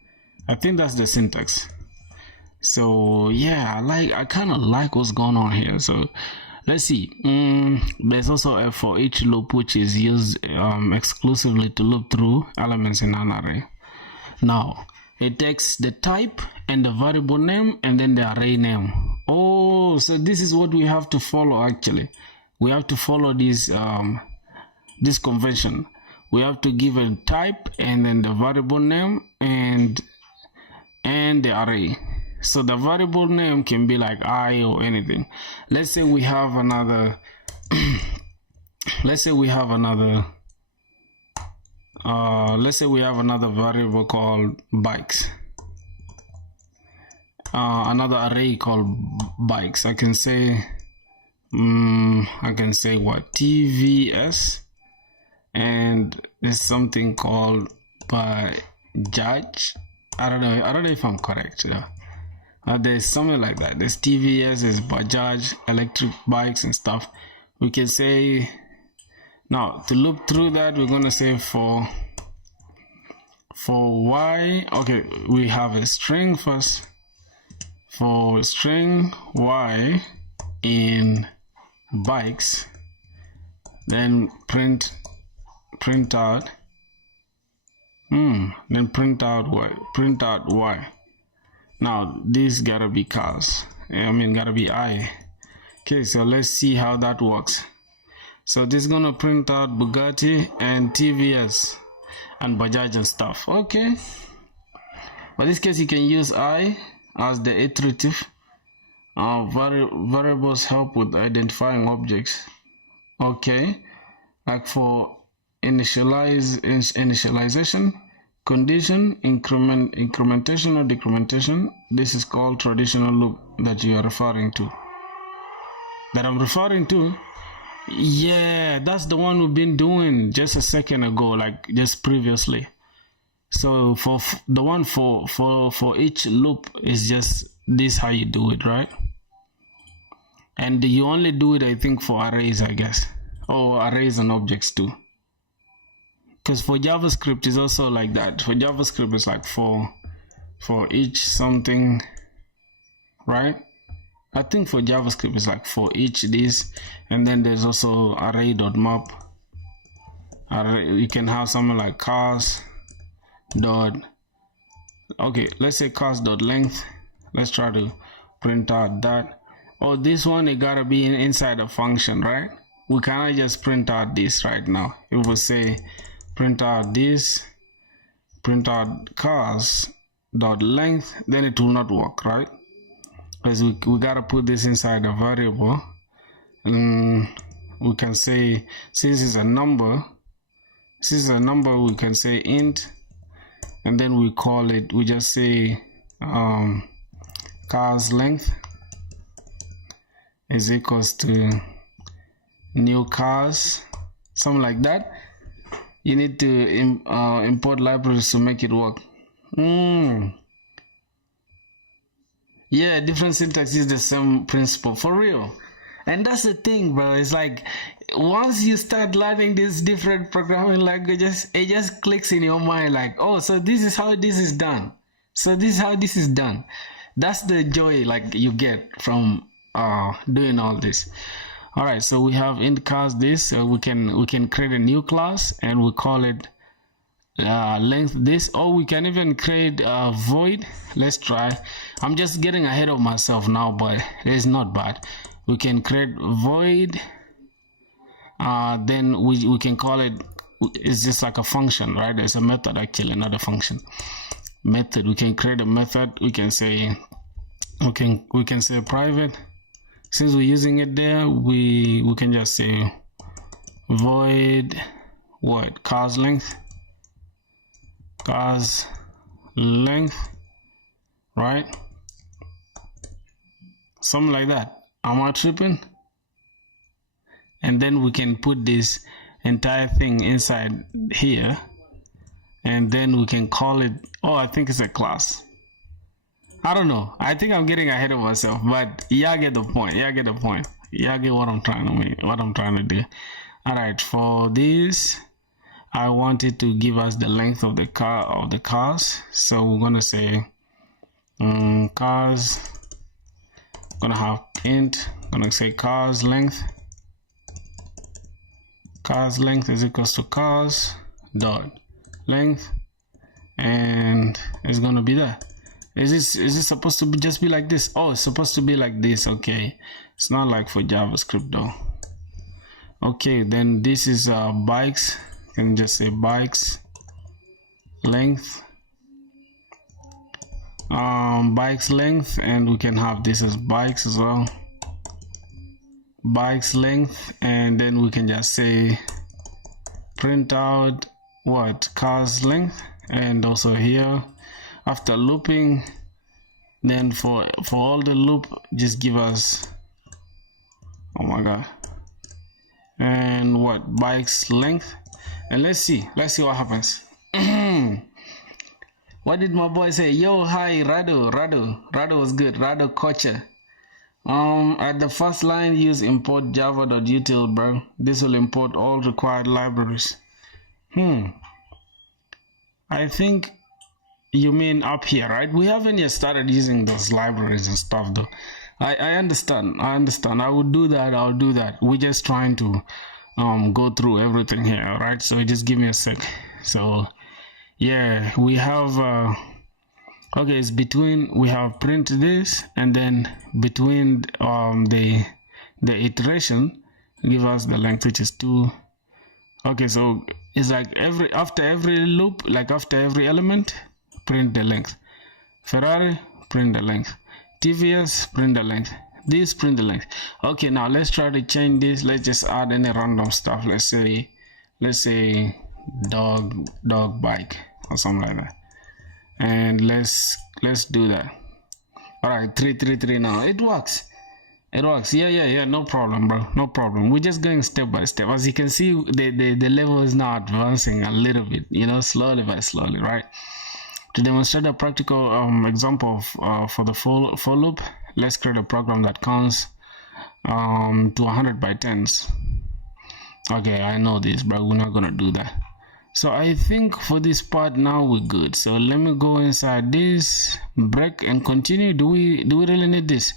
I think that's the syntax. So yeah, I kind of like what's going on here. So let's see. There's also a for each loop, which is used exclusively to loop through elements in an array. Now it takes the type and the variable name and then the array name. Oh, so this is what we have to follow. Actually, we have to follow this convention. We have to give a type and then the variable name and the array. So the variable name can be like I or anything. Let's say we have another let's say we have another variable called bikes, another array called bikes. I can say what, TVS, and there's something called Bajaj. I don't know if I'm correct. Yeah. There's something like that. There's TVS, there's Bajaj, electric bikes and stuff. We can say, now to loop through that, we're gonna say for y. Okay, we have a string first. For string y in bikes, then print out. Then print out y. Now this gotta be cars. Gotta be I. Okay, so let's see how that works. So this is gonna print out Bugatti and TVS and Bajaj and stuff. Okay. But in this case, you can use I as the iterative. Variables help with identifying objects. Okay. Like for initialization, condition, incrementation or decrementation. This is called traditional loop that you are referring to. That I'm referring to. Yeah, that's the one we've been doing just a second ago, like just previously. So for the one for each loop is just this how you do it, right? And you only do it, I think, for arrays, I guess, or arrays and objects too. Because for JavaScript is also like that. For JavaScript it's like for each something, right? I think for JavaScript it's like for each this, and then there's also array.map. You can have something like cars dot, okay, let's say cars.length. Let's try to print out that. Oh, this one, it gotta be inside a function, right? We cannot just print out this right now. It will say print out this, print out cars.length, then it will not work, right? Because we gotta put this inside a variable. And we can say, since it's a number, we can say int, and then we call it, we just say cars length is equals to new cars, something like that. You need to import libraries to make it work. Yeah, different syntax is the same principle, for real. And that's the thing, bro. It's like once you start learning these different programming languages, it just clicks in your mind like, oh, so this is how this is done. So this is how this is done. That's the joy like you get from doing all this. All right, so we have int class this, so we can create a new class and we call it length this, or we can even create a void. Let's try. I'm just getting ahead of myself now, but it's not bad. We can create void, then we can call it, it's just like a function, right? It's a method actually, not a function. Method, we can create a method. We can say we can say private. Since we're using it there, we can just say void what cars length, right? Something like that. Am I tripping? And then we can put this entire thing inside here, and then we can call it, oh, I think it's a class. I don't know. I think I'm getting ahead of myself, but yeah, get the point. Yeah, get the point. Yeah, get what I'm trying to make, what I'm trying to do. All right, for this, I wanted to give us the length of the cars. So we're gonna say cars. Gonna have int. Gonna say cars length. Cars length is equals to cars dot length, and it's gonna be there. Is this supposed to be just be like this? Oh, it's supposed to be like this. Okay, it's not like for JavaScript though. Okay, then this is bikes. You can just say bikes length, bikes length, and we can have this as bikes as well, bikes length, and then we can just say print out what cars length, and also here after looping, then for all the loop, just give us, oh my god, and what bikes length, and let's see what happens. What did my boy say? Yo, hi Rado was good. Rado Kocha. At the first line, use import java.util, bro. This will import all required libraries. I think you mean up here, right? We haven't yet started using those libraries and stuff though. I understand. I would do that. I'll do that. We're just trying to go through everything here, all right? So just give me a sec. So yeah, we have okay, it's between, we have print this, and then between the iteration give us the length, which is 2. Okay, so it's like after every loop, like after every element, print the length. Ferrari, print the length. TVS, print the length. This, print the length. Okay, now let's try to change this. Let's just add any random stuff. Let's say dog bike or something like that, and let's do that. All right, 333 now. It works. Yeah, no problem, bro, no problem. We're just going step by step. As you can see, the level is now advancing a little bit, you know, slowly by slowly, right? To demonstrate a practical example of for the for loop, let's create a program that counts to 100 by 10s. Okay, I know this, but we're not gonna do that. So I think for this part now we're good. So let me go inside this, break and continue. Do we really need this?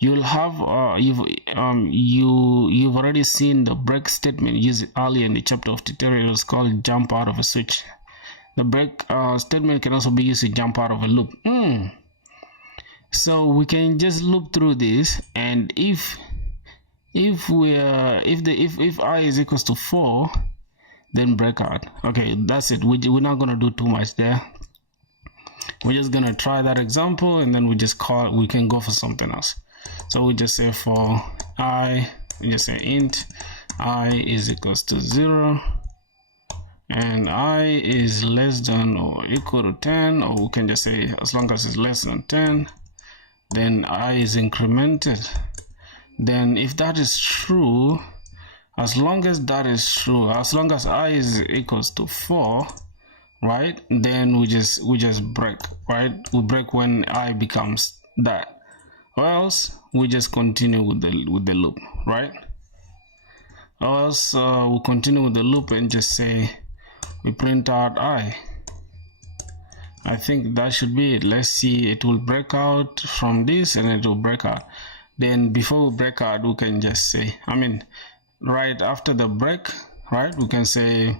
You'll have you've already seen the break statement used earlier in the chapter of tutorials called jump out of a switch. The break statement can also be used to jump out of a loop. So we can just loop through this, and if I is equals to 4, then break out. Okay, that's it. We're not gonna do too much there. We're just gonna try that example, and then we can go for something else. So we just say for I, we just say int I is equals to 0, and I is less than or equal to 10, or we can just say as long as it's less than 10, then I is incremented. Then if that is true, as long as that is true, as long as I is equals to 4, right, then we just break, right? We break when I becomes that. or else we just continue with the loop, right? Or else we'll continue with the loop and just say we print out I think that should be it. Let's see, it will break out from this and it will break out. Then before we break out, we can just say, I mean, right after the break, right, we can say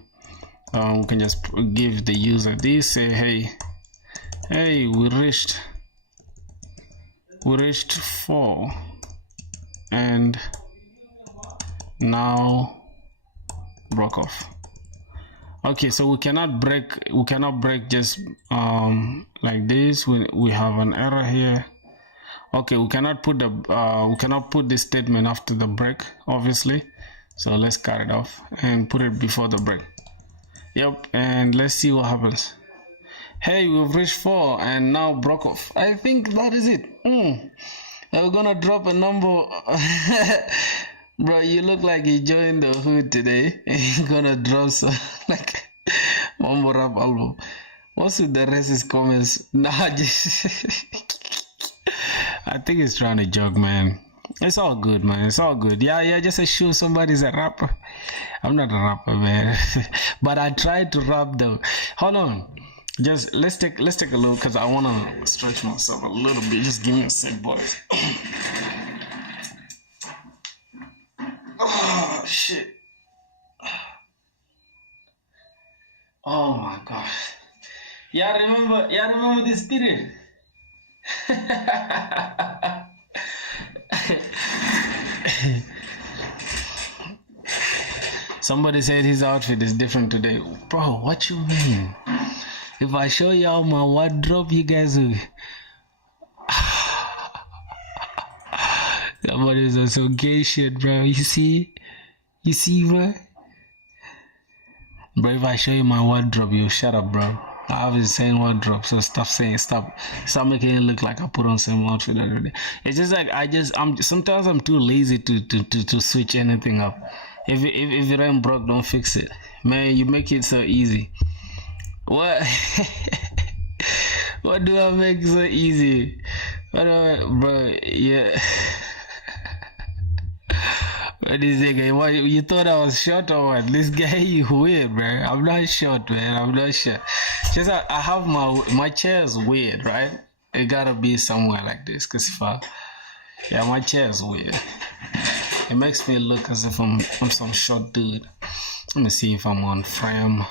we can just give the user this, say hey, we reached 4 and now broke off. Okay, so we cannot break just like this. We have an error here. Okay, we cannot put this statement after the break, obviously. So let's cut it off and put it before the break. Yep, and let's see what happens. Hey, we've reached 4 and now broke off. I think that is it. We're gonna drop a number. Bro, you look like you joined the hood today. You're gonna drop some like one more rap album. What's with the racist comments? Nah, just I think he's trying to joke, man. It's all good, man. It's all good. Yeah, just assume somebody's a rapper. I'm not a rapper, man. But I tried to rap though. Hold on. Just let's take a look, because I wanna stretch myself a little bit. Just give me a sec, boys. Oh shit. Oh my god. Yeah, remember this period. Somebody said his outfit is different today. Bro, what you mean? If I show y'all my wardrobe, you guys will somebody's on some gay shit, bro. You see, bro? Bro, if I show you my wardrobe, you shut up, bro. I have the same wardrobe, so stop making it look like I put on same outfit every day. It's just like sometimes I'm too lazy to switch anything up. If it ain't broke, don't fix it. Man, you make it so easy. What? What do I make so easy? Bro, yeah. What is it, guy? What, you thought I was short or what? This guy, you weird, bro. I'm not short, man. I'm not short. Just I have my chair is weird, right? It gotta be somewhere like this, cause my chair is weird. It makes me look as if I'm some short dude. Let me see if I'm on frame.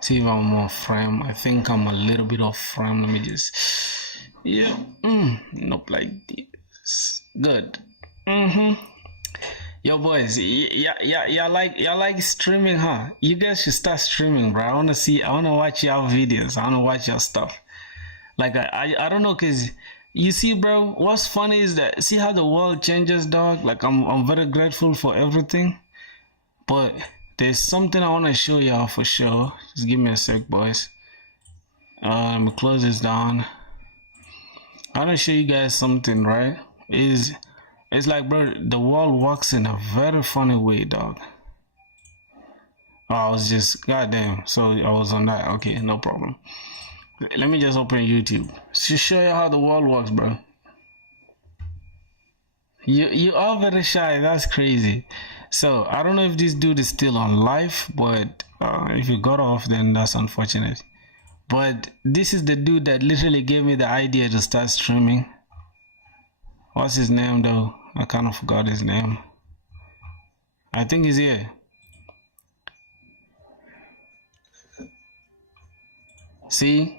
See if I'm on frame. I think I'm a little bit off frame. Let me just, yeah. Nope, like this. Good. Yo, boys, y'all like streaming, huh? You guys should start streaming, bro. I wanna watch y'all videos. I wanna watch y'all stuff. Like I don't know, cause you see, bro, what's funny is that see how the world changes, dog. Like I'm very grateful for everything, but there's something I wanna show y'all for sure. Just give me a sec, boys. Let me close this down. I wanna show you guys something, right? It's like, bro, the world works in a very funny way, dog. Oh, I was just, goddamn. So I was on that. Okay, no problem. Let me just open YouTube to show you how the world works, bro. You are very shy. That's crazy. So I don't know if this dude is still on live, but if you got off, then that's unfortunate. But this is the dude that literally gave me the idea to start streaming. What's his name though? I kind of forgot his name. I think he's here. See?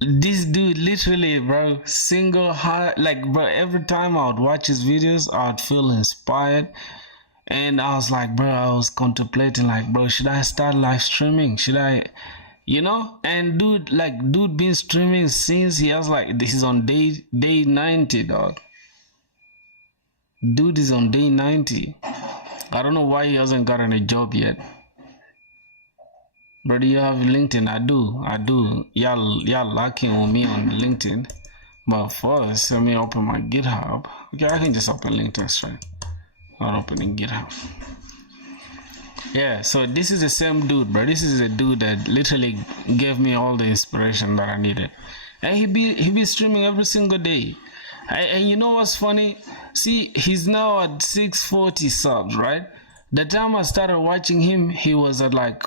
This dude literally, bro, bro, every time I would watch his videos, I would feel inspired. And I was like, bro, I was contemplating like, bro, should I start live streaming? Should I, you know? And dude been streaming since he has like, this is on day 90, dog. Dude is on day 90. I don't know why he hasn't gotten a job yet. But do you have LinkedIn? I do. Y'all lacking with me on LinkedIn. But first, let me open my GitHub. Okay, I can just open LinkedIn straight. Not opening GitHub. Yeah, so this is the same dude, bro. This is a dude that literally gave me all the inspiration that I needed. And he be streaming every single day. And you know what's funny? See, he's now at 640 subs, right? The time I started watching him, he was like,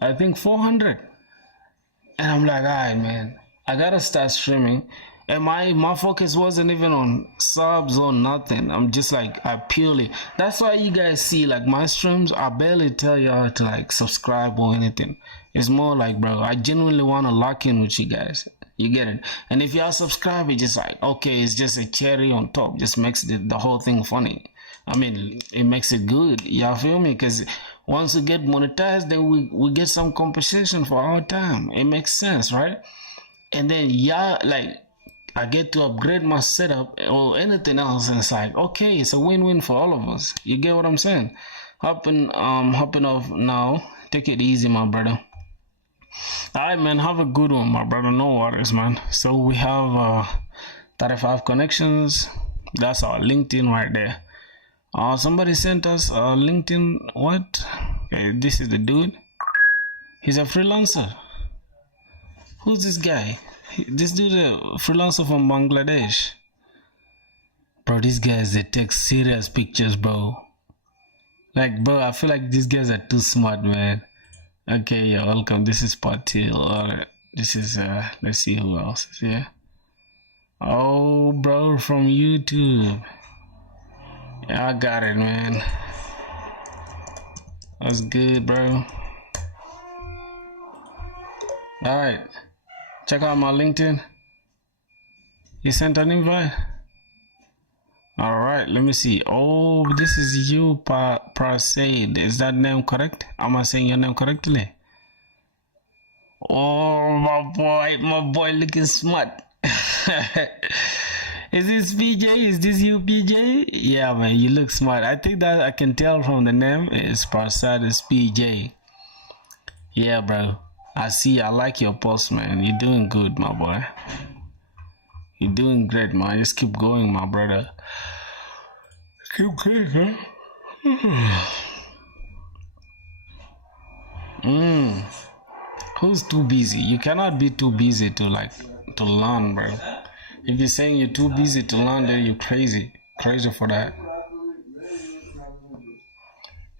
I think 400. And I'm like, alright, man, I gotta start streaming. And my focus wasn't even on subs or nothing. I'm just like, that's why you guys see like my streams, I barely tell y'all to like subscribe or anything. It's more like, bro, I genuinely want to lock in with you guys. You get it? And if y'all subscribe, it's just like, okay, it's just a cherry on top. Just makes the whole thing funny. I mean, it makes it good. Y'all feel me? Because once we get monetized, then we get some compensation for our time. It makes sense, right? And then y'all, like, I get to upgrade my setup or anything else, and it's like, okay, it's a win-win for all of us. You get what I'm saying? Hopping off now. Take it easy, my brother. Alright, man, have a good one, my brother. No worries, man. So we have 35 connections. That's our LinkedIn right there. Somebody sent us a LinkedIn. What? Okay, this is the dude. He's a freelancer. Who's this guy? This dude a freelancer from Bangladesh. Bro, these guys, they take serious pictures, bro. Like, bro, I feel like these guys are too smart, man. Okay, yeah, welcome. This is Patil. Alright, this is let's see who else is here. Oh, bro, from YouTube. Yeah, I got it, man. That's good, bro. Alright, check out my LinkedIn. You sent an invite? Alright, let me see. Oh, this is you, Prasaid. Is that name correct? Am I saying your name correctly? Oh, my boy looking smart. Is this PJ? Is this you, PJ? Yeah, man, you look smart. I think that I can tell from the name. It's Prasaid, it's PJ. Yeah, bro. I see. I like your post, man. You're doing good, my boy. You're doing great, man. Just keep going, my brother. Keep going, huh? Who's too busy? You cannot be too busy to learn, bro. If you're saying you're too busy to learn, then you're crazy. Crazy for that.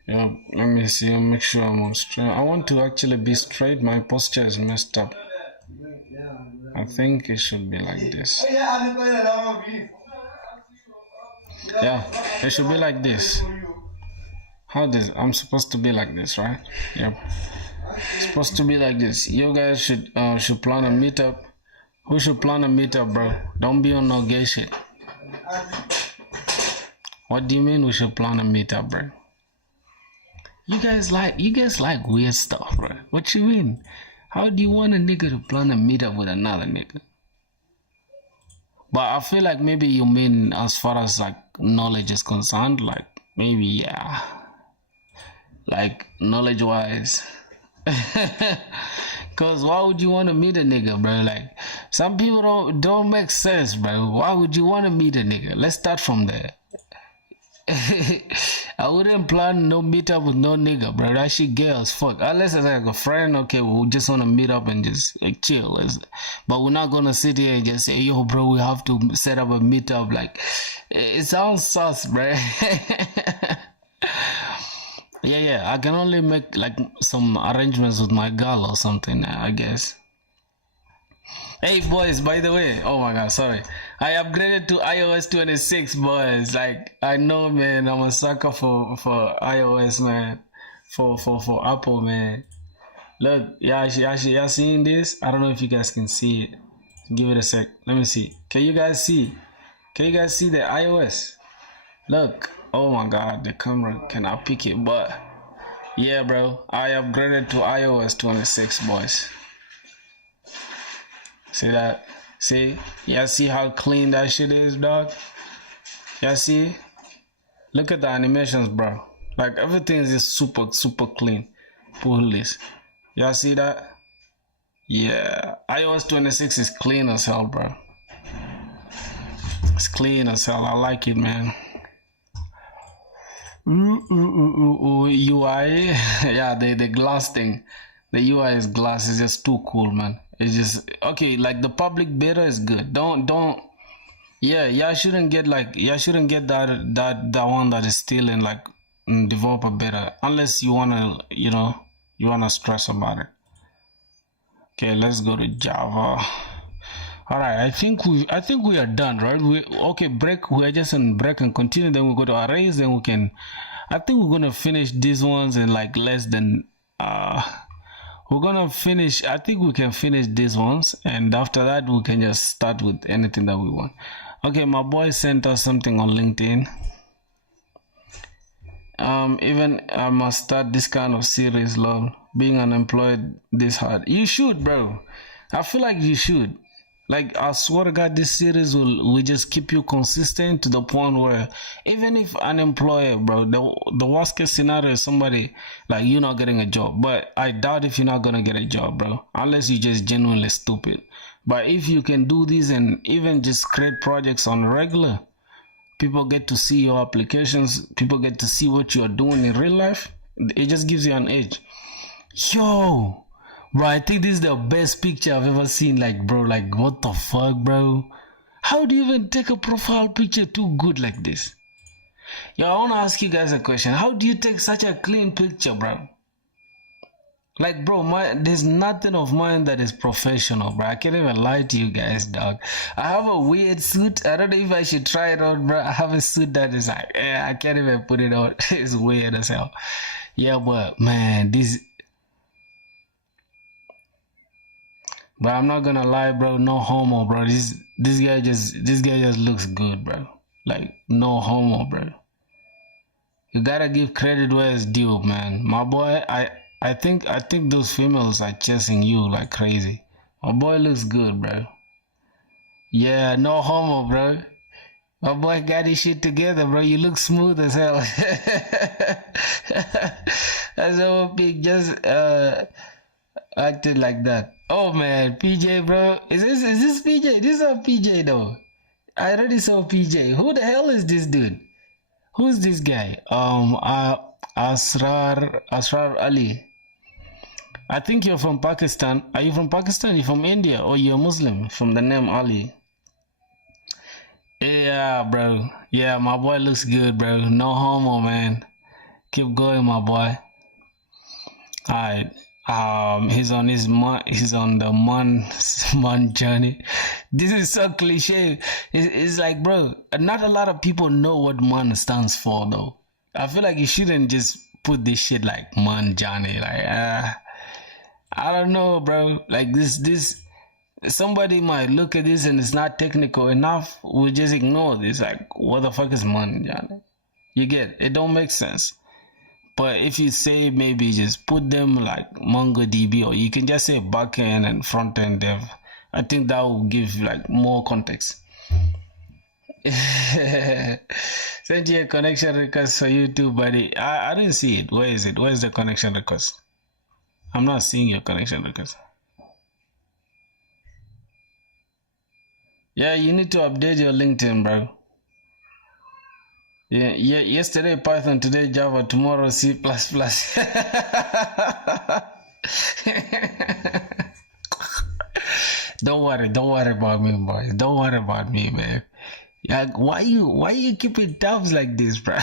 Yeah, let me see. I'll make sure I'm on straight. I want to actually be straight. My posture is messed up. I think it should be like this. Yeah, it should be like this. I'm supposed to be like this, right? Yep. It's supposed to be like this. You guys should plan a meetup. Who should plan a meetup, bro? Don't be on no gay shit. What do you mean we should plan a meetup, bro? You guys like weird stuff, bro. What you mean? How do you want a nigga to plan a meetup with another nigga? But I feel like maybe you mean as far as like knowledge is concerned, like maybe, yeah, like knowledge wise. Cause why would you want to meet a nigga, bro? Like some people don't make sense, bro. Why would you want to meet a nigga? Let's start from there. I wouldn't plan no meetup with no nigga, bro. That shit gay as fuck. Unless it's like a friend, okay, we just want to meet up and just like chill. But we're not gonna sit here and just say, yo, bro, we have to set up a meetup. Like, it sounds sus, bro. Yeah, I can only make like some arrangements with my girl or something, I guess. Hey boys, by the way, oh my god, sorry, I upgraded to iOS 26, boys. Like, I know, man, I'm a sucker for iOS, man, for Apple, man. Look, y'all seeing this? I don't know if you guys can see it. Give it a sec. Let me see. Can you guys see? Can you guys see the iOS? Look. Oh my god, the camera cannot pick it, but yeah, bro, I upgraded to iOS 26, boys. See that? See? Y'all see how clean that shit is, dog? Y'all see? Look at the animations, bro. Like, everything is just super clean. Pull this. Y'all see that? Yeah. iOS 26 is clean as hell, bro. It's clean as hell. I like it, man. UI. Yeah, the glass thing. The UI is glass. Is just too cool, man. It's just okay. Like the public beta is good. Don't Yeah, y'all shouldn't get that one that is still in like developer beta unless you wanna you wanna stress about it. Okay, let's go to Java. All right, I think we are done, right? Okay, break. We are just in break and continue. Then we go to arrays. Then we can. I think we're gonna finish these ones in like less than. We're gonna finish. I think we can finish these ones, and after that we can just start with anything that we want. Okay, my boy sent us something on LinkedIn. Even I must start this kind of series, lol. Being unemployed this hard. You should, bro. I feel like you should. Like, I swear to God, this series will just keep you consistent to the point where even if unemployed, bro, the worst case scenario is somebody like you not getting a job. But I doubt if you're not gonna get a job, bro, unless you're just genuinely stupid. But if you can do this and even just create projects on regular, people get to see your applications, people get to see what you are doing in real life. It just gives you an edge. Yo, bro, I think this is the best picture I've ever seen. Like, bro, like, what the fuck, bro? How do you even take a profile picture too good like this? Yo, I want to ask you guys a question. How do you take such a clean picture, bro? Like, bro, there's nothing of mine that is professional, bro. I can't even lie to you guys, dog. I have a weird suit. I don't know if I should try it on, bro. I have a suit that is like, I can't even put it on. It's weird as hell. Yeah, but, man, this... But I'm not gonna lie, bro. No homo, bro. This guy just looks good, bro. Like, no homo, bro. You gotta give credit where it's due, man. My boy, I think those females are chasing you like crazy. My boy looks good, bro. Yeah, no homo, bro. My boy got his shit together, bro. You look smooth as hell. That's how big just acted like that. Oh man, PJ, bro. Is this PJ? This is not PJ though. I already saw PJ. Who the hell is this dude? Who's this guy? Asrar Ali. I think you're from Pakistan. Are you from Pakistan? You're from India, or you're Muslim from the name Ali? Yeah, bro. Yeah, my boy looks good, bro. No homo, man. Keep going, my boy. Alright. He's on the man journey. This is so cliche. It's like, bro, not a lot of people know what man stands for though. I feel like you shouldn't just put this shit like man journey. Like, I don't know, bro. Like this somebody might look at this and it's not technical enough. We just ignore this. Like, what the fuck is man journey? You get it? Don't make sense. But if you say maybe just put them like MongoDB, or you can just say backend and frontend dev, I think that will give like more context. Send you a connection request for you too, buddy. I didn't see it. Where is it? Where's the connection request? I'm not seeing your connection request. Yeah, you need to update your LinkedIn, bro. Yeah, yesterday Python, today Java, tomorrow C++. Don't worry about me, boy. Don't worry about me, man. Yeah, why you keeping tabs like this, bro?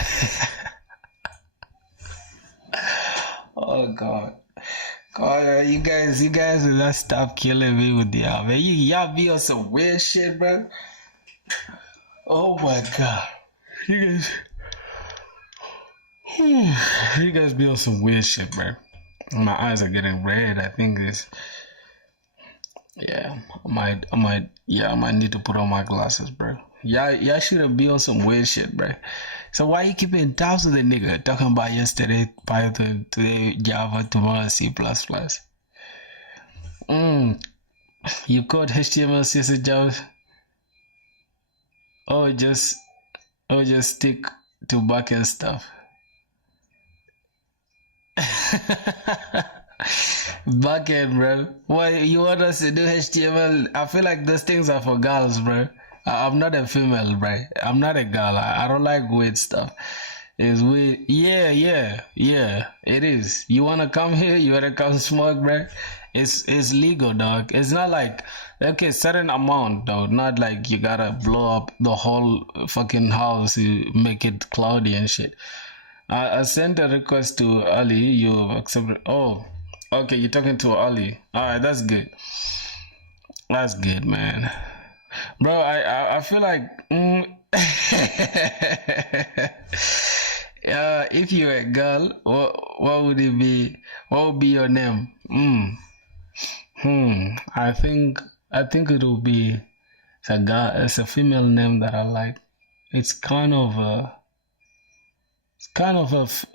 Oh God. God, you guys will not stop killing me with y'all, man. Y'all be on some weird shit, bro. Oh my God. You guys be on some weird shit, bro. My eyes are getting red. I think this. Yeah, I might need to put on my glasses, bro. Y'all should be on some weird shit, bro. So why you keeping tabs with the nigga talking about yesterday Python, today Java, tomorrow C++? You code HTML, CSS, Java, or just stick to backend stuff. Backend, bro. Why you want us to do HTML? I feel like those things are for girls, bro. I'm not a female, bro. I'm not a girl. I don't like weird stuff. It's weird. Yeah. It is. You wanna come here? You wanna come smoke, bro? It's legal, dog. It's not like okay, certain amount though. Not like you gotta blow up the whole fucking house to make it cloudy and shit. I sent a request to Ali. You accepted. Oh, okay. You're talking to Ali. All right, that's good. That's good, man. Bro, I feel like if you're a girl, what would it be? What would be your name? I think it will be a girl. It's a female name that I like. It's kind of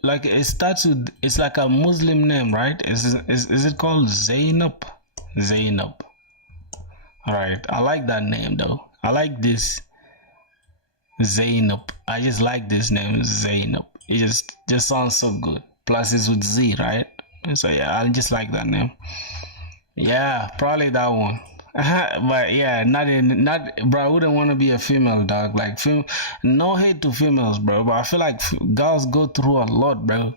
like it starts with. It's like a Muslim name, right? Is it called Zainab? Zainab. All right, I like that name though. I like this Zainab. I just like this name Zainab. It just sounds so good. Plus it's with Z, right? So yeah, I just like that name. Yeah, probably that one. But yeah, not bro. I wouldn't want to be a female dog. Like no hate to females, bro. But I feel like girls go through a lot, bro.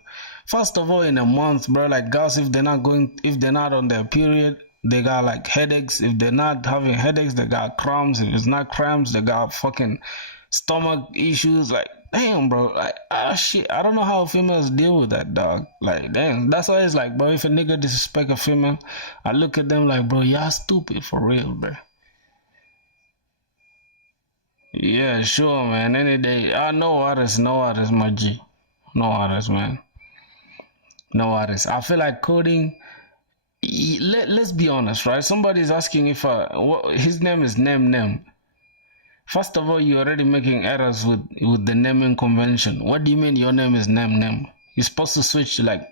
First of all, in a month, bro, like girls, if they're not on their period, they got like headaches. If they're not having headaches, they got cramps. If it's not cramps, they got fucking stomach issues. Like, damn, bro. Like, shit. I don't know how females deal with that, dog. Like, damn. That's why it's like, bro, if a nigga disrespect a female, I look at them like, bro, y'all stupid for real, bro. Yeah, sure, man. Any day. No artists, my G. No artists, man. No artists. I feel like coding. Let's be honest, right? Somebody's asking if his name is Nem. First of all, you're already making errors with the naming convention. What do you mean your name is Nem? You're supposed to switch to like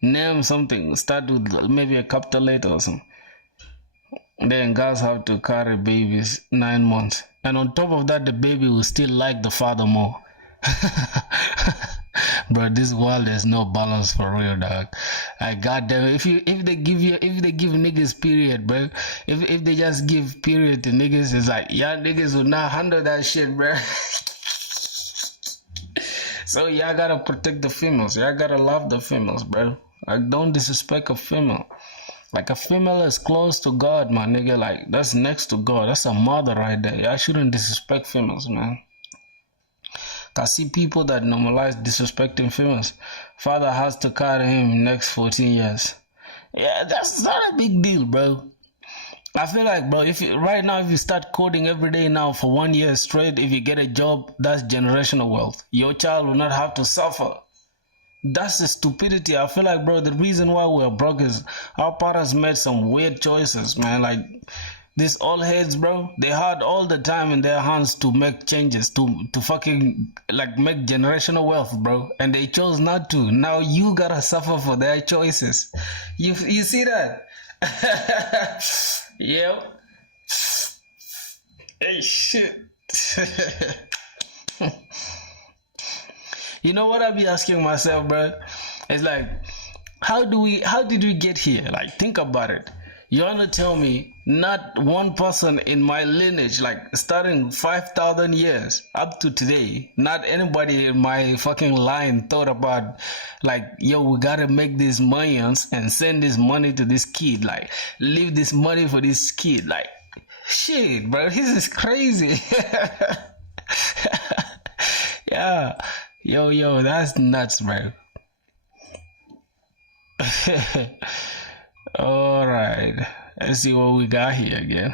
name something, start with maybe a capital letter or something. Then girls have to carry babies 9 months, and on top of that, the baby will still like the father more. Bro, this world has no balance for real, dog. I goddamn, if they give niggas period, bro. If they just give period to niggas, it's like y'all niggas will not handle that shit, bro. So y'all gotta protect the females. Y'all gotta love the females, bro. Like, don't disrespect a female. Like, a female is close to God, my nigga. Like, that's next to God. That's a mother right there. Y'all shouldn't disrespect females, man. I see people that normalize disrespecting females. Father has to carry him next 14 years. Yeah, that's not a big deal, bro. I feel like, bro, if you start coding every day now for 1 year straight, if you get a job, that's generational wealth. Your child will not have to suffer. That's the stupidity. I feel like, bro, the reason why we're broke is our parents made some weird choices, man. Like, these old heads, bro, they had all the time in their hands to make changes, to fucking, like, make generational wealth, bro. And they chose not to. Now you gotta suffer for their choices. You see that? Yep. Hey, shit. You know what I be asking myself, bro? It's like, how did we get here? Like, think about it. You wanna tell me not one person in my lineage, like starting 5,000 years up to today, not anybody in my fucking line thought about, like, yo, we gotta make these millions and send this money to this kid, like, leave this money for this kid, like, shit, bro, this is crazy. Yeah, yo, that's nuts, bro. All right, let's see what we got here again.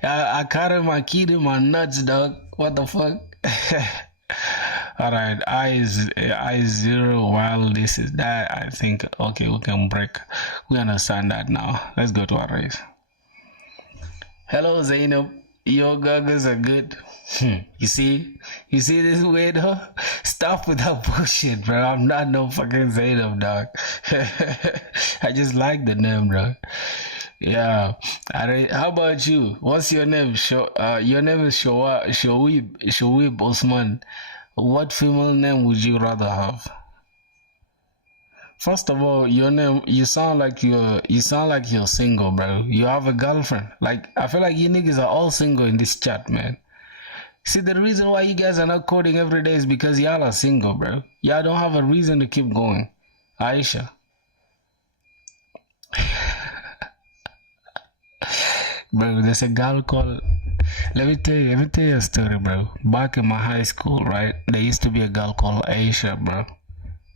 I carry my kid in my nuts, dog. What the fuck? All right, I0 while this is that. I think, okay, we can break. We understand that now. Let's go to our race. Hello, Zainab. Your goggles are good. You see this weirdo? Stop with that bullshit, bro. I'm not no fucking Zainab, dog. I just like the name, bro. Yeah. How about you? What's your name? Your name is Shoaib Osman. What female name would you rather have? First of all, your name, you sound like you're single, bro. You have a girlfriend. Like, I feel like you niggas are all single in this chat, man. See, the reason why you guys are not coding every day is because y'all are single, bro. Y'all don't have a reason to keep going. Aisha. Bro, there's a girl called... Let me tell you a story, bro. Back in my high school, right? There used to be a girl called Aisha, bro.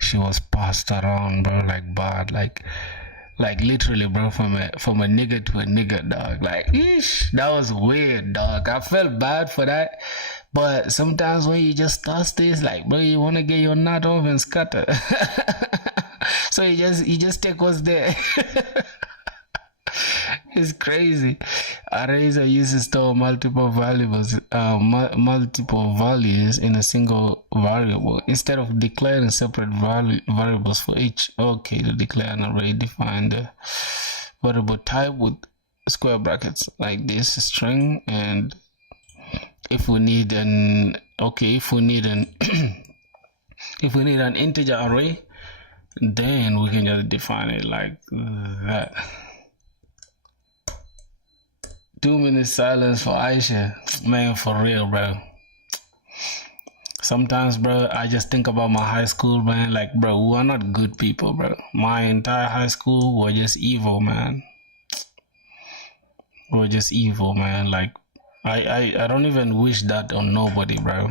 She was passed around, bro, like bad, like literally, bro, from a nigga to a nigga, dog. Like, eesh, that was weird, dog. I felt bad for that, but sometimes when you just toss this, like, bro, you wanna get your nut off and scatter. So you just take what's there. It's crazy. Arrays are used to store multiple values in a single variable instead of declaring separate variables for each. Okay, to declare an array, define the variable type with square brackets like this string, and if we need an if we need an integer array, then we can just define it like that. 2 minutes silence for Aisha. Man, for real, bro. Sometimes, bro, I just think about my high school, man. Like, bro, we are not good people, bro. My entire high school were just evil, man. We're just evil, man. Like, I don't even wish that on nobody, bro.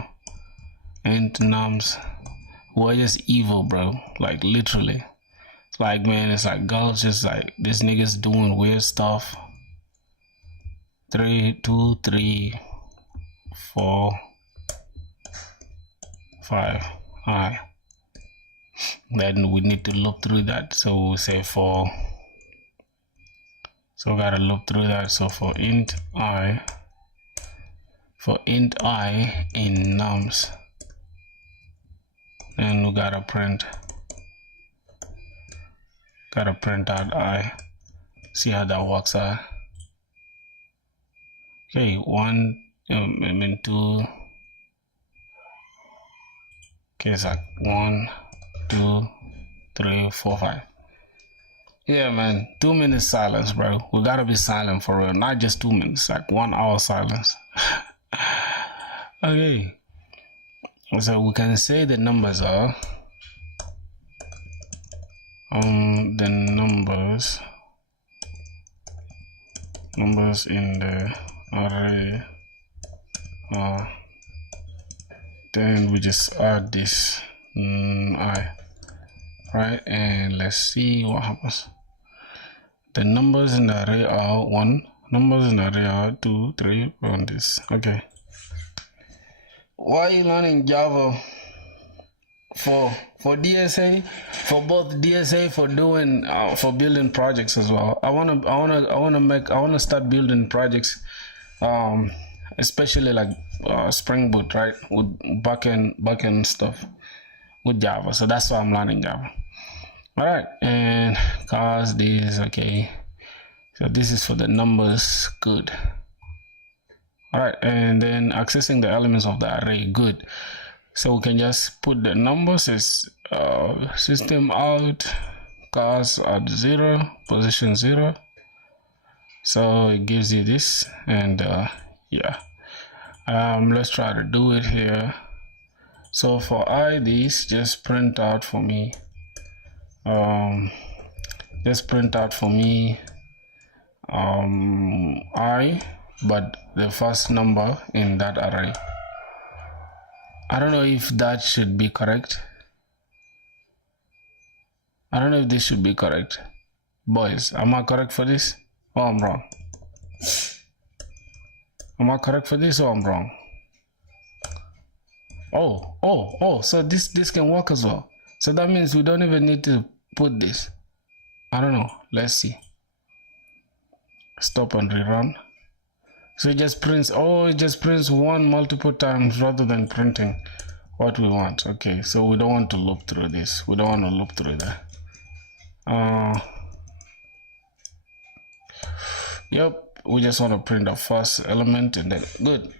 And nums, we're just evil, bro. Like, literally. It's like, man, it's like girls just like, this nigga's doing weird stuff. 3, 2, 3, 4, 5. Alright. Then we need to loop through that. So we'll say for. So we gotta loop through that. So for int I in nums, then we gotta print out I. See how that works out. Okay, 2. Okay, it's like 1, 2, 3, 4, 5. Yeah, man, 2 minutes silence, bro. We gotta be silent for real. Not just 2 minutes, like 1 hour silence. Okay, so we can say the numbers are the numbers in the array then we just add this I, right? And let's see what happens. The numbers in the array are 1, numbers in the array are 2, 3 on this. Okay, why are you learning Java? For DSA, for both DSA, for doing for building projects as well. I wanna start building projects, especially like Spring Boot, right, with backend stuff with Java. So that's why I'm learning Java. All right, and cause this, okay. So this is for the numbers, good. All right, and then accessing the elements of the array, good. So we can just put the numbers as system out cars at 0, position 0. So it gives you this, and yeah. Let's try to do it here. So for IDs, just print out for me. I, but the first number in that array. I don't know if that should be correct. I don't know if this should be correct. Boys, am I correct for this? Or I'm wrong? Am I correct for this or I'm wrong? Oh, so this can work as well. So that means we don't even need to put this. I don't know. Let's see. Stop and rerun. So it just prints, it just prints 1 multiple times rather than printing what we want. Okay, so we don't want to loop through this. We don't want to loop through that. Yep, we just want to print the first element and then good.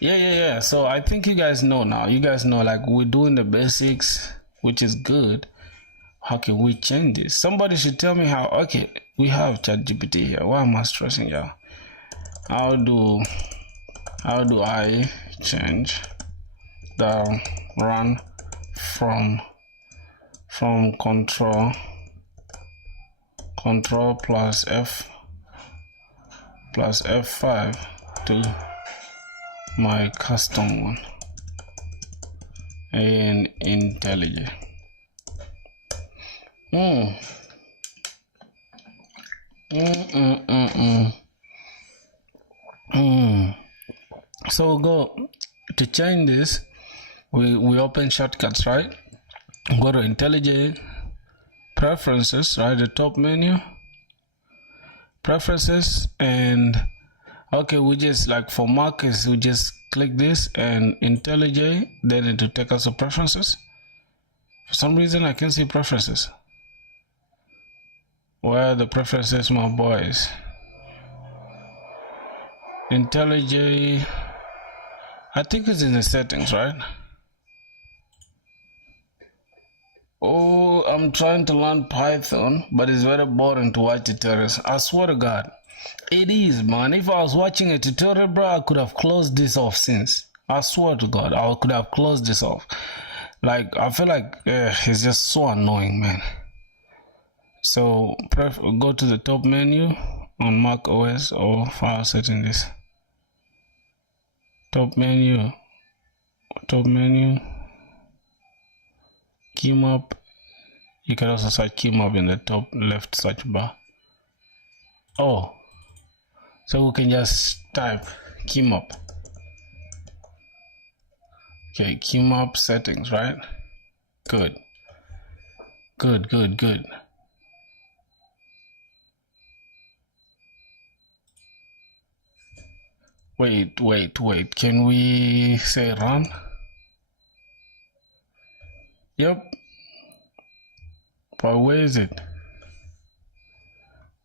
Yeah. So I think you guys know now. You guys know, like, we're doing the basics, which is good. How can we change this? Somebody should tell me how. Okay, we have ChatGPT here. Why am I stressing y'all? How do how do I change the run from control plus F5 to my custom one in IntelliJ. So go to change this. We open shortcuts, right? Go to IntelliJ, preferences, right? The top menu, preferences, and okay, we just like for markers, we just click this and IntelliJ, then it will take us to preferences. For some reason, I can't see preferences. Where are the preferences, my boys? IntelliJ, I think it's in the settings, right? Oh, I'm trying to learn Python, but it's very boring to watch tutorials. I swear to God, it is, man. If I was watching a tutorial, bro, I could have closed this off since. I swear to God, I could have closed this off. Like, I feel like it's just so annoying, man. So, go to the top menu on Mac OS or file settings. Top menu, keymap. You can also search keymap in the top left search bar. Oh, so we can just type keymap. Okay, keymap settings, right? Good. Wait. Can we say run? Yep. But where is it? I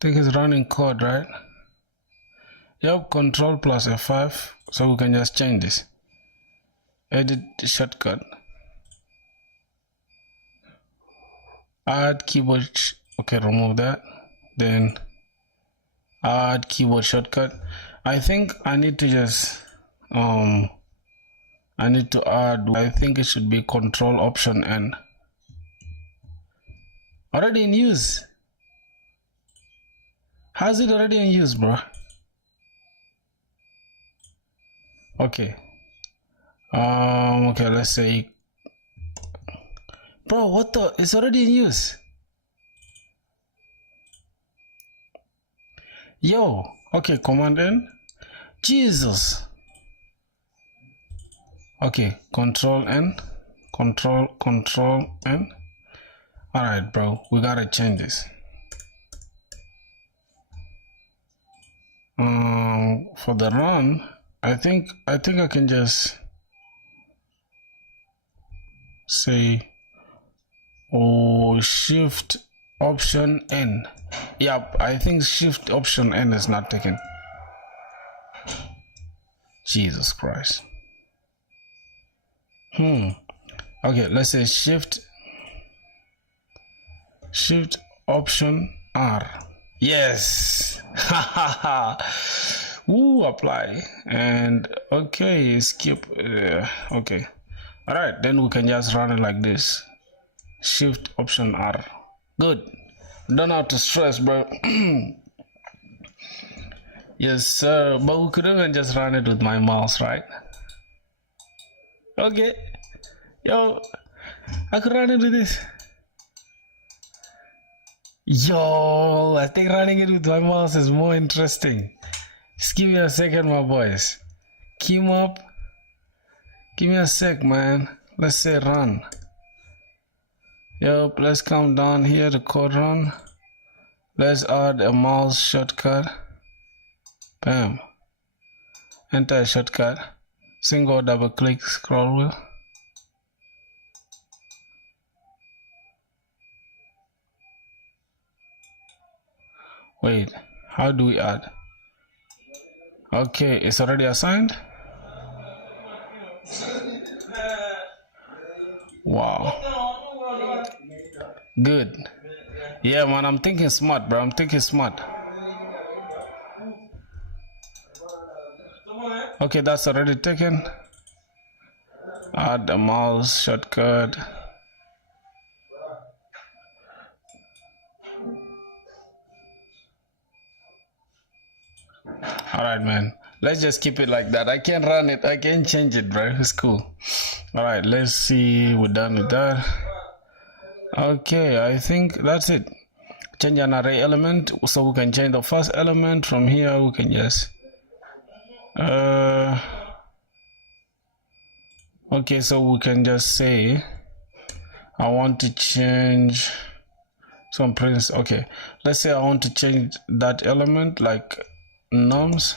think it's running code, right? Yep, control plus F5. So we can just change this. Edit shortcut. Add keyboard. Okay, remove that. Then add keyboard shortcut. I think I need to just I need to add, I think it should be control option N. Already in use. How's it already in use, bro? Okay. Okay, let's say, bro, what the, it's already in use. Yo, okay, command N. Jesus. Okay, control N, control N. All right, bro, we gotta change this. For the run, I think I can just say, oh, shift option N. Yep, I think shift option N is not taken. Jesus Christ. Okay, let's say shift option R. Yes. Ooh, apply. And okay, skip. Okay. All right, then we can just run it like this. Shift option R. Good. Don't have to stress, bro. Yes, sir. But we could even just run it with my mouse, right? Okay. Yo, I could run it with this. Yo, I think running it with my mouse is more interesting. Just give me a second, my boys. Keymap. Give me a sec, man. Let's say run. Yup, let's come down here to code run. Let's add a mouse shortcut. Bam. Enter a shortcut. Single double click scroll wheel. Wait, how do we add? Okay, it's already assigned. Wow. Good. Yeah, man, I'm thinking smart, bro. I'm thinking smart. Okay, that's already taken. Add the mouse shortcut. Alright, man, let's just keep it like that. I can run it, I can change it, bro. It's cool. Alright, let's see. We're done with that. Okay, I think that's it. Change an array element, so we can change the first element. From here we can just okay, so we can just say I want to change some prints. Okay, let's say I want to change that element, like nums.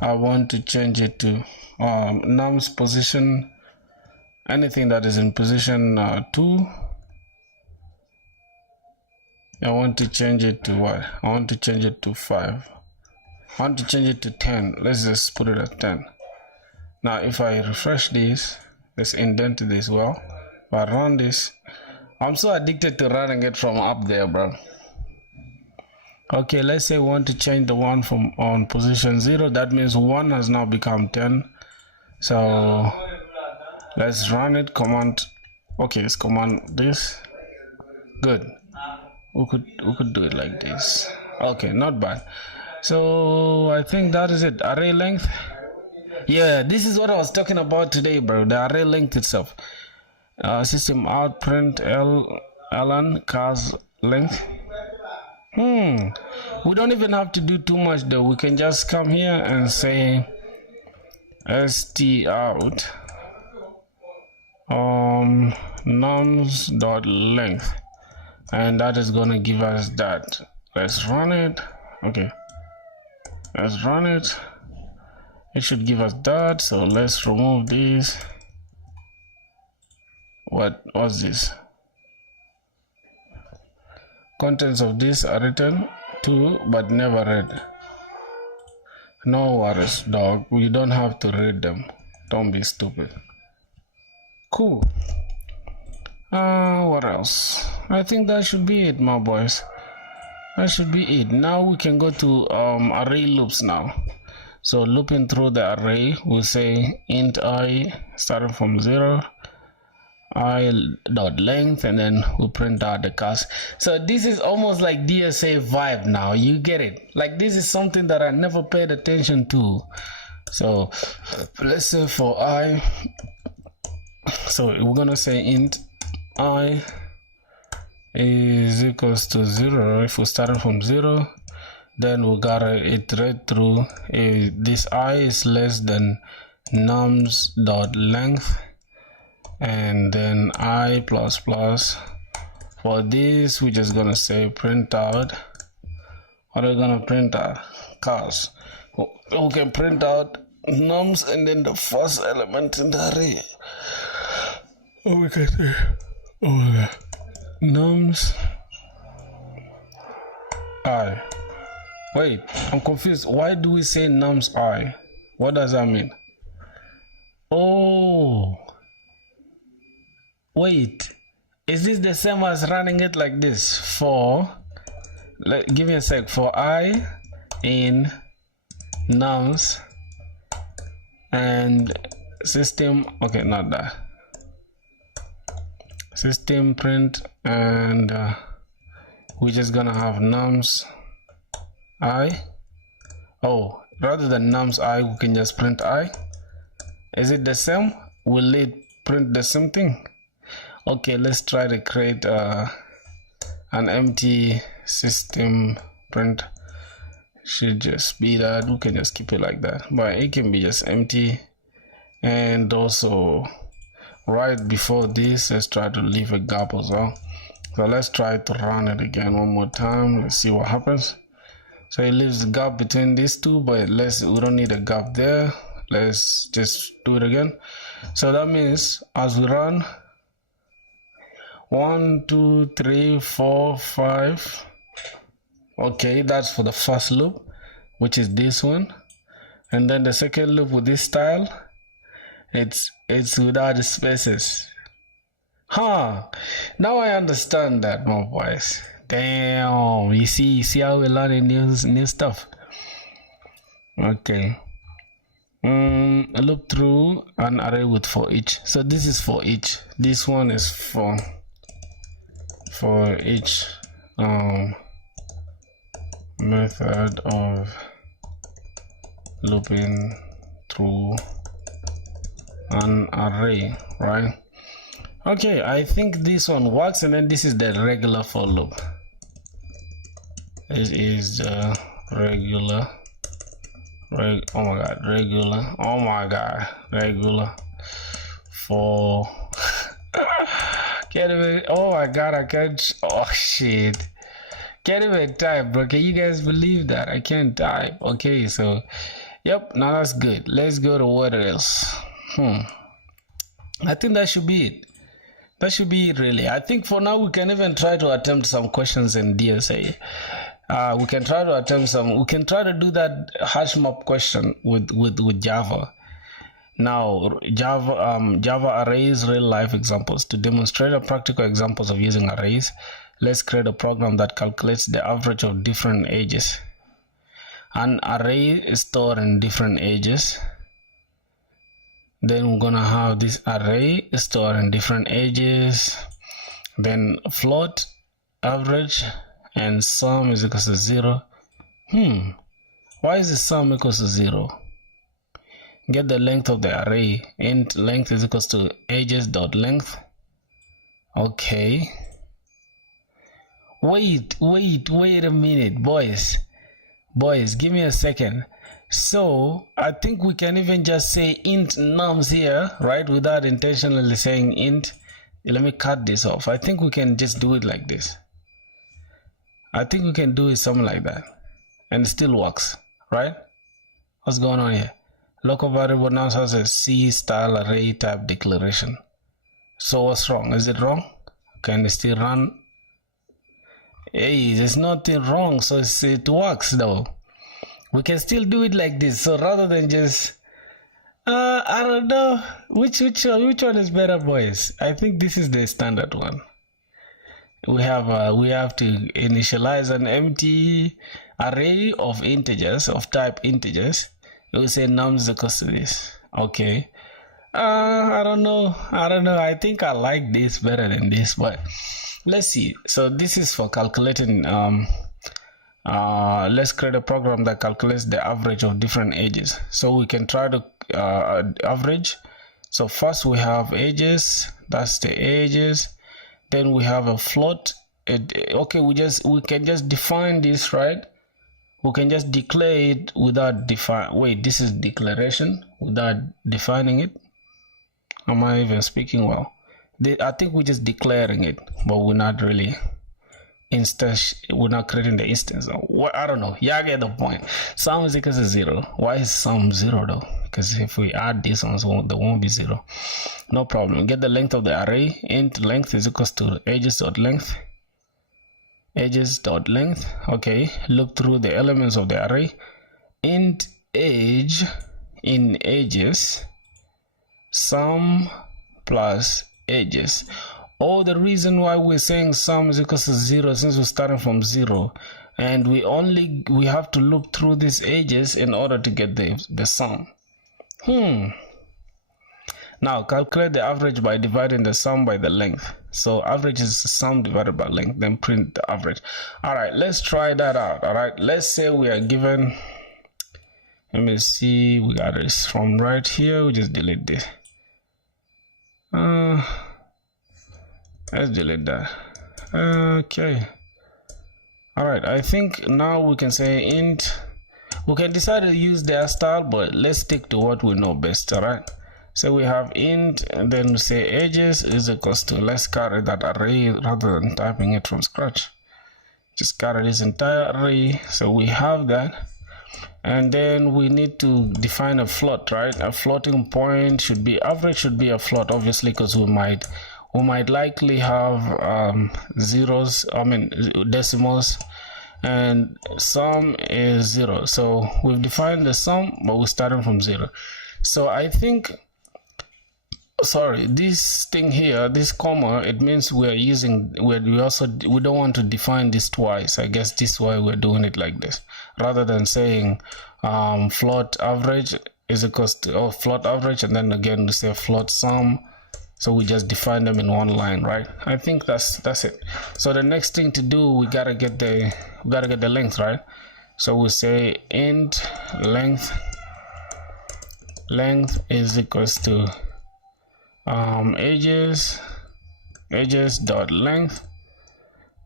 I want to change it to nums position, anything that is in position 2. I want to change it to what? I want to change it to 5. I want to change it to 10. Let's just put it at 10. Now if I refresh this, let's indent this. Well, if I run this, I'm so addicted to running it from up there, bro. Okay, let's say we want to change the one from on position 0. That means 1 has now become 10. So let's run it. Command. Okay, let's command this. Good. We could do it like this. Okay, not bad. So I think that is it. Array length. Yeah, this is what I was talking about today, bro. The array length itself. System out print ln cars length. We don't even have to do too much though. We can just come here and say st out nums dot length, and that is gonna give us that. Let's run it. Okay, let's run it. It should give us that. So let's remove this. What's this? Contents of this are written to but never read. No worries, dog. We don't have to read them. Don't be stupid. Cool. What else? I think that should be it, my boys. That should be it. Now we can go to array loops now. So looping through the array, we'll say int I starting from 0, I dot length, and then we print out the cast. So this is almost like DSA vibe now. You get it? Like this is something that I never paid attention to. So let's say for I, so we're gonna say int I is equals to 0. If we started from 0, then we gotta iterate through this I is less than nums dot length, and then I plus plus. For this we're just gonna say print out. What are we gonna print out? Cars. We can print out nums and then the first element in the array. Oh, we can say nums I. Wait, I'm confused. Why do we say nums I? What does that mean? Oh, wait, is this the same as running it like this? For, give me a sec. For I in nums and system. Okay, not that. System print, and we're just gonna have nums I. Oh, rather than nums I, we can just print I. Is it the same? Will it print the same thing? Okay, let's try to create an empty system print. Should just be that. We can just keep it like that, but it can be just empty. And also right before this, let's try to leave a gap as well. So let's try to run it again one more time. Let's see what happens. So it leaves a gap between these two, but we don't need a gap there. Let's just do it again. So that means as we run 1 2 3 4 5, okay, that's for the first loop, which is this one. And then the second loop with this style, it's without the spaces. Now I understand that, my boys. Damn, you see how we're learning new stuff. Okay, loop through an array with for each. So this is for each. This one is for each method of looping through an array, right? Okay, I think this one works, and then this is the regular for loop. This is the regular. Oh my god, regular for can't even, oh my god, I can't, oh shit, can't even type, bro. Can you guys believe that I can't type? Okay, so yep, now that's good. Let's go to what else. I think that should be it. That should be it, really. I think for now we can even try to attempt some questions in DSA. We can try to attempt some. We can try to do that hash map question with Java. Now, Java arrays real life examples. To demonstrate a practical examples of using arrays, let's create a program that calculates the average of different ages. An array is stored in different ages. Then we're gonna have this array stored in different ages. Then float, average, and sum is equals to 0. Why is the sum equals to 0? Get the length of the array. Int length is equals to ages.length. Okay. Wait a minute, boys, give me a second. So I think we can even just say int nums here, right, without intentionally saying int. Let me cut this off. I think we can just do it like this. I think we can do it something like that, and it still works, right? What's going on here? Local variable now has a C style array type declaration. So what's wrong? Is it wrong? Can it still run? Hey, there's nothing wrong, so it works though. We can still do it like this. So rather than just I don't know which one is better, boys. I think this is the standard one. We have to initialize an empty array of integers, of type integers. We say nums is equals to this. Okay. I don't know. I think I like this better than this, but let's see. So this is for calculating. Let's create a program that calculates the average of different ages. So we can try to average. So first we have ages. That's the ages. Then we have a float. Okay, we can just define this, right? We can just declare it without wait, this is declaration without defining it. Am I even speaking well? I think we're just declaring it, but we're not really we're not creating the instance. I don't know. Yeah, I get the point. Sum is equals to 0. Why is sum 0 though? Because if we add this one, there won't be 0. No problem. Get the length of the array. Int length is equals to ages.length. Ages.length. Okay. Look through the elements of the array. Int age in ages. Sum plus ages. Oh, the reason why we're saying sum is equals to 0, since we're starting from 0, and we have to loop through these ages in order to get the sum. Now calculate the average by dividing the sum by the length. So average is the sum divided by length, then print the average. All right, let's try that out. All right, let's say we are given, let me see, we got this from right here. We just delete this. Let's delete that. Okay. All right, I think now we can say int. We can decide to use their style, but let's stick to what we know best. All right, so we have int, and then we say ages is equals to, let's carry that array rather than typing it from scratch. Just carry this entire array. So we have that, and then we need to define a float, right? A floating point should be, average should be a float, obviously, because we might likely have zeros, decimals, and sum is 0. So we've defined the sum, but we're starting from 0. So I think, sorry, this thing here, this comma, it means we don't want to define this twice. I guess this is why we're doing it like this, rather than saying float average is equals to float average, and then again we say float sum. So we just define them in one line, right? I think that's it. So the next thing to do, we gotta get the length, right? So we say int length is equals to edges dot length,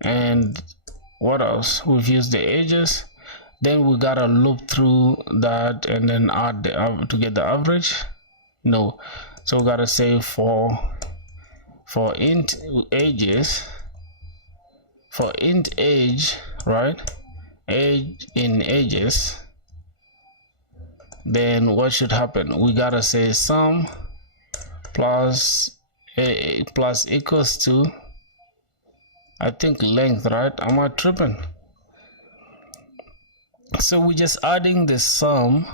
and what else? We've used the edges. Then we gotta loop through that and then add the to get the average. No, so we gotta say for int edges, for int age, right? Age in edges. Then what should happen? We gotta say sum plus equals to, I think, length, right? Am I tripping? So we're just adding the sum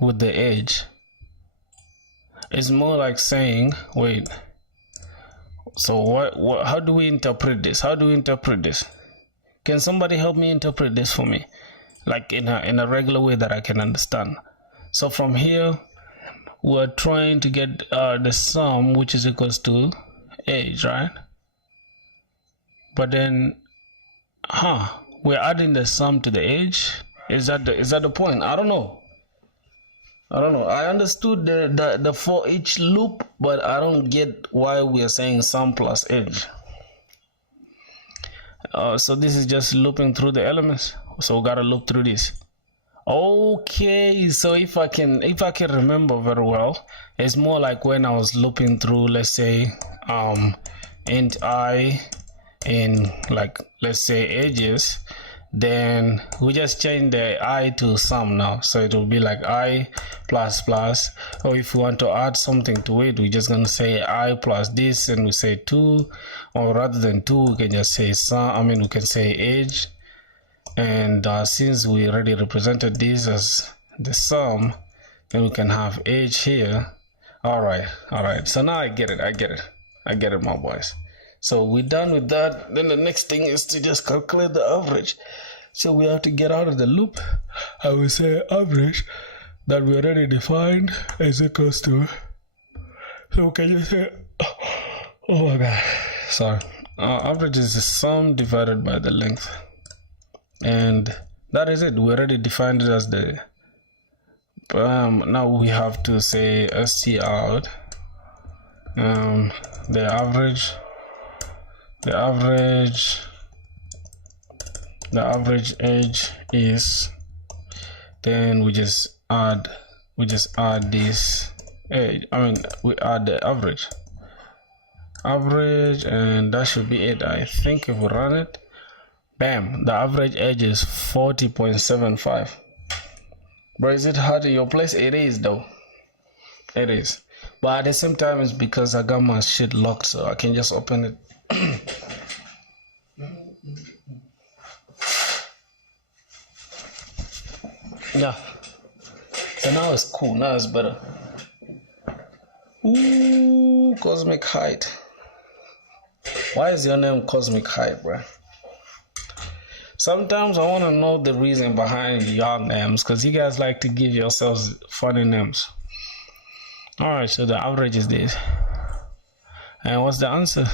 with the age. It's more like saying, wait, so what how do we interpret this? Can somebody help me interpret this for me, like in a regular way that I can understand? So from here we're trying to get the sum, which is equals to age, right? But then we're adding the sum to the age. Is that the point? I don't know. I understood the for each loop, but I don't get why we are saying sum plus age. So this is just looping through the elements. So we gotta loop through this. Okay, so if I can remember very well, it's more like when I was looping through, let's say int I in, like, let's say edges, then we just change the I to sum now, so it will be like I plus plus, or if we want to add something to it, we're just gonna say I plus this, and we say 2, or rather than 2 we can just say sum. We can say age, and since we already represented this as the sum, then we can have age here. All right, so now I get it, my boys. So we're done with that. Then the next thing is to just calculate the average. So we have to get out of the loop. I will say average that we already defined is equals to, so can you say, oh my god, sorry, average is the sum divided by the length, and that is it. We already defined it as the now we have to say st out the average age is, then we just add this age. We add the average, and that should be it. I think if we run it, bam, the average age is 40.75. But is it hard in your place? It is though, it is. But at the same time, it's because I got my shit locked, so I can just open it. Yeah, so now it's cool, now it's better. Ooh, Cosmic Height. Why is your name Cosmic Height, bro? Sometimes I want to know the reason behind your names, because you guys like to give yourselves funny names. Alright, so the average is this. And what's the answer?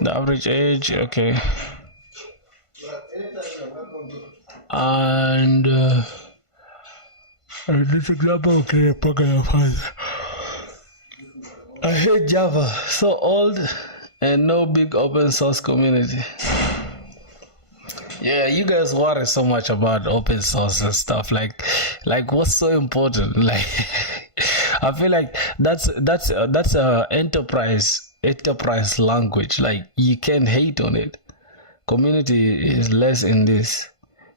The average age, okay. And this example, okay, I hate Java, so old and no big open source community. Yeah, you guys worry so much about open source and stuff. Like what's so important? Like, I feel like that's a enterprise language. Like, you can't hate on it. Community is less in this.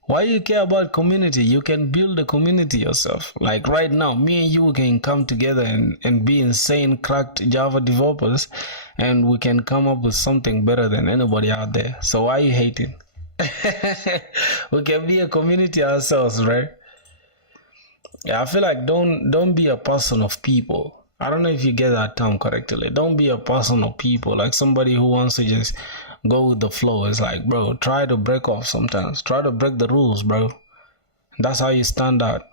Why you care about community? You can build a community yourself. Like right now, me and you can come together and be insane cracked Java developers, and we can come up with something better than anybody out there. So why are you hating? We can be a community ourselves, right? Yeah, I feel like don't be a person of people. I don't know if you get that term correctly. Don't be a person of people, like somebody who wants to just go with the flow. It's like, bro, try to break off sometimes. Try to break the rules, bro. That's how you stand out.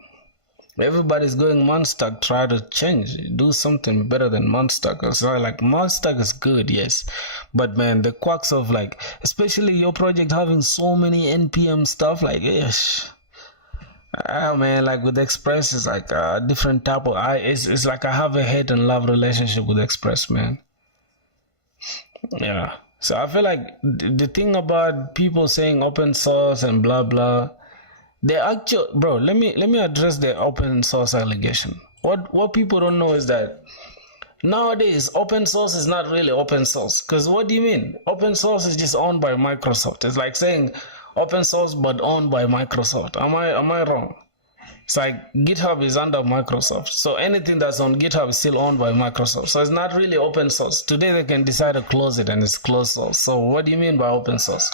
Everybody's going Monstack. Try to change, do something better than Monstack. So like Monstack is good, yes, but man, the quirks of like, especially your project having so many npm stuff, like ish. Man, like with Express, it's like a different type of. It's like I have a hate and love relationship with Express, man. Yeah. So I feel like the thing about people saying open source and blah blah, the actual bro. Let me address the open source allegation. What people don't know is that nowadays open source is not really open source. Because what do you mean? Open source is just owned by Microsoft. It's like saying open source but owned by Microsoft. Am I wrong? It's like GitHub is under Microsoft, so anything that's on GitHub is still owned by Microsoft. So it's not really open source. Today they can decide to close it and it's closed source. So what do you mean by open source?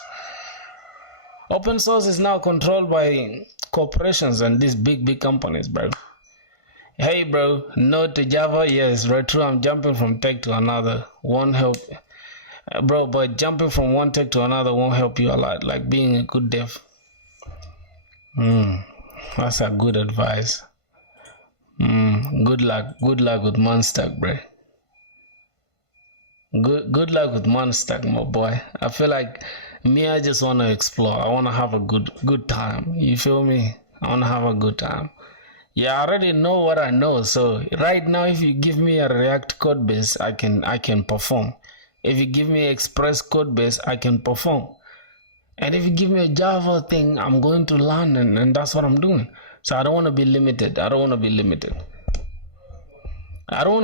Open source is now controlled by corporations and these big companies, bro. Hey bro, Node to Java, yes, right, true. I'm jumping from tech to another. Won't help, bro. But jumping from one tech to another won't help you a lot. Like being a good dev. That's a good advice. Good luck with Monstack, bro. Good luck with Monstack, my boy. I feel like me, I just want to explore. I want to have a good time. You feel me? I want to have a good time. Yeah, I already know what I know. So right now, if you give me a React code base, I can perform. If you give me Express code base, I can perform. And if you give me a Java thing, I'm going to learn, and that's what I'm doing. So I don't want to be limited. I don't want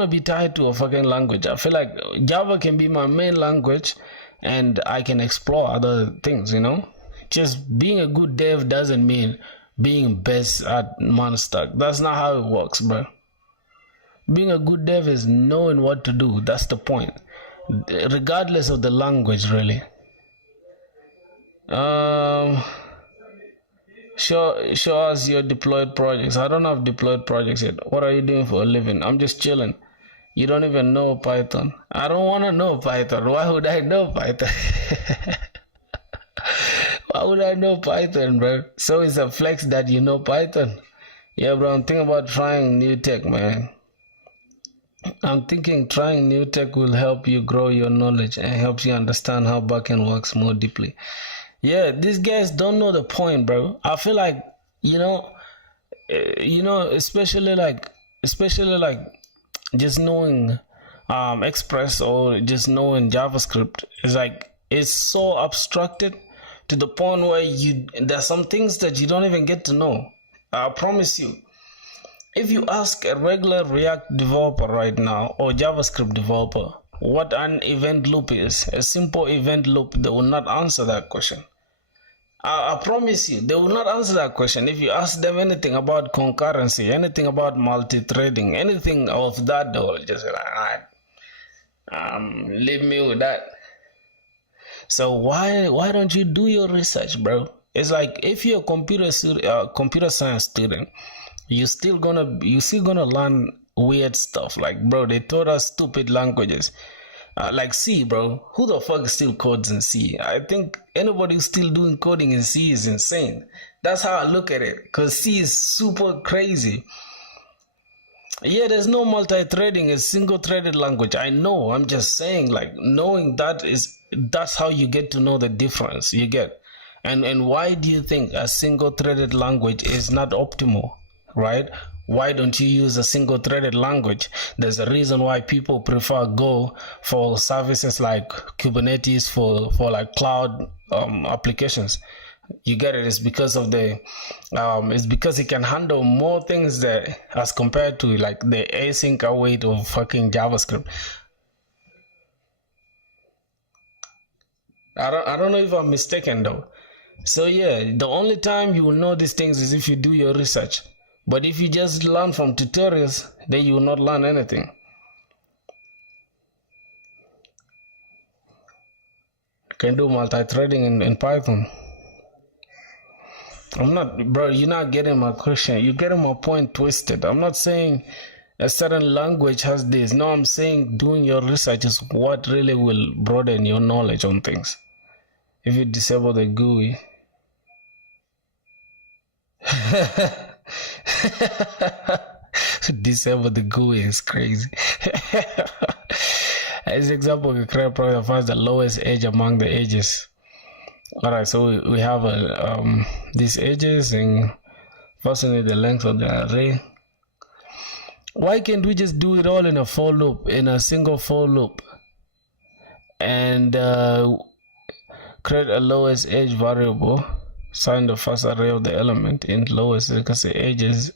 to be tied to a fucking language. I feel like Java can be my main language and I can explore other things, you know? Just being a good dev doesn't mean being best at Monstack. That's not how it works, bro. Being a good dev is knowing what to do. That's the point. Regardless of the language, really. Show us your deployed projects. I don't have deployed projects yet. What are you doing for a living? I'm just chilling. You don't even know Python. I don't want to know Python. Why would I know Python? Why would I know Python, bro? So it's a flex that you know Python. Yeah, bro, I'm thinking about trying new tech, man. I'm thinking trying new tech will help you grow your knowledge and helps you understand how backend works more deeply. Yeah, these guys don't know the point, bro. I feel like, especially like just knowing Express or just knowing JavaScript is like, it's so abstracted to the point where there's some things that you don't even get to know. I promise you. If you ask a regular React developer right now or JavaScript developer what an event loop is, a simple event loop, they will not answer that question. I promise you, they will not answer that question. If you ask them anything about concurrency, anything about multi-threading, anything of that, they will just like, leave me with that. So why don't you do your research, bro? It's like if you're a computer science student, you're still gonna learn weird stuff. Like, bro, they taught us stupid languages. Like C, bro. Who the fuck still codes in C? I think anybody who's still doing coding in C is insane. That's how I look at it. Because C is super crazy. Yeah, there's no multi-threading. It's single-threaded language. I know. I'm just saying, like, knowing that's how you get to know the difference. You get. And why do you think a single-threaded language is not optimal? Right? Why don't you use a single-threaded language? There's a reason why people prefer Go for services like Kubernetes for like cloud applications. You get it? It's because of it's because it can handle more things that as compared to like the async await of fucking JavaScript. I don't know if I'm mistaken though. So yeah, the only time you will know these things is if you do your research. But if you just learn from tutorials, then you will not learn anything. You can do multi-threading in Python. I'm not, bro, you're not getting my question. You're getting my point twisted. I'm not saying a certain language has this. No, I'm saying doing your research is what really will broaden your knowledge on things. If you disable the GUI. Disable the GUI is crazy. As example, we create a program that finds the lowest edge among the edges. Alright, so we have these edges, and first we need the length of the array. Why can't we just do it all in a for loop, in a single for loop, and create a lowest edge variable, assign the first array of the element in lowest, because the edges,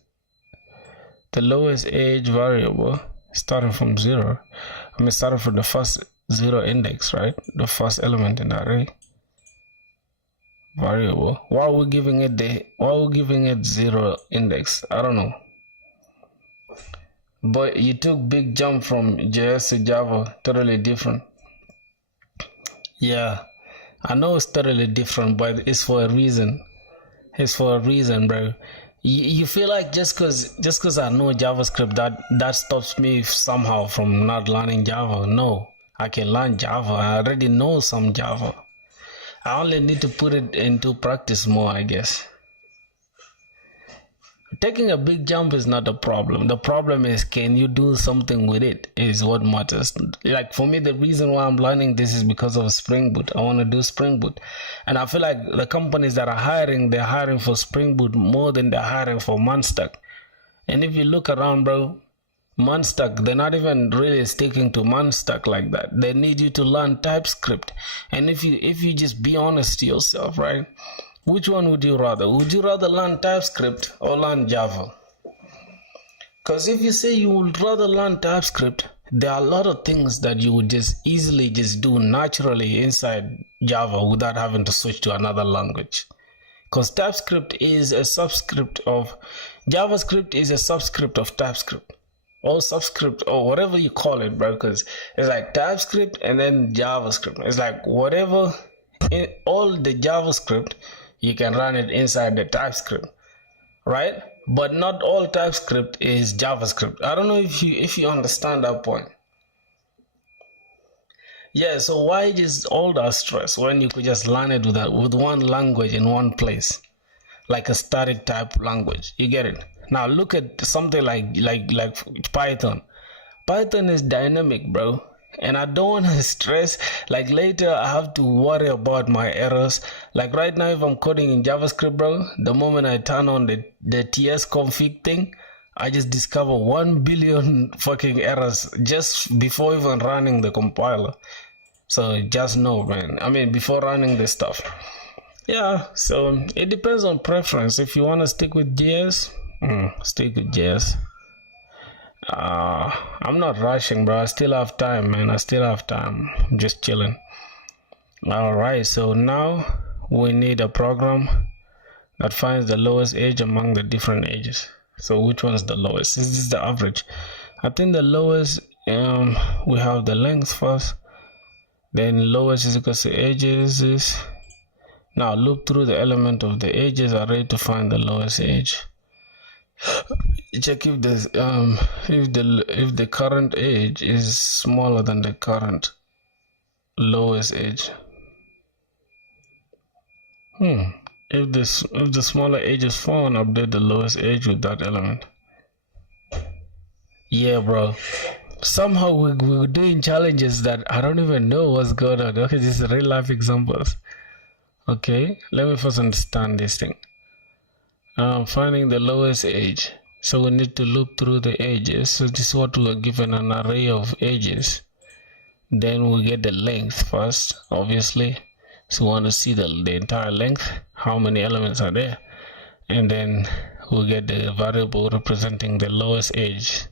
the lowest edge variable starting from 0. I mean, starting from the first 0 index, right? The first element in the array variable. Why are we giving it 0 index? I don't know. But you took big jump from JS to Java, totally different. Yeah, I know it's totally different, but it's for a reason. It's for a reason, bro. You feel like just cause I know JavaScript that stops me somehow from not learning Java. No, I can learn Java. I already know some Java. I only need to put it into practice more, I guess. Taking a big jump is not the problem. The problem is, can you do something with it is what matters. Like for me, the reason why I'm learning this is because of Spring Boot. I want to do Spring Boot. And I feel like the companies that are hiring, they're hiring for Spring Boot more than they're hiring for Munstack. And if you look around, bro, Munstack, they're not even really sticking to Munstack like that. They need you to learn TypeScript. And if you just be honest to yourself, right? Which one would you rather? Would you rather learn TypeScript or learn Java? Because if you say you would rather learn TypeScript, there are a lot of things that you would just easily just do naturally inside Java without having to switch to another language. Because TypeScript is a subscript of JavaScript, is a subscript of TypeScript, or subscript, or whatever you call it, bro. Because it's like TypeScript and then JavaScript. It's like whatever, in all the JavaScript, you can run it inside the TypeScript, right? But not all TypeScript is JavaScript. I don't know if you understand that point. Yeah, so why just all that stress when you could just learn it with one language in one place, like a static type language? You get it? Now look at something like Python. Python is dynamic, bro. And I don't want to stress, like later I have to worry about my errors. Like right now, if I'm coding in JavaScript, bro, the moment I turn on the TS config thing, I just discover 1 billion fucking errors just before even running the compiler. So just know, man. I mean, before running this stuff. Yeah, so it depends on preference. If you want to stick with JS, stick with JS. I'm not rushing, bro. I still have time, man. I still have time. I'm just chilling. Alright, so now we need a program that finds the lowest edge among the different edges. So which one is the lowest? This is the average. I think the lowest, we have the length first, then lowest is equal to edges is. Now loop through the element of the edges array to find the lowest edge. Check if this if the current edge is smaller than the current lowest edge. If the smaller edge is found, update the lowest edge with that element. Yeah, bro. Somehow we're doing challenges that I don't even know what's going on. Okay, this is real life examples. Okay, let me first understand this thing. Finding the lowest edge. So we need to loop through the edges. So this is what we are given, an array of edges. Then we get the length first, obviously. So we want to see the entire length, how many elements are there. And then we get the variable representing the lowest edge.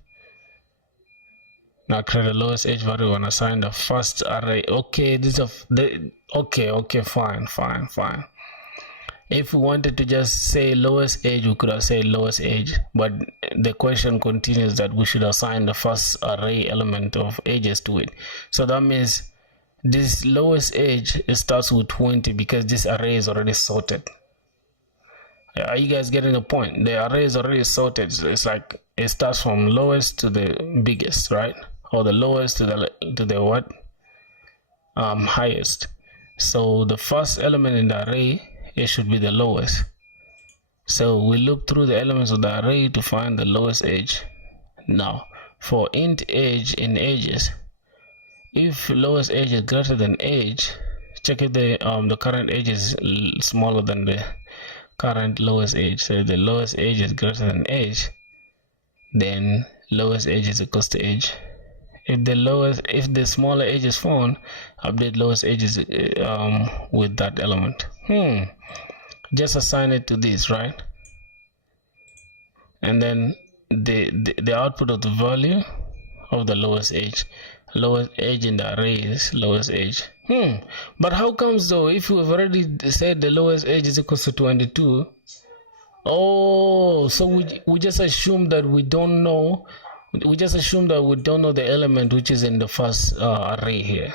Now create a lowest edge variable and assign the first array. Okay, this is okay, fine. If we wanted to just say lowest edge, we could have said lowest edge, but the question continues that we should assign the first array element of edges to it. So that means this lowest edge, it starts with 20 because this array is already sorted. Are you guys getting the point? The array is already sorted. So it's like it starts from lowest to the biggest, right? Or the lowest to the what? Highest. So the first element in the array, it should be the lowest. So we look through the elements of the array to find the lowest edge. Now, for int age in ages, if lowest edge is greater than age, check if the current age is smaller than the current lowest age. So if the lowest age is greater than age, then lowest age is equals to age. If the smaller age is found, update lowest edges with that element. Just assign it to this, right? And then the output of the value of the lowest age in the array is lowest age. But how comes though, if we've already said the lowest age is equals to 22? Oh, so we just assume that we don't know. We just assume that we don't know the element which is in the first array here,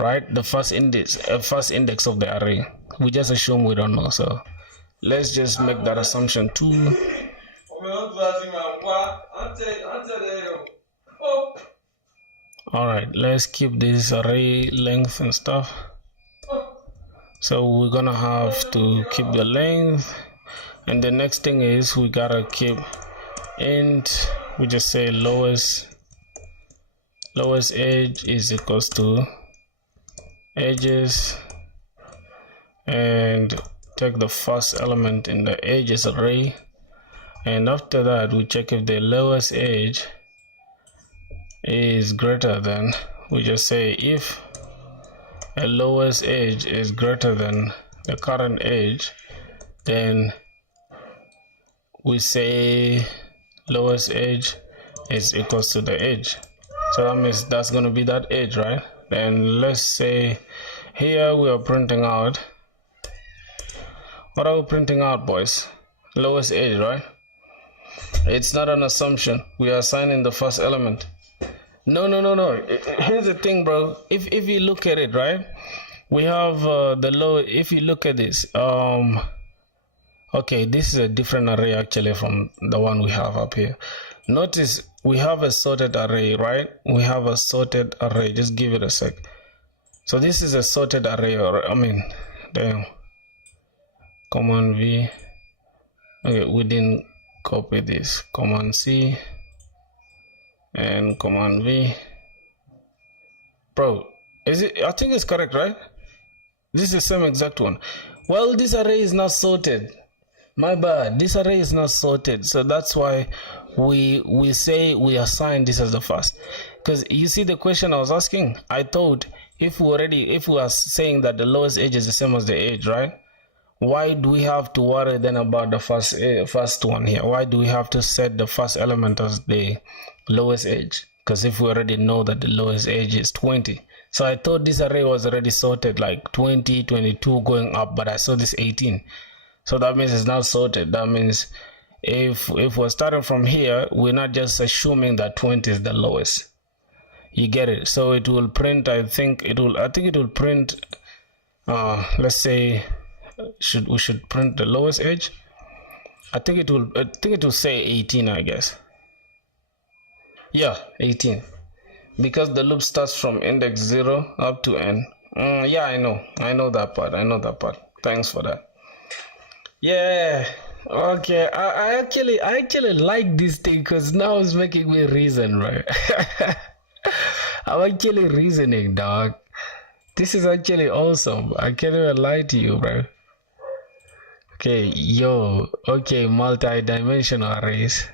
right? The first index of the array. We just assume we don't know. So let's just make that assumption too. All right, let's keep this array length and stuff. So we're gonna have to keep the length, and the next thing is we gotta keep int. We just say lowest edge is equals to edges, and take the first element in the edges array, and after that we check if the lowest edge is greater than, we just say if a lowest edge is greater than the current edge, then we say lowest edge is equals to the edge. So that means that's going to be that edge, right? Then let's say here we are printing out, what are we printing out, boys? Lowest edge, right? It's not an assumption, we are assigning the first element. No. Here's the thing, bro. If you look at it, right, we have the low. If you look at this, okay, this is a different array actually from the one we have up here. Notice we have a sorted array, right? We have a sorted array. Just give it a sec. So this is a sorted array, or damn. Command V. Okay, we didn't copy this. Command C. And Command V. Bro, is it? I think it's correct, right? This is the same exact one. Well, this array is not sorted. My bad. This array is not sorted, so that's why we say we assign this as the first. Because you see the question I was asking. I thought if we are saying that the lowest edge is the same as the edge, right? Why do we have to worry then about the first one here? Why do we have to set the first element as the lowest edge? Because if we already know that the lowest edge is 20, so I thought this array was already sorted like 20, 22 going up, but I saw this 18, so that means it's not sorted. That means if we're starting from here, we're not just assuming that 20 is the lowest. You get it? So it will print, I think it will print, let's say we should print the lowest edge. I think it will say 18, I guess. Yeah, 18, because the loop starts from index 0 up to n. Yeah, I know that part. Thanks for that. Yeah, okay. I actually like this thing because now it's making me reason, right? I'm actually reasoning, dog. This is actually awesome. I can't even lie to you, bro. Okay, okay, multi-dimensional arrays.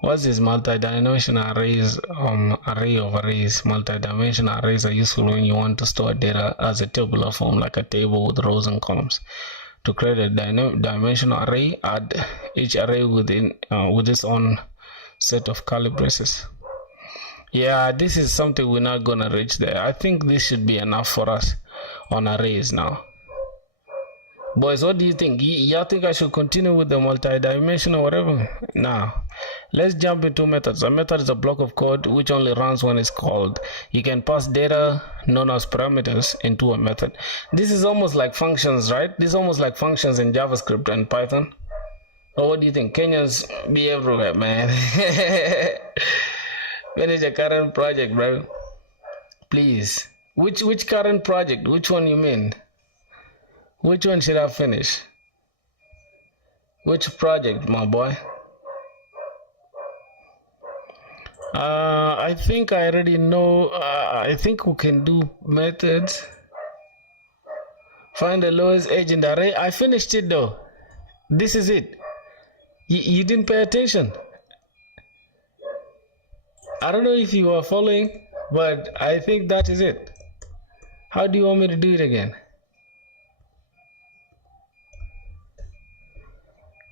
What's this multi-dimensional arrays? Array of arrays. Multi-dimensional arrays are useful when you want to store data as a tabular form, like a table with rows and columns. To create a dimensional array, add each array with its own set of curly braces. Yeah, this is something we're not gonna reach there. I think this should be enough for us on arrays now. Boys, what do you think? Y'all think I should continue with the multi-dimensional or whatever? Nah. Let's jump into methods. A method is a block of code which only runs when it's called. You can pass data known as parameters into a method. This is almost like functions, right? This is almost like functions in JavaScript and Python. Or what do you think? Kenyans be everywhere, man. Finish a current project, bro. Please. Which current project? Which one you mean? Which one should I finish? Which project, my boy? I think I already know. I think we can do methods. Find the lowest edge in the array. I finished it though. This is it. You didn't pay attention. I don't know if you are following, but I think that is it. How do you want me to do it again?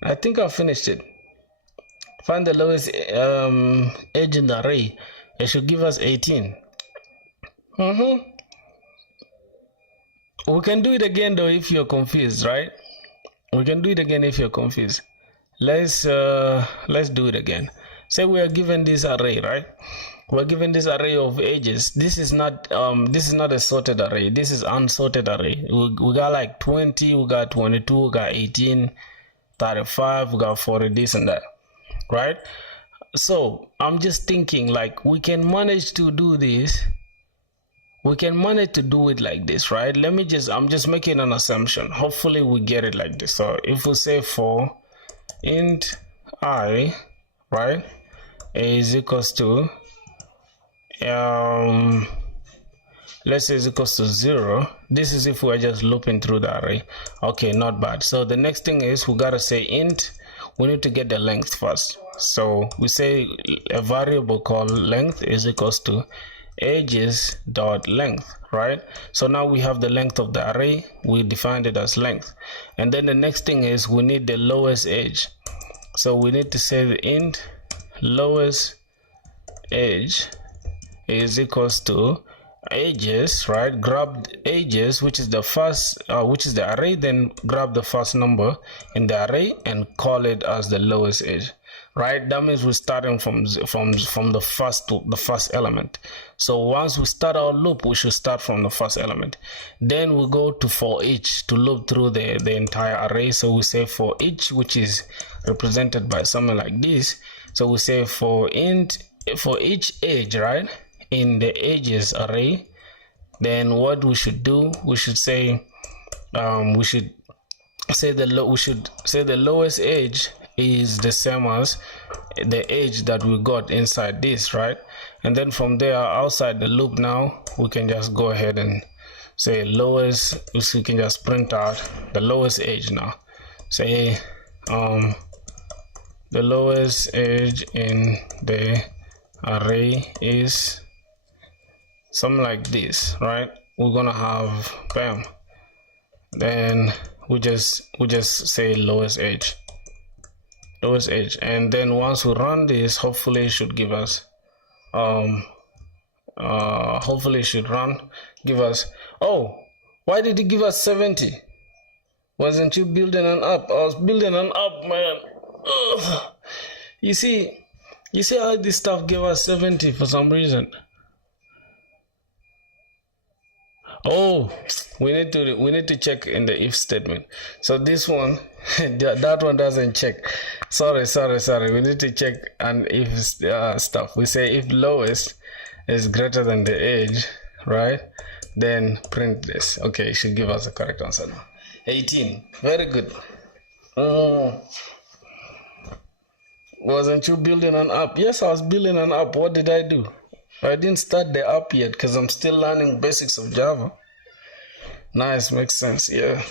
I think I finished it. Find the lowest edge in the array. It should give us 18. We can do it again though if you're confused, right? We can do it again if you're confused. Let's do it again. Say we are given this array, right? We're given this array of edges. This is not a sorted array. This is unsorted array. We got like 20, we got 22, we got 18, 35, we got 40, this and that, right? So I'm just thinking like we can manage to do this. We can manage to do it like this, right? I'm just making an assumption. Hopefully we get it like this. So if we say for int I, right, is equals to let's say is equals to 0. This is if we're just looping through the array. Okay, not bad. So the next thing is we gotta say int. We need to get the length first. So we say a variable called length is equals to edges dot length, right? So now we have the length of the array. We defined it as length, and then the next thing is we need the lowest edge. So we need to say the int lowest edge is equals to edges, right? Grab edges, which is the first, which is the array, then grab the first number in the array and call it as the lowest edge, right? That means we're starting from the first element. So once we start our loop, we should start from the first element. Then we go to for each to loop through the entire array. So we say for each, which is represented by something like this. So we say for each edge, right, in the edges array. Then what we should do, we should say the lowest edge is the same as the edge that we got inside this, right? And then from there, outside the loop, now we can just go ahead and say lowest. So we can just print out the lowest edge now. Say the lowest edge in the array is something like this, right? We're gonna have bam. Then we just say lowest edge, and then once we run this, hopefully it should give us oh, why did it give us 70? Wasn't you building an app? I was building an app, man. Ugh. You see how this stuff gave us 70 for some reason. Oh, we need to check in the if statement. So this one that one doesn't check. Sorry, we need to check an if stuff. We say if lowest is greater than the edge, right, then print this. Okay, it should give us the correct answer now. 18. Very good. Wasn't you building an app? Yes, I was building an app. What did I do? I didn't start the app yet because I'm still learning basics of Java. Nice, makes sense. Yeah.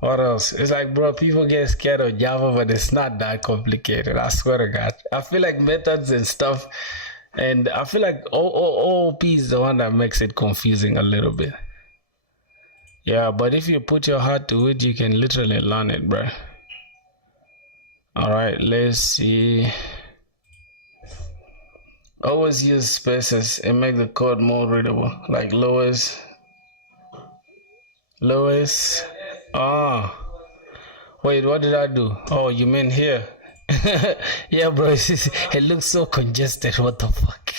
What else? It's like, bro, people get scared of Java, but it's not that complicated. I swear to God. I feel like methods and stuff, and I feel like OOP is the one that makes it confusing a little bit. Yeah, but if you put your heart to it, you can literally learn it, bro. All right, let's see. Always use spaces and make the code more readable, like lowest. Wait, what did I do? Oh, you mean here? Yeah, bro, it looks so congested. What the fuck?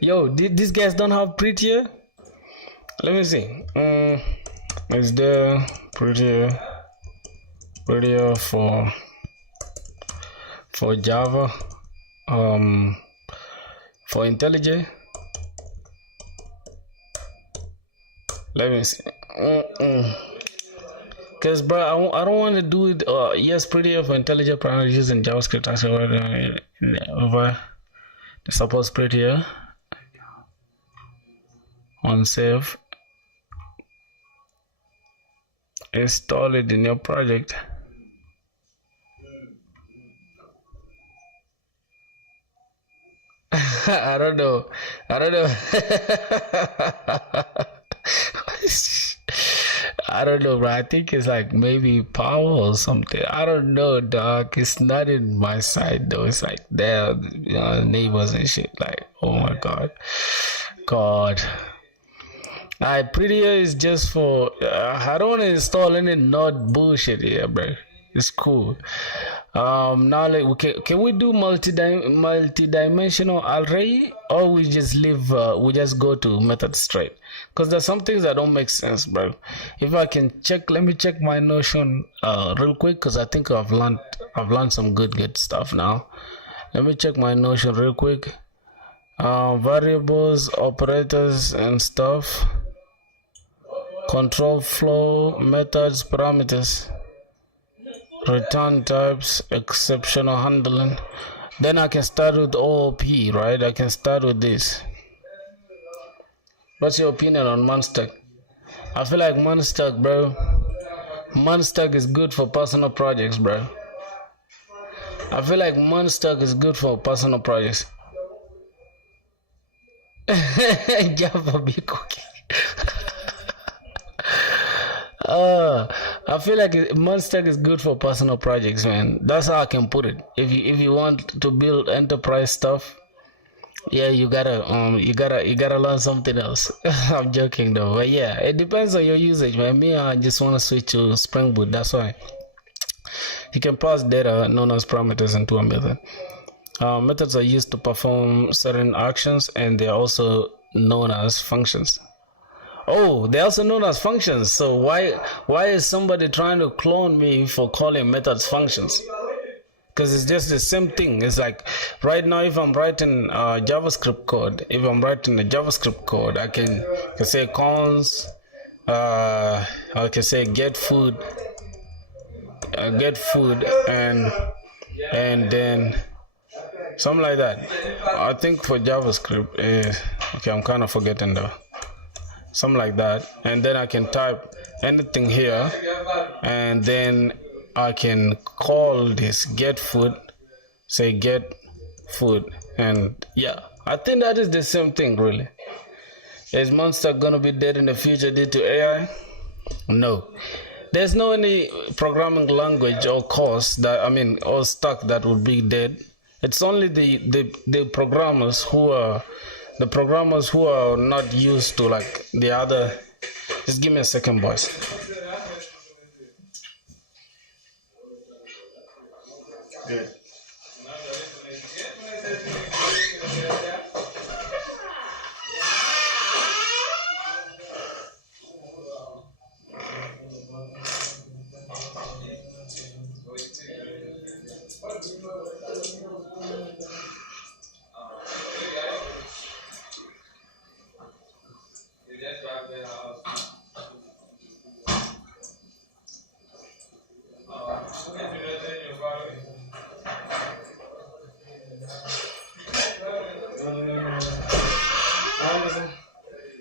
Yo, these guys don't have prettier? Let me see. Is there prettier for Java? For IntelliJ? Let me see. Cause bro, I don't want to do it. Yes, prettier for intelligent parameters using JavaScript. Actually, over the suppose prettier on save. Install it in your project. I don't know. I don't know. I don't know, bro. I think it's like maybe power or something. I don't know, dog. It's not in my side though. It's like there, neighbors and shit. Like, oh my god, God. Prettier is just for. I don't want to install any node bullshit here, bro. It's cool. Now like can we do multi-dimensional array, or we just leave we just go to method straight? Because there's some things that don't make sense, bro. If I can check, let me check my Notion real quick, because I think I've learned some good stuff now. Let me check my Notion real quick. Variables, operators and stuff, control flow, methods, parameters, return types, exceptional handling. Then I can start with OOP, right? I can start with this. What's your opinion on Monstack? I feel like Monstack, bro. Monstack is good for personal projects, bro. I feel like Monstack is good for personal projects. Java be cooking. I feel like Monstack is good for personal projects, man. That's how I can put it. If you want to build enterprise stuff, yeah, you gotta learn something else. I'm joking though, but yeah, it depends on your usage, man. Me, I just want to switch to Spring Boot. That's why. You can pass data known as parameters into a method. Methods are used to perform certain actions, and they're also known as functions. Oh, they're also known as functions. So why is somebody trying to clone me for calling methods functions? Because it's just the same thing. It's like right now, if I'm writing JavaScript code, I can say cons, I can say get food, and then something like that. I think for JavaScript, okay, I'm kind of forgetting though. Something like that, and then I can type anything here, and then I can call this get food, say get food, and yeah, I think that is the same thing really. Is Monstack gonna be dead in the future due to AI? No, there's no any programming language or course that or stack that would be dead. It's only the programmers who are not used to like the other. Just give me a second, boys. Good.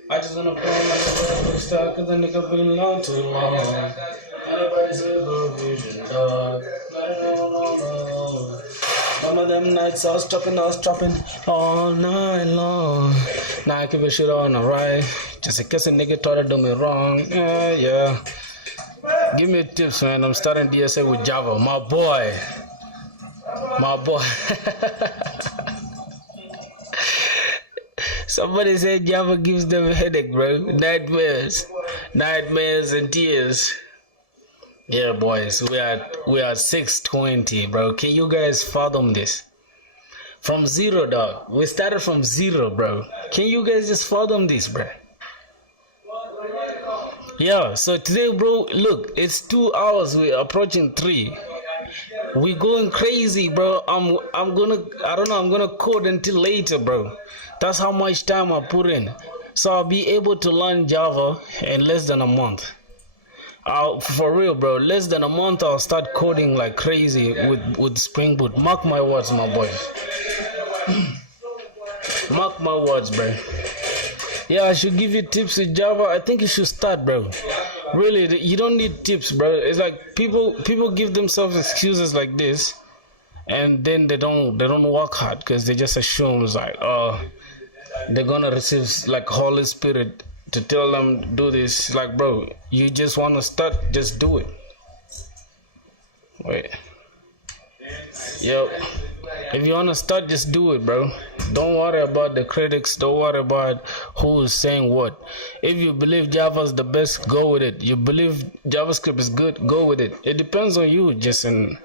I just wanna play my stuck cause the nigga been long too long. Anybody's a vision, dog. No. Some of them nights I was chopping all night long. Now I keep a shit on the right, just in case a nigga try to do me wrong. Yeah. Give me tips, man. I'm starting DSA with Java. My boy. Somebody said Java gives them a headache, bro. Nightmares and tears. Yeah, boys, we are 620, bro. Can you guys fathom this? From zero, dog. We started from zero, bro. Can you guys just fathom this, bro? Yeah. So today, bro, look, it's 2 hours. We're approaching 3. We're going crazy, bro. I'm gonna code until later, bro. That's how much time I put in. So I'll be able to learn Java in less than a month. For real, bro. Less than a month, I'll start coding like crazy with Spring Boot. Mark my words, my boy. Mark my words, bro. Yeah, I should give you tips with Java. I think you should start, bro. Really, you don't need tips, bro. It's like people give themselves excuses like this, and then they don't work hard because they just assume it's like, oh, they're gonna receive like Holy Spirit to tell them do this. Like, bro, you just want to start, just do it. Wait. Yep. If you want to start, just do it, bro. Don't worry about the critics. Don't worry about who is saying what. If you believe Java is the best, go with it. You believe JavaScript is good, go with it. It depends on you, just in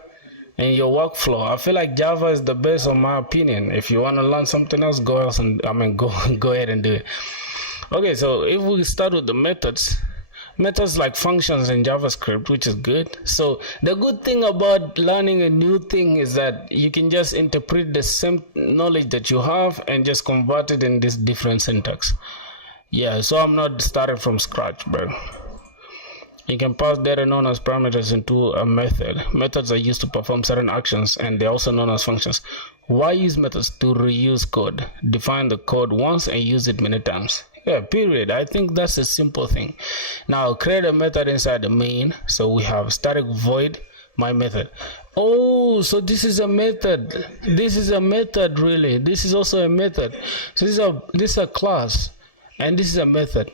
your workflow. I feel like Java is the best, in my opinion. If you want to learn something else, go ahead and do it. Okay, so if we start with the methods like functions in JavaScript, which is good. So the good thing about learning a new thing is that you can just interpret the same knowledge that you have and just convert it in this different syntax. Yeah, so I'm not starting from scratch, bro. You can pass data known as parameters into a method. Methods are used to perform certain actions, and they're also known as functions. Why use methods? To reuse code. Define the code once and use it many times. Yeah, period. I think that's a simple thing. Now create a method inside the main. So we have static void my method. Oh, so this is a method. This is a method, really. This is also a method. So this is a class, and this is a method.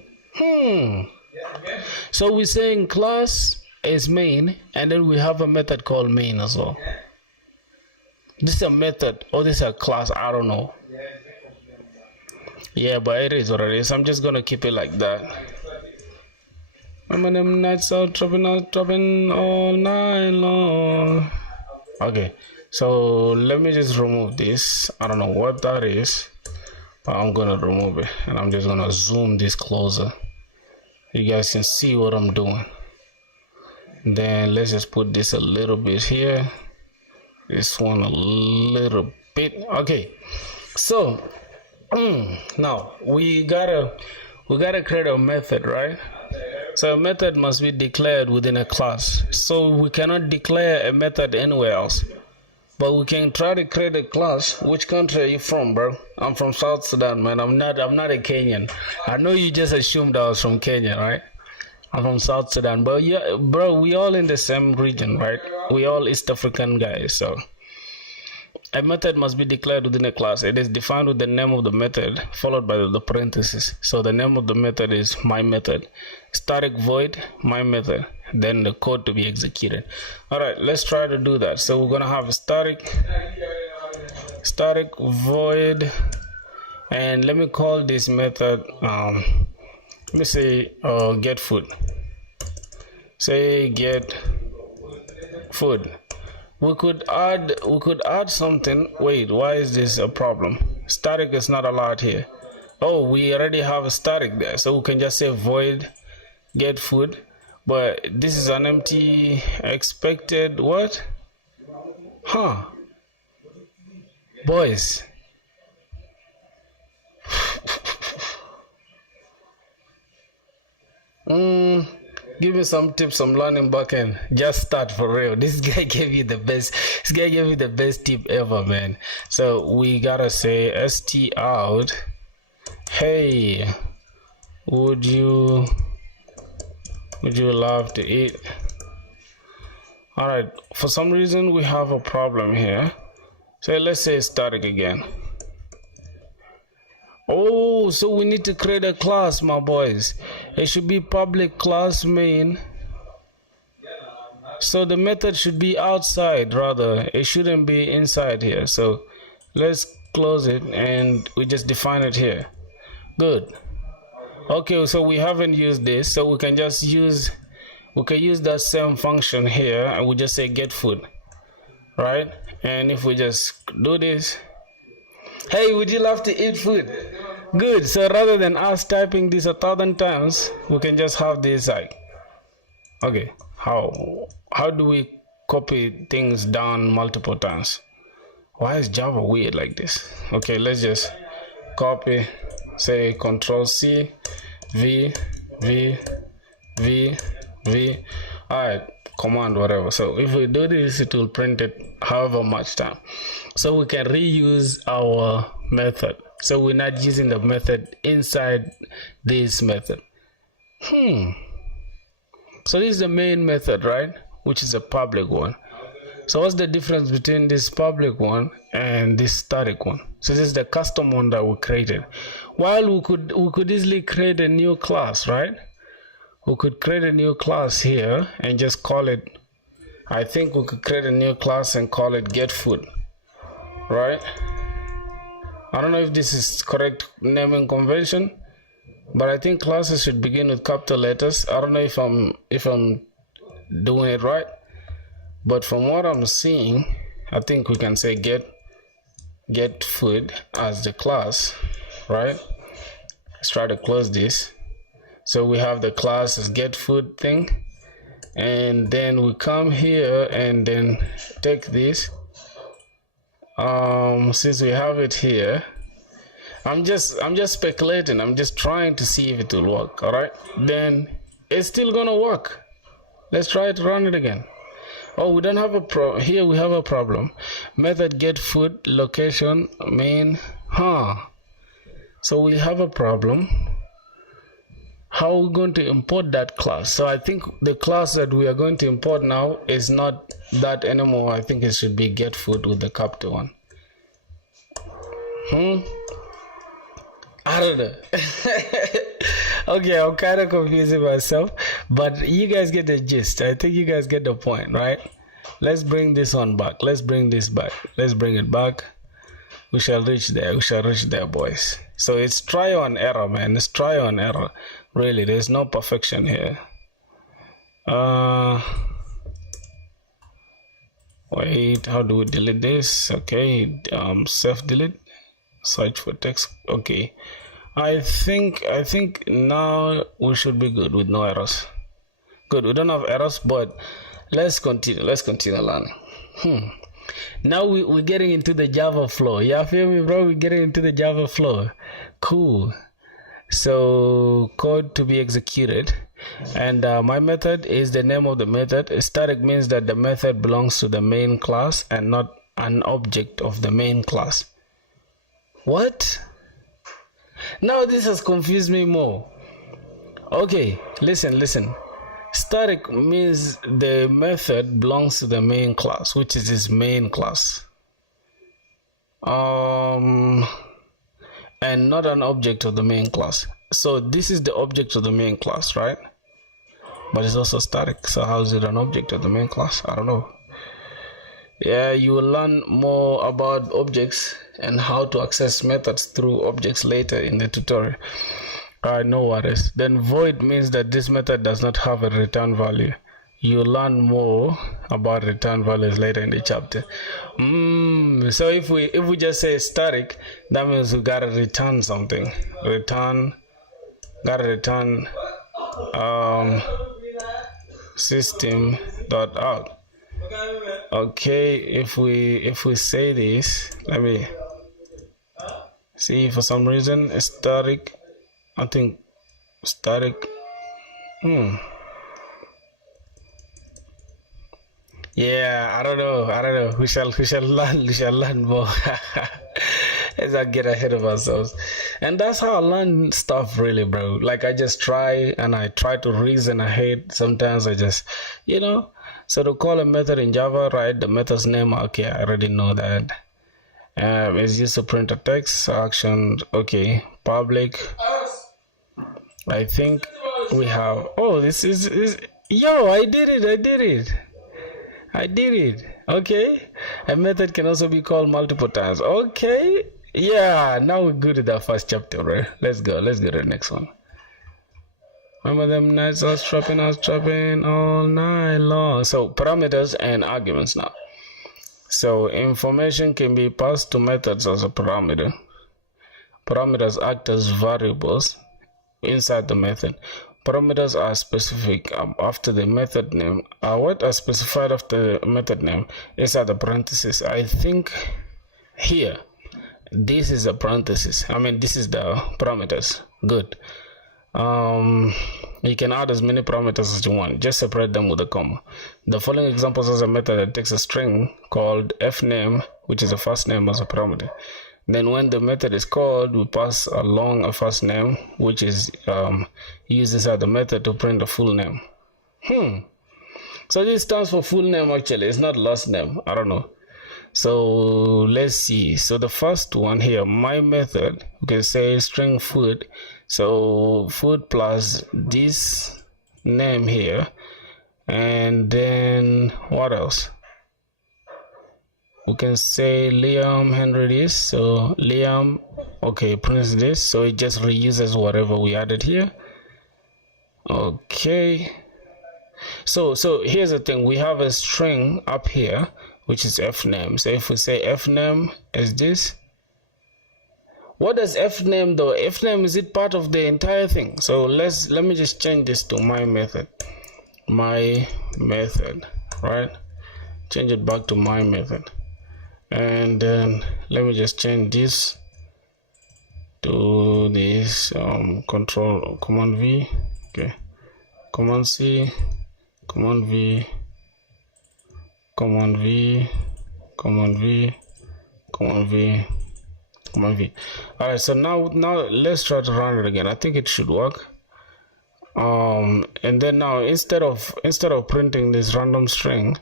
So we're saying class is main, and then we have a method called main as well. This is a method, or this is a class, I don't know. Yeah, but it is what it is. I'm just gonna keep it like that. Remember them nights out dropping all night long. Okay, so let me just remove this. I don't know what that is, but I'm gonna remove it, and I'm just gonna zoom this closer. You guys can see what I'm doing. Then let's just put this a little bit here, this one a little bit. Okay, so now we gotta create a method, right? So a method must be declared within a class. So we cannot declare a method anywhere else, but we can try to create a class. Which country are you from, bro? I'm from South Sudan, man. I'm not a Kenyan. I know you just assumed I was from Kenya, right? I'm from South Sudan, but yeah, bro, we all in the same region, right? We all East African guys. So a method must be declared within a class. It is defined with the name of the method followed by the parentheses. So the name of the method is my method. Static void my method, then the code to be executed. All right, let's try to do that. So we're gonna have a static void, and let me call this method let me say get food. Say get food. We could add something. Wait, why is this a problem? Static is not allowed here. Oh, we already have a static there, so we can just say void get food, but this is an empty expected what? Boys, give me some tips on learning backend. Just start, for real. This guy gave you the best. This guy gave you the best tip ever, man. So we gotta say st out. Hey, would you love to eat? All right. For some reason we have a problem here. So let's say static again. Oh, so we need to create a class, my boys. It should be public class main. So the method should be outside, rather. It shouldn't be inside here. So let's close it and we just define it here. Good. Okay, so we haven't used this, so we can just use that same function here, and we just say get food, right? And if we just do this, hey, would you love to eat food? Good. So rather than us typing this 1,000 times, we can just have this like, okay, how do we copy things down multiple times? Why is Java weird like this? Okay, let's just copy, say Control C, V, V, V, V, Alright, command whatever. So if we do this, it will print it however much time. So we can reuse our method. So we're not using the method inside this method. So this is the main method, right? Which is a public one. So what's the difference between this public one and this static one? So this is the custom one that we created. While we could easily create a new class, right? We could create a new class here and just call it, I think we could create a new class and call it get food, right? I don't know if this is correct naming convention, but I think classes should begin with capital letters. I don't know if I'm doing it right, but from what I'm seeing, I think we can say get food as the class, right? Let's try to close this. So we have the class as get food thing, and then we come here and then take this. Since we have it here, I'm just speculating. I'm just trying to see if it will work. All right, then it's still gonna work. Let's try to run it again. Oh, we don't have a problem here. We have a problem. Method get food location main. So we have a problem. How are we going to import that class? So I think the class that we are going to import now is not that anymore. I think it should be get food with the capital one. I don't know. Okay, I'm kind of confusing myself, but you guys get the gist. I think you guys get the point, right? Let's bring this one back. Let's bring this back. Let's bring it back. We shall reach there. We shall reach there, boys. So it's trial and error, man. It's trial and error. Really, there's no perfection here. Wait, how do we delete this? Okay, self delete. Search for text. Okay, I think now we should be good with no errors. Good, we don't have errors, but let's continue learning. Now we're getting into the Java flow. Yeah, feel me, bro? We're getting into the Java flow. Cool. So code to be executed, and my method is the name of the method. Static means that the method belongs to the main class and not an object of the main class. What? Now this has confused me more. Okay, listen. Static means the method belongs to the main class, which is its main class. And not an object of the main class. So this is the object of the main class, right? But it's also static. So how is it an object of the main class? I don't know. Yeah, you will learn more about objects and how to access methods through objects later in the tutorial. No worries. Then void means that this method does not have a return value. You'll learn more about return values later in the chapter. So if we just say static, that means we gotta return something. Gotta return system.out. Okay, if we say this, let me see. For some reason static, I think static. Yeah, I don't know. We shall learn more. Let's not get ahead of ourselves. And that's how I learn stuff, really, bro. Like, I just try to reason ahead. Sometimes I just, So to call a method in Java, write the method's name. Okay, I already know that. It's used to print a text action. Okay, public. I think we have. Oh, this is. Yo, I did it. Okay, a method can also be called multiple times. Okay, yeah, now we're good at that first chapter, right? Let's go to the next one. Remember them nights I was trapping all night long. So parameters and arguments now. So information can be passed to methods as a parameter. Parameters act as variables inside the method. Parameters are specific after the method name. What are specified after the method name is at the parentheses. I think here, this is a parenthesis. I mean, this is the parameters. Good. You can add as many parameters as you want, just separate them with a comma. The following examples has a method that takes a string called fname, which is a first name, as a parameter. Then when the method is called, we pass along a first name, which is used inside the method to print the full name. So this stands for full name. Actually, it's not last name. I don't know. So let's see. So the first one here, my method, we can say string food. So food plus this name here, and then what else? We can say Liam Henry this. So Liam, okay, prints this. So it just reuses whatever we added here. Okay. So here's the thing. We have a string up here, which is fname. So if we say fname is this, what does fname though? Fname, is it part of the entire thing? So let me just change this to my method. My method, right? Change it back to my method. And then let me just change this to this command V, okay, command C, command V, command V, command V, command V, command V. All right, so now let's try to run it again. I think it should work. And then now instead of printing this random string,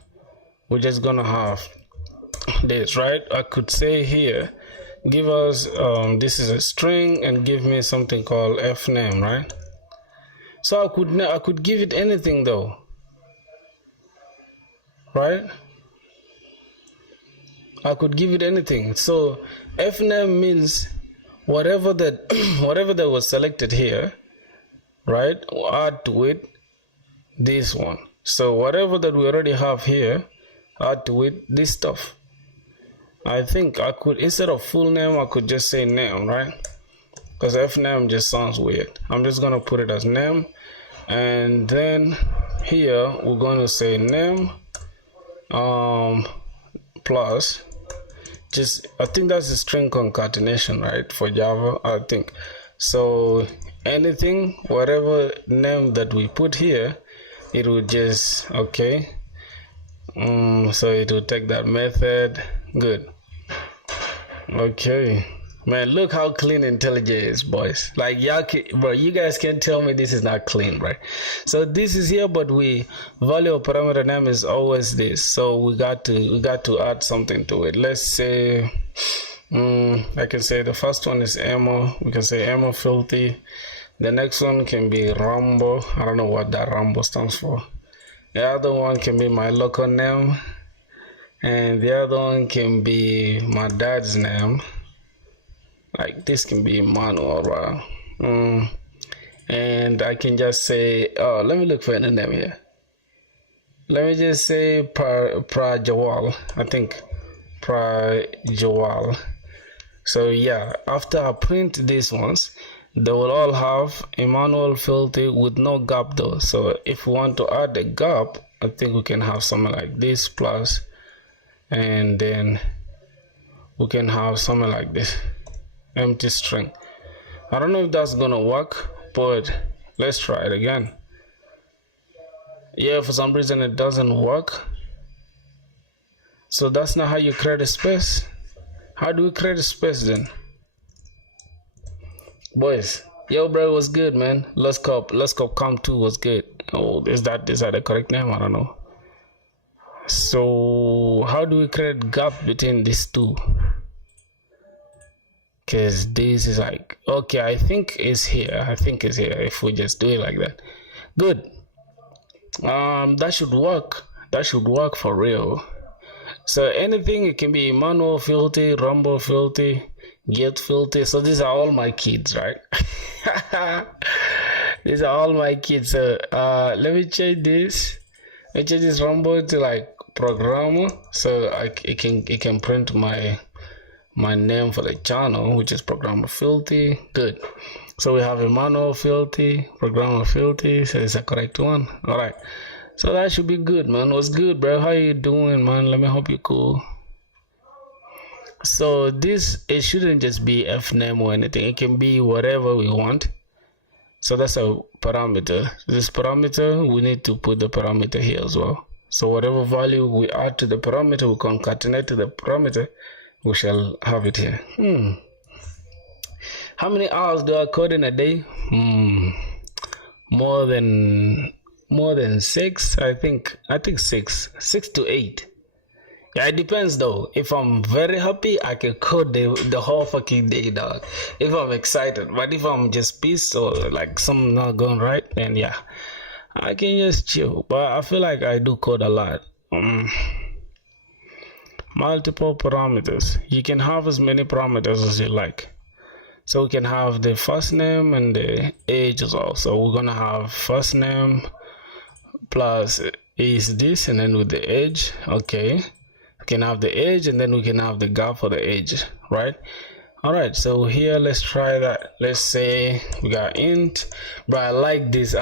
we're just gonna have this, right? I could say here, give us this is a string, and give me something called fname, right? So I could give it anything though, right? I could give it anything. So fname means whatever that was selected here, right? We'll add to it this one. So whatever that we already have here, add to it this stuff. I think I could, instead of full name, I could just say name, right? Because fname just sounds weird. I'm just gonna put it as name, and then here we're going to say name plus, just, I think that's a string concatenation, right, for Java, I think. So anything, whatever name that we put here, it will just, okay, so it will take that method. Good. Okay, man, look how clean IntelliJ is, boys. Like, bro, you guys can't tell me this is not clean, right? So this is here, but we value of parameter name is always this. So we got to add something to it. Let's say I can say the first one is ammo. We can say ammo filthy. The next one can be Rambo. I don't know what that Rambo stands for. The other one can be my local name, and the other one can be my dad's name. Like, this can be Manuel, right? And I can just say, oh, let me look for any name here. Let me just say Prajawal. I think Prajawal. So yeah, after I print these ones, they will all have Emmanuel filthy with no gap though. So if we want to add a gap, I think we can have something like this plus, and then we can have something like this, empty string. I don't know if that's gonna work, but let's try it again. Yeah, for some reason it doesn't work. So that's not how you create a space. How do we create a space then? Boys, yo bro, what's good, man? Let's cop com2 was good. Oh, is that the correct name? I don't know. So how do we create gap between these two? Because this is like, okay, I think it's here. If we just do it like that. Good. That should work. That should work for real. So anything, it can be Emmanuel filthy, Rambo filthy, Get filthy. So these are all my kids, right? These are all my kids. So let me change this. Let me change this Rambo to like programmer, so it can print my name for the channel, which is programmer filthy. Good. So we have Emmanuel filthy, programmer filthy. So it's the correct one. All right. So that should be good, man. What's good, bro? How you doing, man? Let me hope you're cool. So this, it shouldn't just be fname or anything. It can be whatever we want. So that's a parameter. This parameter, we need to put the parameter here as well. So whatever value we add to the parameter, we concatenate to the parameter, we shall have it here. How many hours do I code in a day? More than 6. I think 6 to 8. Yeah, it depends though. If I'm very happy, I can code the whole fucking day, dog. If I'm excited, but if I'm just pissed or like something not going right, then yeah, I can just chill. But I feel like I do code a lot. Multiple parameters. You can have as many parameters as you like. So we can have the first name and the age as well. So we're gonna have first name plus is this, and then with the age. Okay, we can have the age, and then we can have the gap for the age, right? All right, so here let's try that. Let's say we got int. Bro, I like this,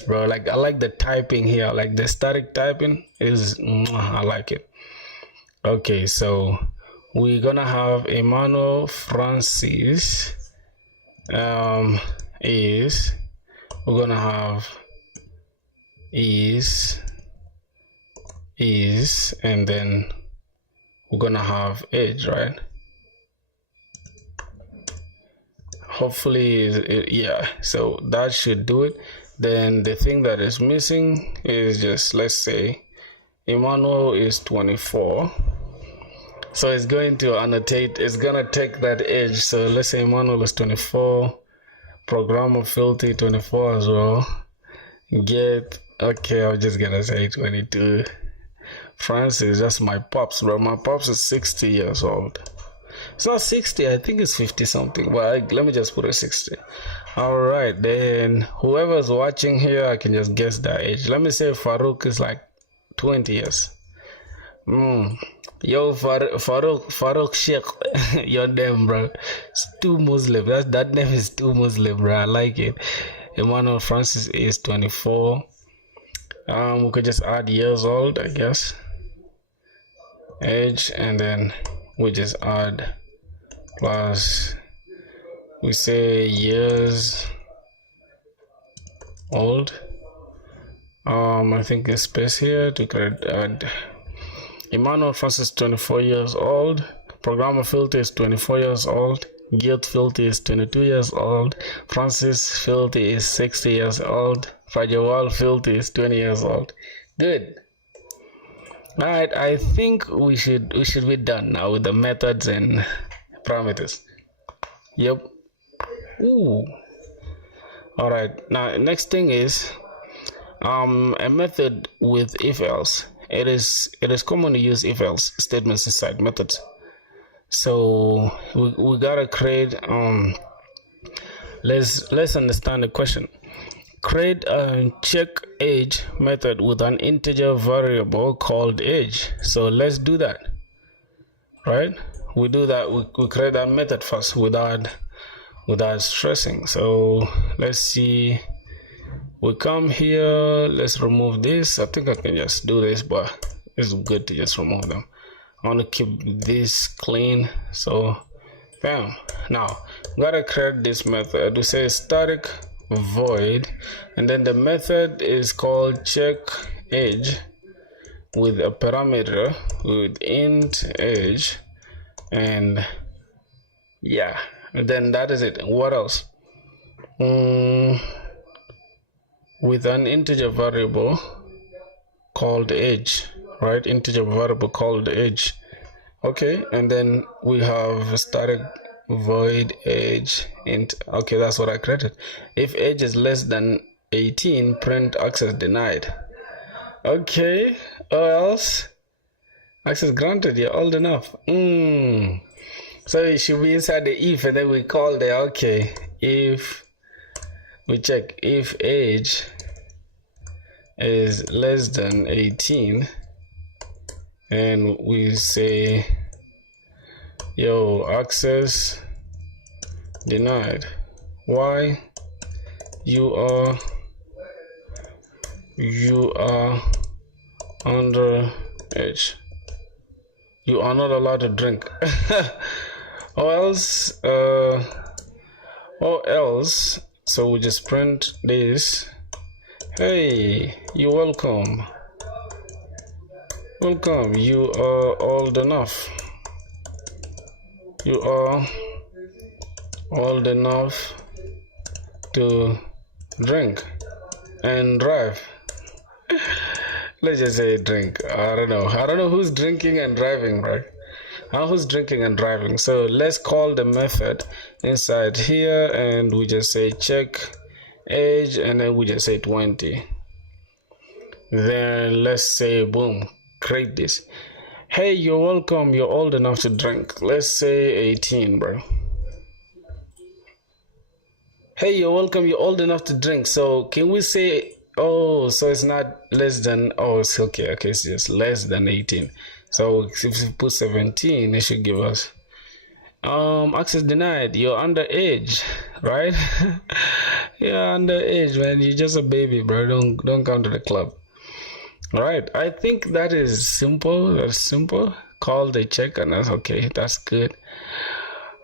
bro. Like, I like the typing here, like the static typing is I like it. Okay, so we're gonna have Emmanuel Francis is, we're gonna have is, and then we're gonna have age, right? Hopefully yeah, so that should do it. Then the thing that is missing is just, let's say Emmanuel is 24, so it's going to annotate, it's gonna take that age. So let's say Emmanuel is 24, programmer filthy 24 as well, get, okay, I'm just gonna say 22. Francis, that's my pops, bro. My pops is 60 years old. It's not 60, I think it's 50 something, but let me just put it 60. All right, then whoever's watching here, I can just guess that age. Let me say Farouk is like 20 years. Yo, Farouk Sheikh, your name, bro. It's too Muslim. That name is too Muslim, bro. I like it. Emmanuel Francis is 24. We could just add years old, I guess. Age, and then we just add plus, we say years old. I think a space here to add Emmanuel Francis 24 years old, programmer filter is 24 years old, guild filter is 22 years old, Francis filter is 60 years old, Fajawal filter is 20 years old. Good. All right, I think we should be done now with the methods and parameters. Yep. Ooh. All right, now next thing is a method with if else. It is common to use if else statements inside methods. So we gotta create let's understand the question. Create a check age method with an integer variable called age. So let's do that, right? We do that, we create that method first without stressing. So let's see, we come here, let's remove this. I think I can just do this, but it's good to just remove them. I want to keep this clean, so bam. Now I'm gonna create this method. We say static void, and then the method is called check age with a parameter with int age, and yeah, and then that is it. What else? With an integer variable called age, right? Integer variable called age. Okay, and then we have static void age int. Okay, that's what I created. If age is less than 18, print access denied. Okay, or else access granted, you're old enough. So it should be inside the if, and then we call the, okay, if we check if age is less than 18, and we say yo, access denied. Why? You are under age. You are not allowed to drink. Or else So we just print this. Hey, you're welcome. Welcome, you are old enough. You are old enough to drink and drive. Let's just say drink. I don't know who's drinking and driving, right? Who's drinking and driving? So let's call the method inside here, and we just say check age, and then we just say 20. Then let's say boom, create this. Hey, you're welcome, you're old enough to drink. Let's say 18, bro. Hey, you're welcome, you're old enough to drink. So can we say, oh, so it's not less than, oh, it's okay, it's just less than 18. So if we put 17, it should give us access denied. You're underage, right? You're underage, man. You're just a baby, bro. Don't come to the club. All right, I think that is simple. That's simple. Call the check, and that's okay. That's good.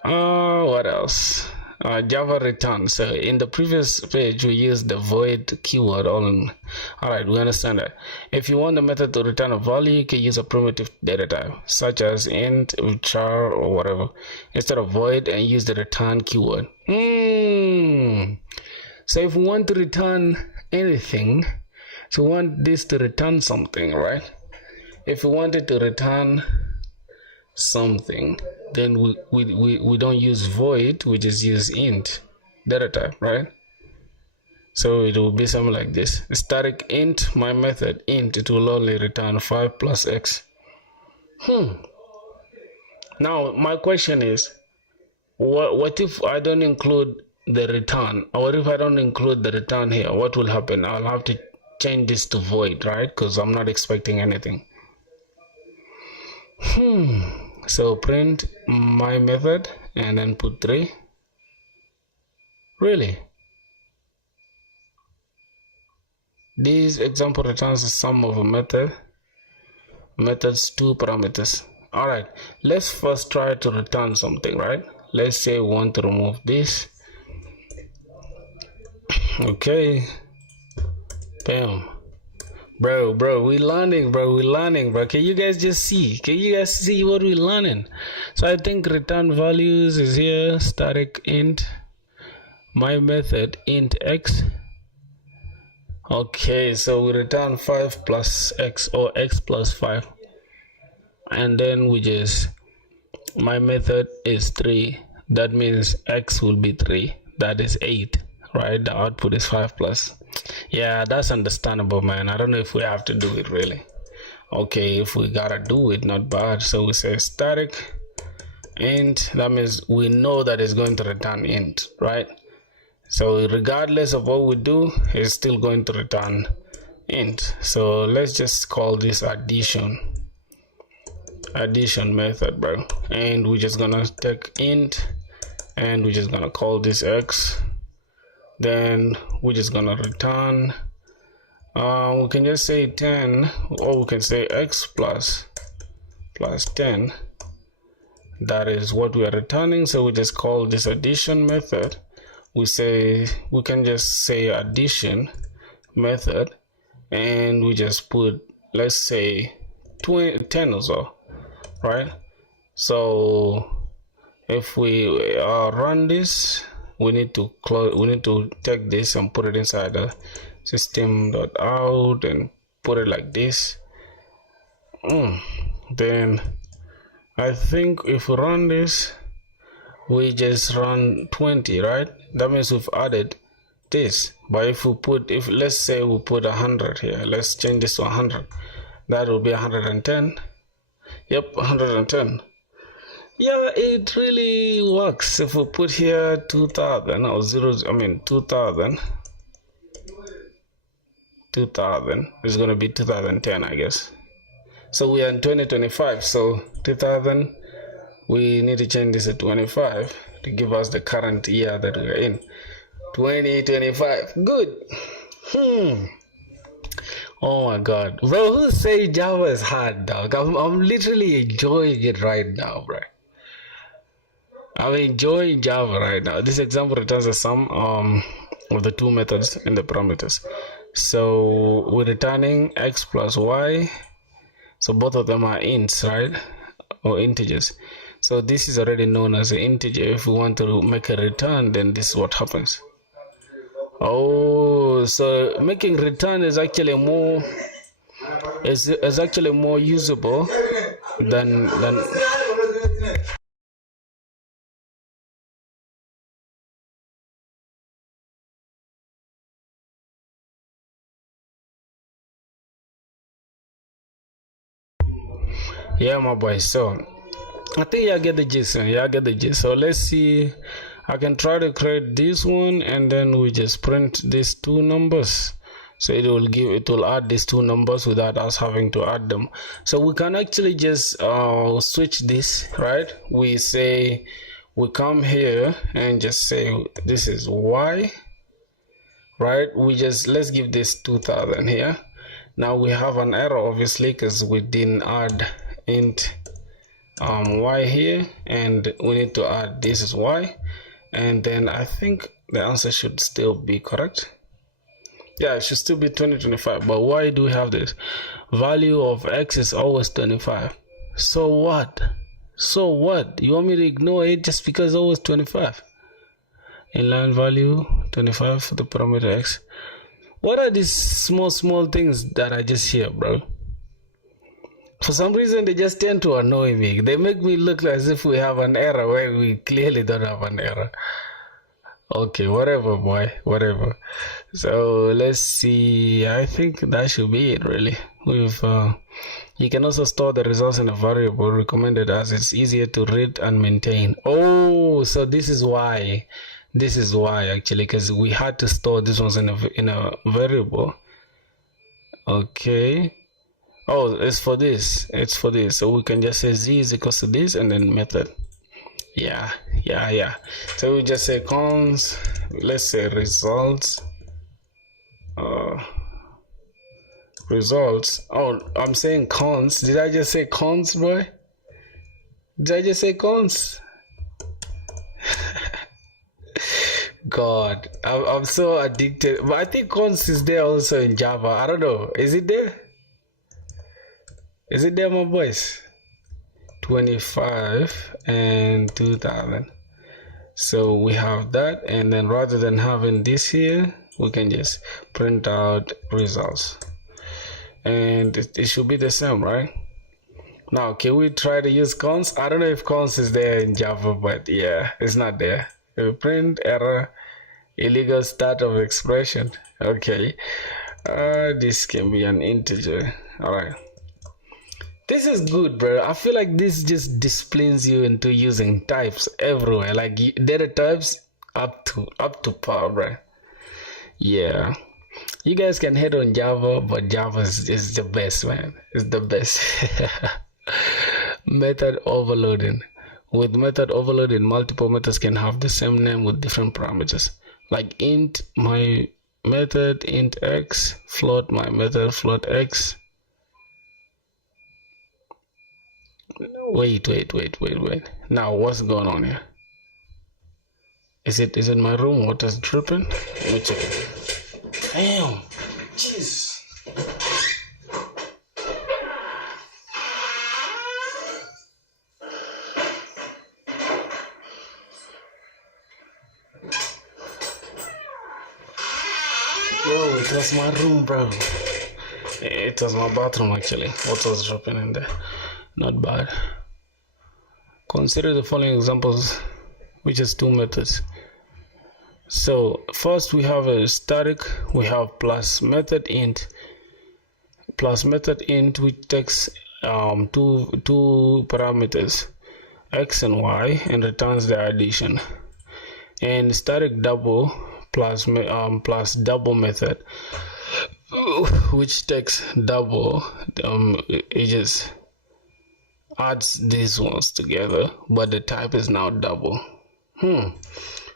What else? Java return. So in the previous page we used the void keyword on. Alright, we understand that. If you want the method to return a value, you can use a primitive data type such as int, char, or whatever instead of void, and use the return keyword. So if we want to return anything, so we want this to return something, right? If we wanted to return something, then we don't use void, we just use int data type, right? So it will be something like this: static int my method int, it will only return 5 plus x. Now my question is, what if I don't include the return? Or what if I don't include the return here? What will happen? I'll have to change this to void, right? Because I'm not expecting anything. So print my method and then put 3. Really? This example returns the sum of a method's 2 parameters. Alright, let's first try to return something, right? Let's say we want to remove this. Okay. Bam. Bro, we're learning, bro. Can you guys just see? Can you guys see what we're learning? So I think return values is here. Static int my method int x. Okay, so we return 5 plus x, or x plus 5, and then we just, my method is 3. That means x will be 3. That is 8, right? The output is 5 plus. Yeah, that's understandable, man. I don't know if we have to do it really. Okay, if we gotta do it, not bad. So we say static int. That means we know that it's going to return int, right? So regardless of what we do, it's still going to return int. So let's just call this addition method, bro. And we're just gonna take int, and we're just gonna call this x. Then we're just gonna return, we can just say 10, or we can say x plus 10. That is what we are returning. So we just call this addition method. We can just say addition method, and we just put, let's say 10 or so, right? So if we run this, we need to take this and put it inside the system.out and put it like this. Then I think if we run this, we just run 20, right? That means we've added this. But if let's say we put 100 here, let's change this to 100, that will be 110. Yep, 110. Yeah, it really works. If we put here 2000 or 2000 is going to be 2010, I guess. So we are in 2025, so 2000, we need to change this to 25 to give us the current year that we are in. 2025. Good. Oh my god, bro, who say Java is hard, dog? I'm literally enjoying it right now, bro. I'm enjoying Java right now. This example returns a sum. of the two methods in the parameters. So we're returning x plus y, so both of them are ints, right, or integers. So this is already known as an integer. If we want to make a return, then this is what happens. Oh, so making return is actually more is actually more usable than yeah, my boy. So I think I get the gist. Yeah, I get the gist. So let's see. I can try to create this one, and then we just print these two numbers. So it will add these two numbers without us having to add them. So we can actually just switch this, right? We come here and just say this is y, right? Let's give this 2000 here. Now we have an error, obviously, because we didn't add int y here, and we need to add this is y, and then I think the answer should still be correct. Yeah, it should still be 2025. But why do we have this? Value of x is always 25. So what? You want me to ignore it just because it's always 25? Inline value 25 for the parameter x. What are these small things that I just hear, bro? For some reason, they just tend to annoy me. They make me look as if we have an error where we clearly don't have an error. Okay, whatever, boy, whatever. So let's see. I think that should be it, really. You can also store the results in a variable recommended, as it's easier to read and maintain. Oh, so this is why actually, because we had to store this ones in a variable. Okay. Oh, it's for this. So we can just say z is equals to this and then method. Yeah. So we just say cons, let's say results. Results. Oh, I'm saying cons. Did I just say cons, boy? Did I just say cons? God, I'm so addicted. But I think cons is there also in Java. I don't know. Is it there? Is it there, my boys? 25 and 2000. So we have that, and then rather than having this here, we can just print out results, and it should be the same, right? Now can we try to use cons? I don't know if cons is there in Java, but yeah, it's not there. We print error, illegal start of expression. Okay, this can be an integer. All right, this is good, bro. I feel like this just disciplines you into using types everywhere, like data types up to par, bro. Yeah, you guys can hate on Java, but Java is the best, man. It's the best. Method overloading. With method overloading, multiple methods can have the same name with different parameters, like int my method int x, float my method float x. Wait. Now what's going on here? Is it my room water's dripping? Let me check it. Damn, jeez. Yo, it was my room, bro. It was my bathroom, actually. Water's dripping in there. Not bad. Consider the following examples, which is two methods. So first we have a static. We have plus method int, which takes two parameters, x and y, and returns the addition. And static double plus double method, which takes double, it just adds these ones together, but the type is now double.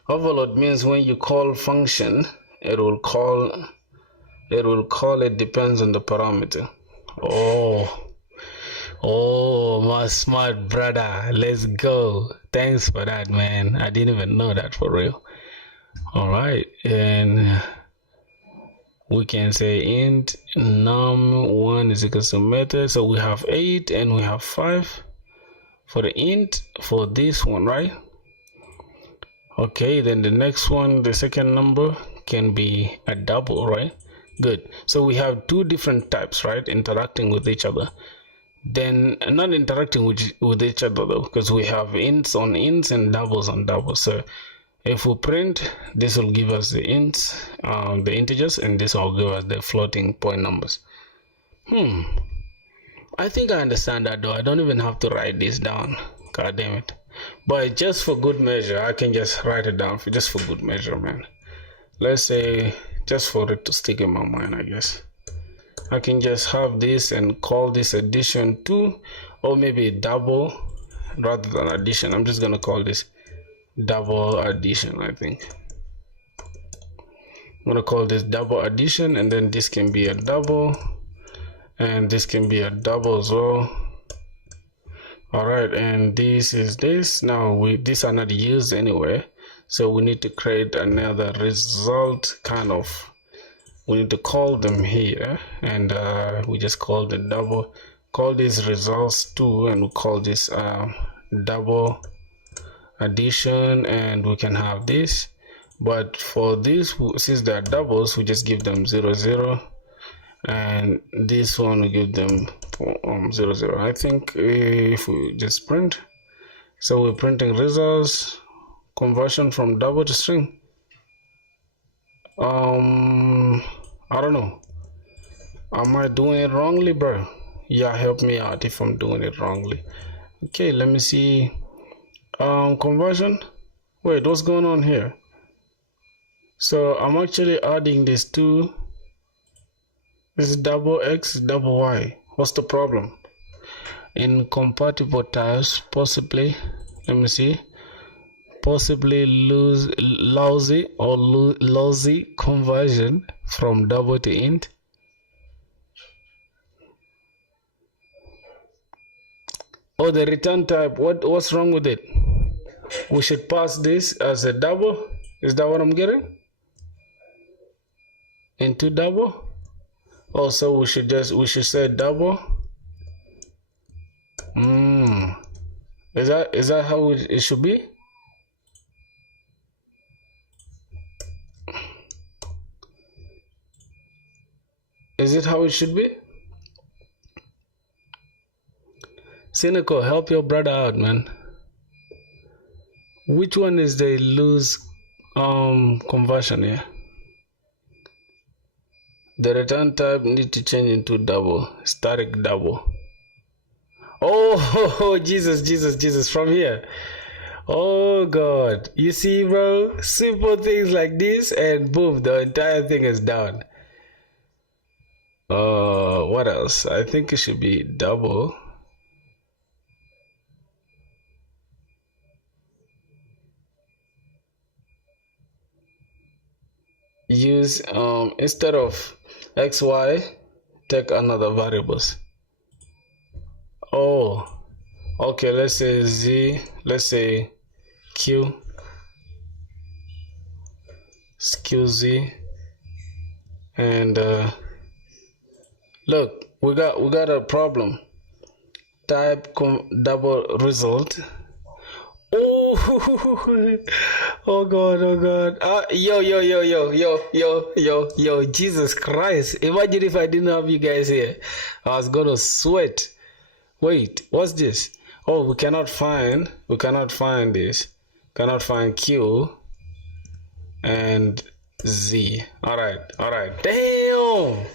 Overload means when you call function, it will call it depends on the parameter. Oh, my smart brother, let's go. Thanks for that, man. I didn't even know that, for real. All right, and we can say int num1 is equal to method. So we have 8 and we have 5 for the int for this one, right? Okay, then the next one, the second number can be a double, right? Good. So we have two different types, right, interacting with each other. Then not interacting with each other though, because we have ints on ints and doubles on doubles. So if we print, this will give us the ints, the integers, and this will give us the floating point numbers. I think I understand that though. I don't even have to write this down. God damn it. But just for good measure, I can just write it down just for good measure, man. Let's say just for it to stick in my mind, I guess. I can just have this and call this addition 2, or maybe double rather than addition. I'm just gonna call this double addition. I think I'm gonna call this double addition, and then this can be a double and this can be a double as well. All right, and this is this. Now these are not used anyway, so we need to create another result kind of. We need to call them here, and we just call the double, call these results 2, and we call this double addition, and we can have this. But for this, since they are doubles, we just give them 0 0, and this one we give them 0 0. I think if we just print, so we're printing results, conversion from double to string. I don't know, am I doing it wrongly, bro? Yeah, help me out if I'm doing it wrongly. Okay, let me see. Conversion, wait, what's going on here? So I'm actually adding this to this double x double y. What's the problem? Incompatible types, possibly. Let me see. Possibly lousy or lousy conversion from double to int. Oh, the return type, what's wrong with it? We should pass this as a double. Is that what I'm getting? Into double? Also, we should say double. Is that how it should be? Is it how it should be? Cynical, help your brother out, man. Which one is the loose conversion here? The return type need to change into double, static double. Oh, Jesus, from here. Oh God, you see, bro, simple things like this, and boom, the entire thing is down. What else? I think it should be double. Use instead of xy, take another variables. Oh, okay, let's say z, let's say q, z, and look, we got a problem. Type double result. Oh God. Yo, Jesus Christ. Imagine if I didn't have you guys here. I was gonna sweat. Wait, what's this? Oh, we cannot find this. Cannot find Q and Z. Alright. Damn!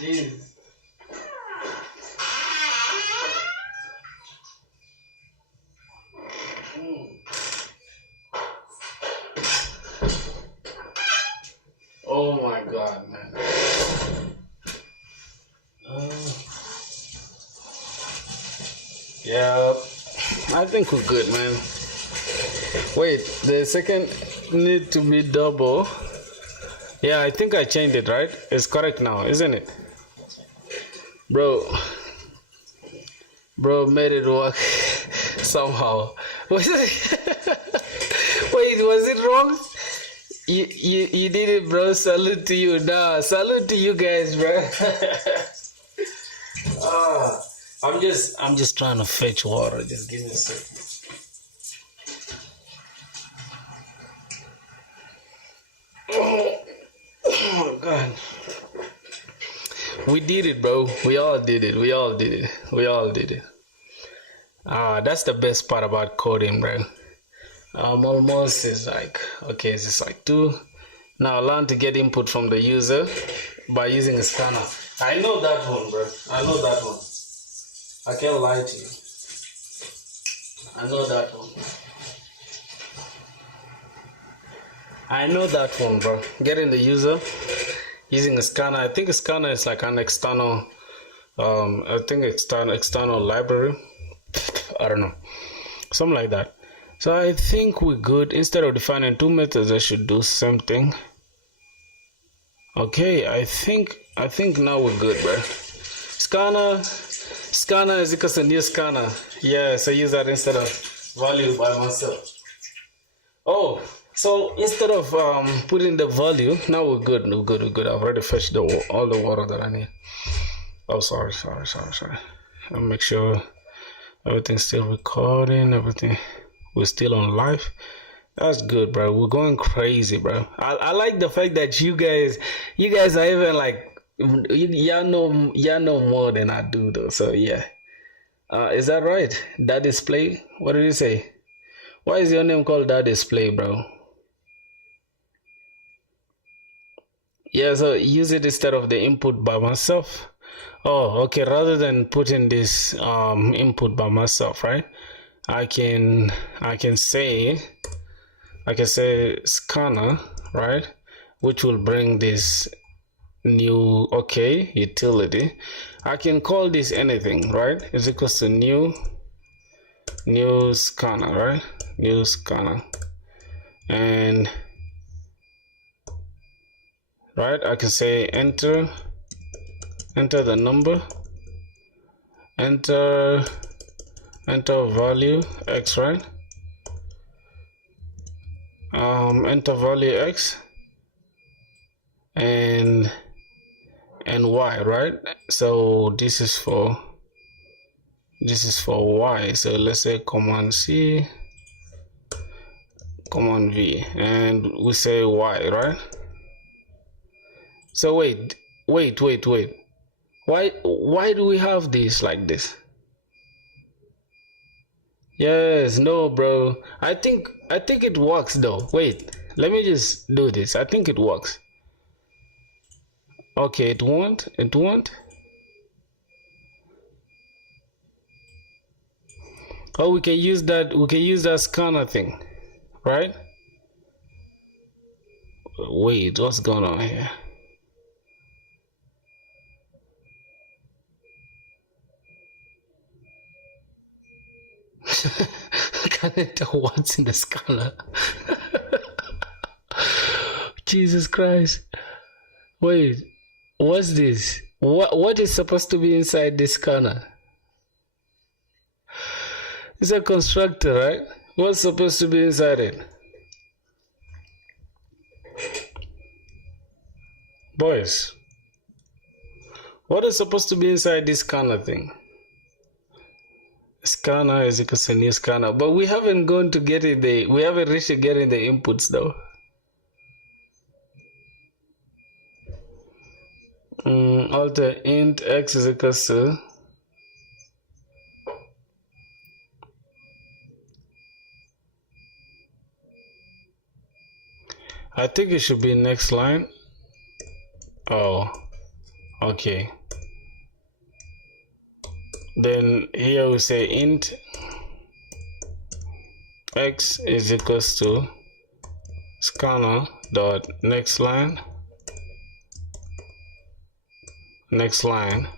Jeez. Oh my God, man. Yeah, I think we're good, man. Wait, the second need to be double. Yeah, I think I changed it, right? It's correct now, isn't it? Bro made it work somehow. Was it? Wait, was it wrong? You did it, bro. Salute to you. Nah, salute to you guys, bro. I'm just trying to fetch water. Just give me a second. Oh God. We did it, bro. We all did it. We all did it. We all did it. That's the best part about coding, bro. Almost is like, okay, it's just like 2. Now learn to get input from the user by using a scanner. I know that one, bro. I know that one. I can't lie to you. I know that one. I know that one, bro. Getting the user using a scanner. I think a scanner is like an external, external library. I don't know, something like that. So I think we're good. Instead of defining 2 methods, I should do same thing. Okay, I think now we're good, bro. Scanner is equals to new scanner. Yeah, so use that instead of value by myself. Oh, so instead of putting the value, now we're good. We're good. I've already fetched all the water that I need. Oh, sorry. I'll make sure everything's still recording. Everything, we're still on live. That's good, bro. We're going crazy, bro. I like the fact that you guys are even like, y'all know more than I do though. So yeah, is that right? That display. What did you say? Why is your name called that display, bro? Yeah, so use it instead of the input by myself. Oh, okay. Rather than putting this input by myself, right? I can say scanner, right? Which will bring this new utility. I can call this anything, right? It's equals to new scanner, right? New scanner, and right, I can say enter the number, enter value x, right? Enter value x and y, right? So this is for y. So let's say command C, command V, and we say y, right? So wait. Why do we have this like this? Yes, no, bro. I think it works though. Wait, let me just do this. I think it works. Okay, it won't. Oh, we can use that scanner thing, right? Wait, what's going on here? I can't tell what's in the scanner. Jesus Christ. Wait, what's this? What is supposed to be inside this scanner? It's a constructor, right? What's supposed to be inside it? Boys, what is supposed to be inside this scanner thing? Scanner is equals to new scanner, but we haven't gone to get it. We haven't reached getting the inputs though. Alter int x is equals to I think it should be next line. Oh, okay. Then here we say int x is equals to scanner dot next line. Next line.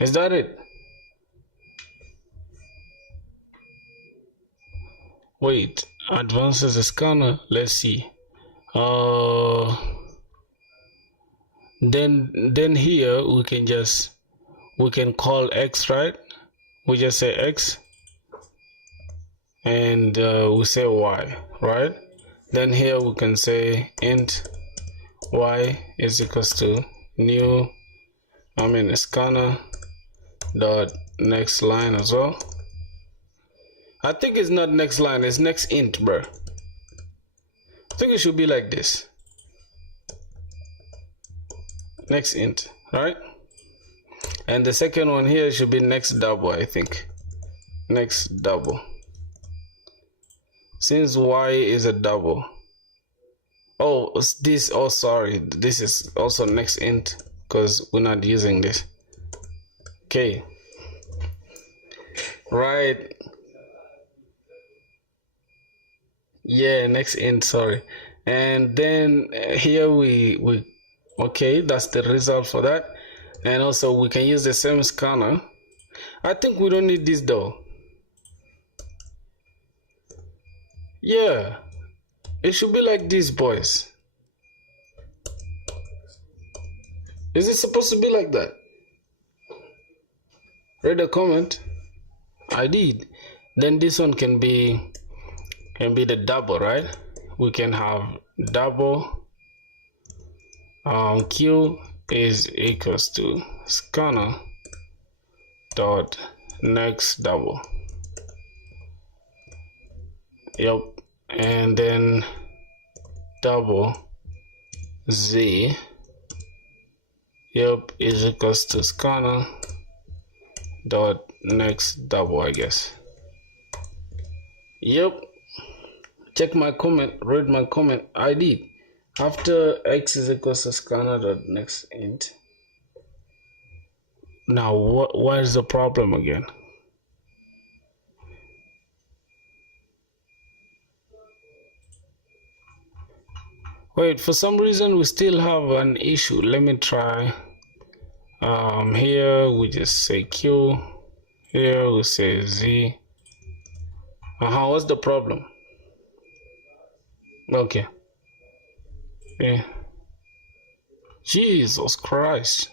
Is that it? Wait, advances the scanner. Let's see. Then here we can call x, right? We just say x and we say y, right? Then here we can say int y is equals to new, scanner dot next line as well. I think it's not next line, it's next int, bro. I think it should be like this. Next int, right? And the second one here should be next double, I think. Next double. Since y is a double. Oh, this, oh sorry, this is also next int because we're not using this. Okay. Right. Yeah, next int, sorry. And then here we okay, that's the result for that. And also we can use the same scanner. I think we don't need this though. Yeah, it should be like this, boys. Is it supposed to be like that? Read a comment. I did. Then this one can be the double, right? We can have double q is equals to scanner dot next double. Yep. And then double z, yep, is equals to scanner dot next double, I guess. Yep. Check my comment, read my comment. I did. After x is equals to scanner dot next int. Now what is the problem again? Wait, for some reason we still have an issue. Let me try. Here we just say q, here we say z. What's the problem? Okay. Yeah. Jesus Christ.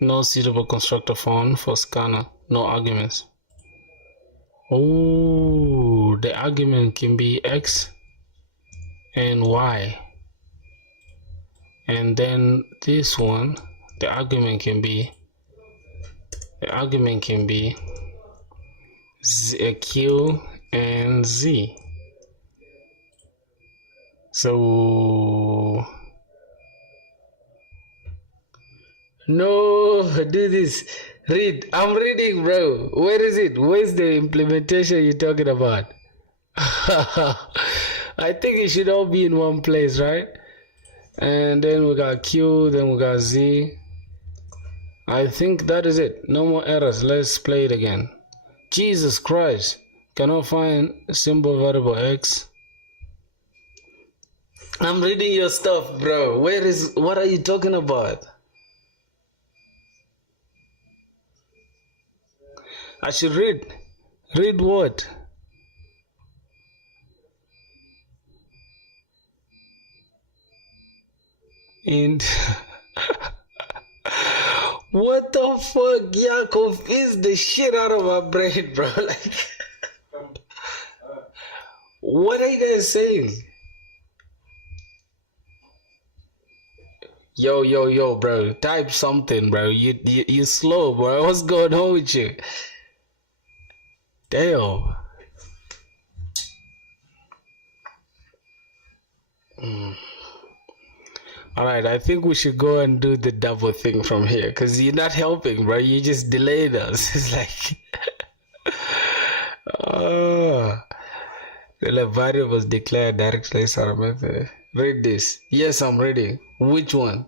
No suitable constructor found for scanner, no arguments. Oh, the argument can be x and y. And then this one, the argument can be q and z. So no, do this. Read. I'm reading, bro. Where is it? Where's the implementation you're talking about? I think it should all be in one place, right? And then we got q, then we got z. I think that is it. No more errors. Let's play it again. Jesus Christ. Cannot find symbol variable x. I'm reading your stuff, bro. What are you talking about? I should read. Read what? And what the fuck? Yeah, confused the shit out of my brain, bro. Like, what are you guys saying? Yo, bro. Type something, bro. You slow, bro. What's going on with you? Damn. Alright, I think we should go and do the double thing from here, because you're not helping, bro. You just delayed us. It's like the variables declared directly as our method. Read this. Yes, I'm reading. Which one?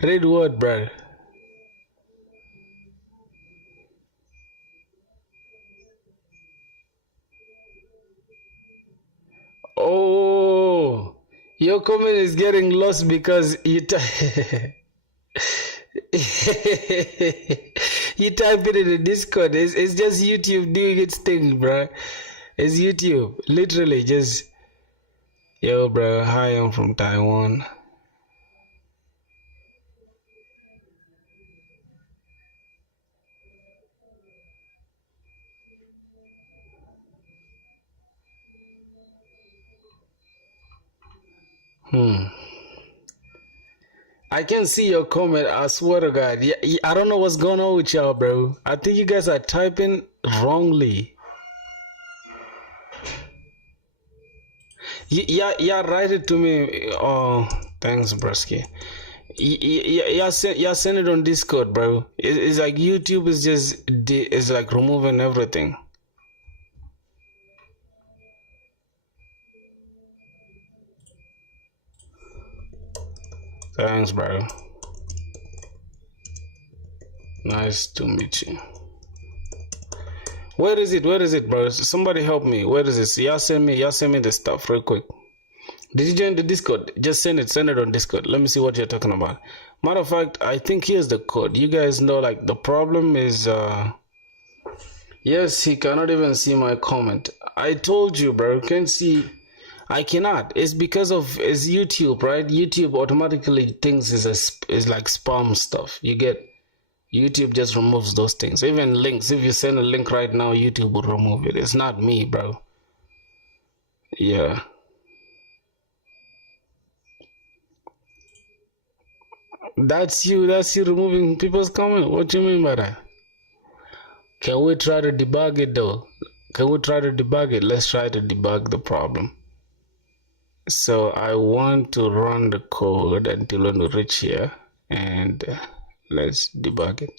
Read what, bro? Oh, your comment is getting lost because you you type it in the Discord. It's just YouTube doing its thing, bro. It's YouTube. Literally just, yo, bro. Hi, I'm from Taiwan. I can see your comment. I swear to God. Yeah, I don't know what's going on with y'all, bro. I think you guys are typing wrongly. Yeah, write it to me. Oh, thanks, Brusky. Yeah, send it on Discord, bro. It's like YouTube is just is like removing everything. Thanks, bro. Nice to meet you. Where is it, bro? Somebody help me. Where is it? Y'all send me the stuff real quick. Did you join the Discord? Just send it on Discord. Let me see what you're talking about. Matter of fact, I think here's the code. You guys know, like, the problem is yes, he cannot even see my comment. I told you, bro. You can't see. I cannot. It's because of it's YouTube, right? YouTube automatically thinks is like spam stuff. You get. YouTube just removes those things. Even links, if you send a link right now, YouTube will remove it. It's not me, bro. Yeah. That's you removing people's comment. What do you mean by that? Can we try to debug it though? Can we try to debug it? Let's try to debug the problem. So I want to run the code until we reach here, and let's debug it.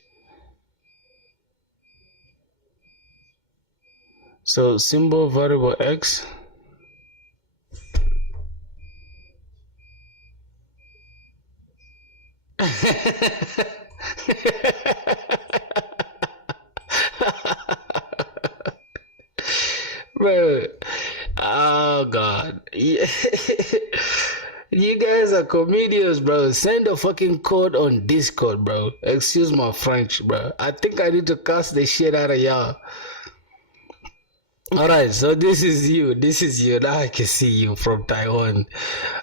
So symbol variable x bro, oh god. You guys are comedians, bro. Send a fucking code on Discord, bro. Excuse my French, bro. I think I need to cuss the shit out of y'all. Alright, so this is you. Now I can see you from Taiwan.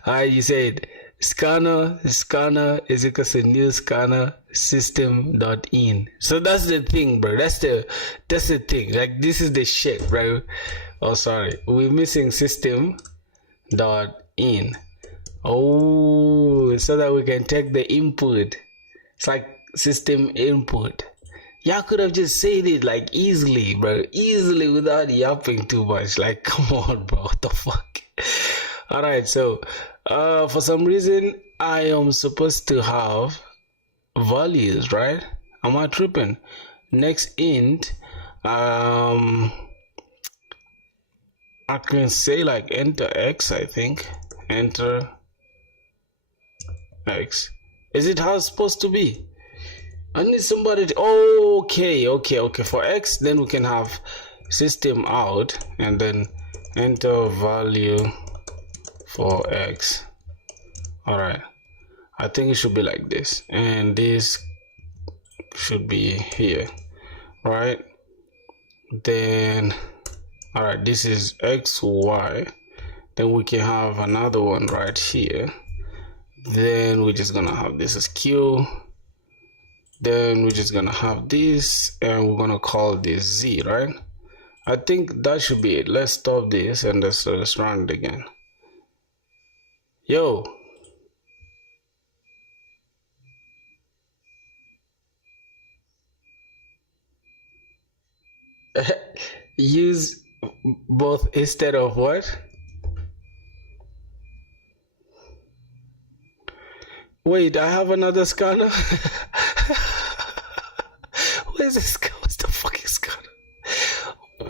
Alright, you said scanner is equals to new scanner system.in. So that's the thing, bro. That's the thing. Like, this is the shit, bro. Oh, sorry. We're missing system.in. Oh, so that we can take the input. It's like system input. Y'all could have just said it like easily, bro. Easily without yapping too much. Like, come on, bro. What the fuck? Alright, so for some reason I am supposed to have values, right? Am I tripping? Next int, I can say like enter x, I think. Enter x. Is it how it's supposed to be? I need somebody to, okay. For x, then we can have system out and then enter value for x. Alright, I think it should be like this, and this should be here, right? Then alright, this is x, y. Then we can have another one right here. Then we're just gonna have this as q. Then we're just gonna have this, and we're gonna call this z, right? I think that should be it. Let's stop this and let's run it again. Yo. Use both instead of what? Wait, I have another scanner. Where's the scanner? What's the fucking scanner?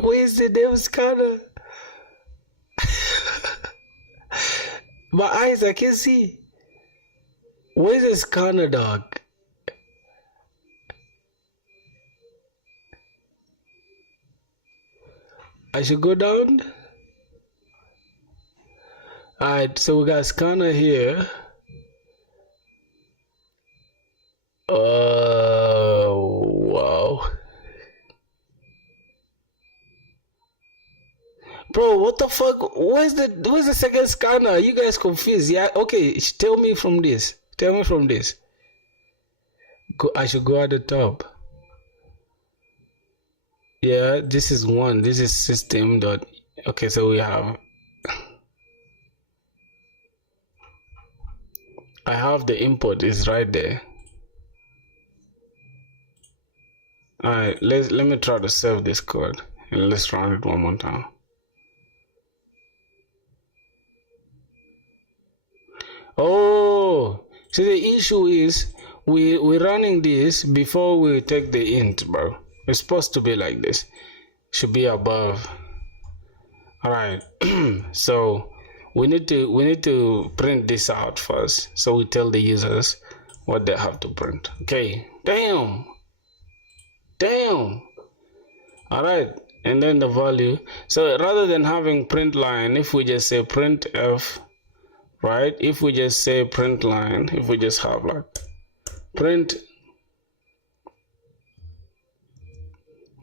Where's the damn scanner? My eyes, I can see. Where's the scanner, dog? I should go down. Alright, so we got scanner here. Wow. Bro, what the fuck? Where's the second scanner? You guys confused? Yeah, okay. Tell me from this. I should go at the top. Yeah, this is one. This is system dot. Okay, so we have. I have the input is right there. Alright, let me try to save this code and let's run it one more time. Oh, see, the issue is we're running this before we take the int, bro. It's supposed to be like this. Should be above. Alright, so we need to print this out first, so we tell the users what they have to print. Okay, damn. Alright, and then the value. So rather than having print line, if we just say printf, right? If we just say print line, if we just have like print,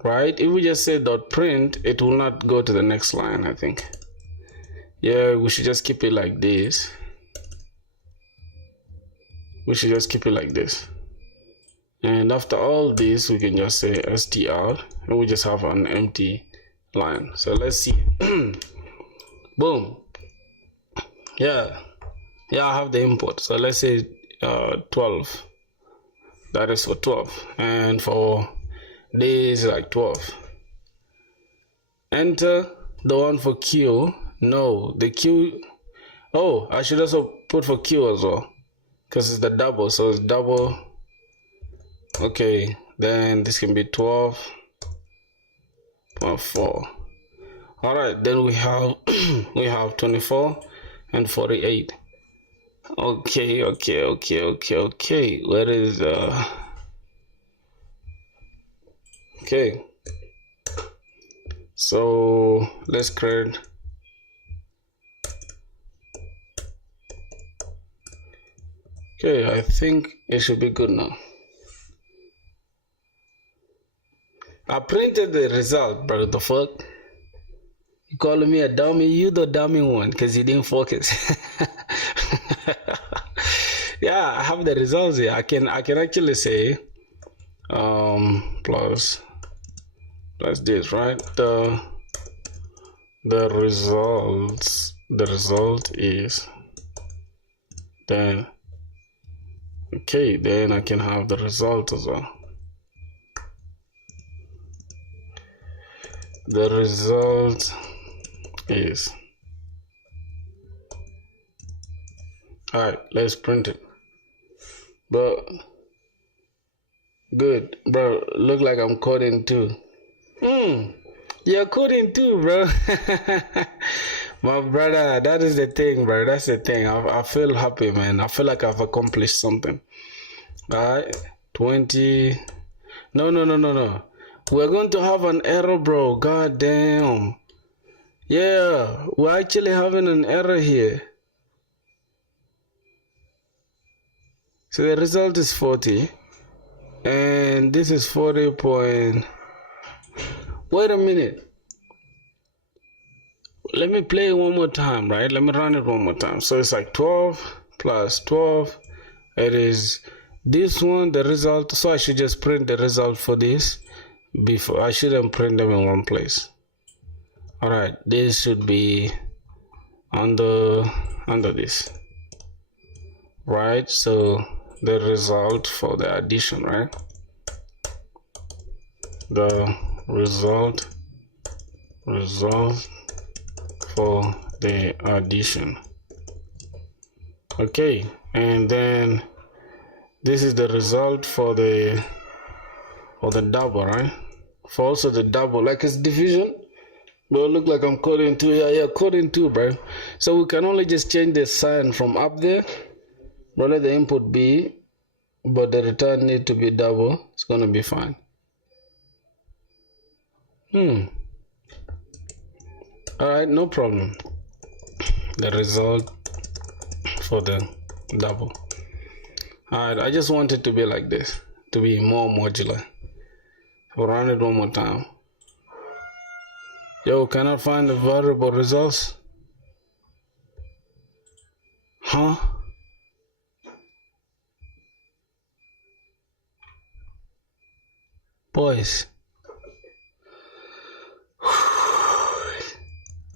right? If we just say dot print, it will not go to the next line, I think. Yeah, we should just keep it like this. We should just keep it like this. And after all this, we can just say str, and we just have an empty line. So let's see. Boom. Yeah, I have the input. So let's say 12. That is for 12, and for this like 12. Enter the one for Q. No, the Q. Oh, I should also put for Q as well, because it's the double. So it's double. Okay, then this can be 12.4. All right, then we have we have 24 and 48. Okay. Where is okay? So let's create. Okay, I think it should be good now. I printed the result, bro. The fuck? You calling me a dummy? You the dummy one, because you didn't focus. Yeah, I have the results here. I can actually say plus this, right? The result is then. Okay, then I can have the result as well. The result is. Alright, let's print it. But good, bro. Look like I'm coding too. You're coding too, bro. My brother, that is the thing, bro. That's the thing. I feel happy, man. I feel like I've accomplished something. Alright, 20. No. We're going to have an error, bro. God damn. Yeah, we're actually having an error here. So the result is 40. And this is 40 point. Wait a minute. Let me play it one more time, right? Let me run it one more time. So it's like 12 plus 12. It is this one, the result. So I should just print the result for this. Before I shouldn't print them in one place. All right, this should be under this, right? So the result for the addition, right? The result for the addition. Okay, and then this is the result for the double, right? For also the double, like it's division, but look like I'm coding too. Yeah, coding too, bro. So we can only just change the sign from up there, but let the input be, but the return need to be double. It's gonna be fine. All right, no problem. The result for the double. All right, I just want it to be like this, to be more modular. We'll run it one more time. Yo, can I find the variable results? Huh? Boys.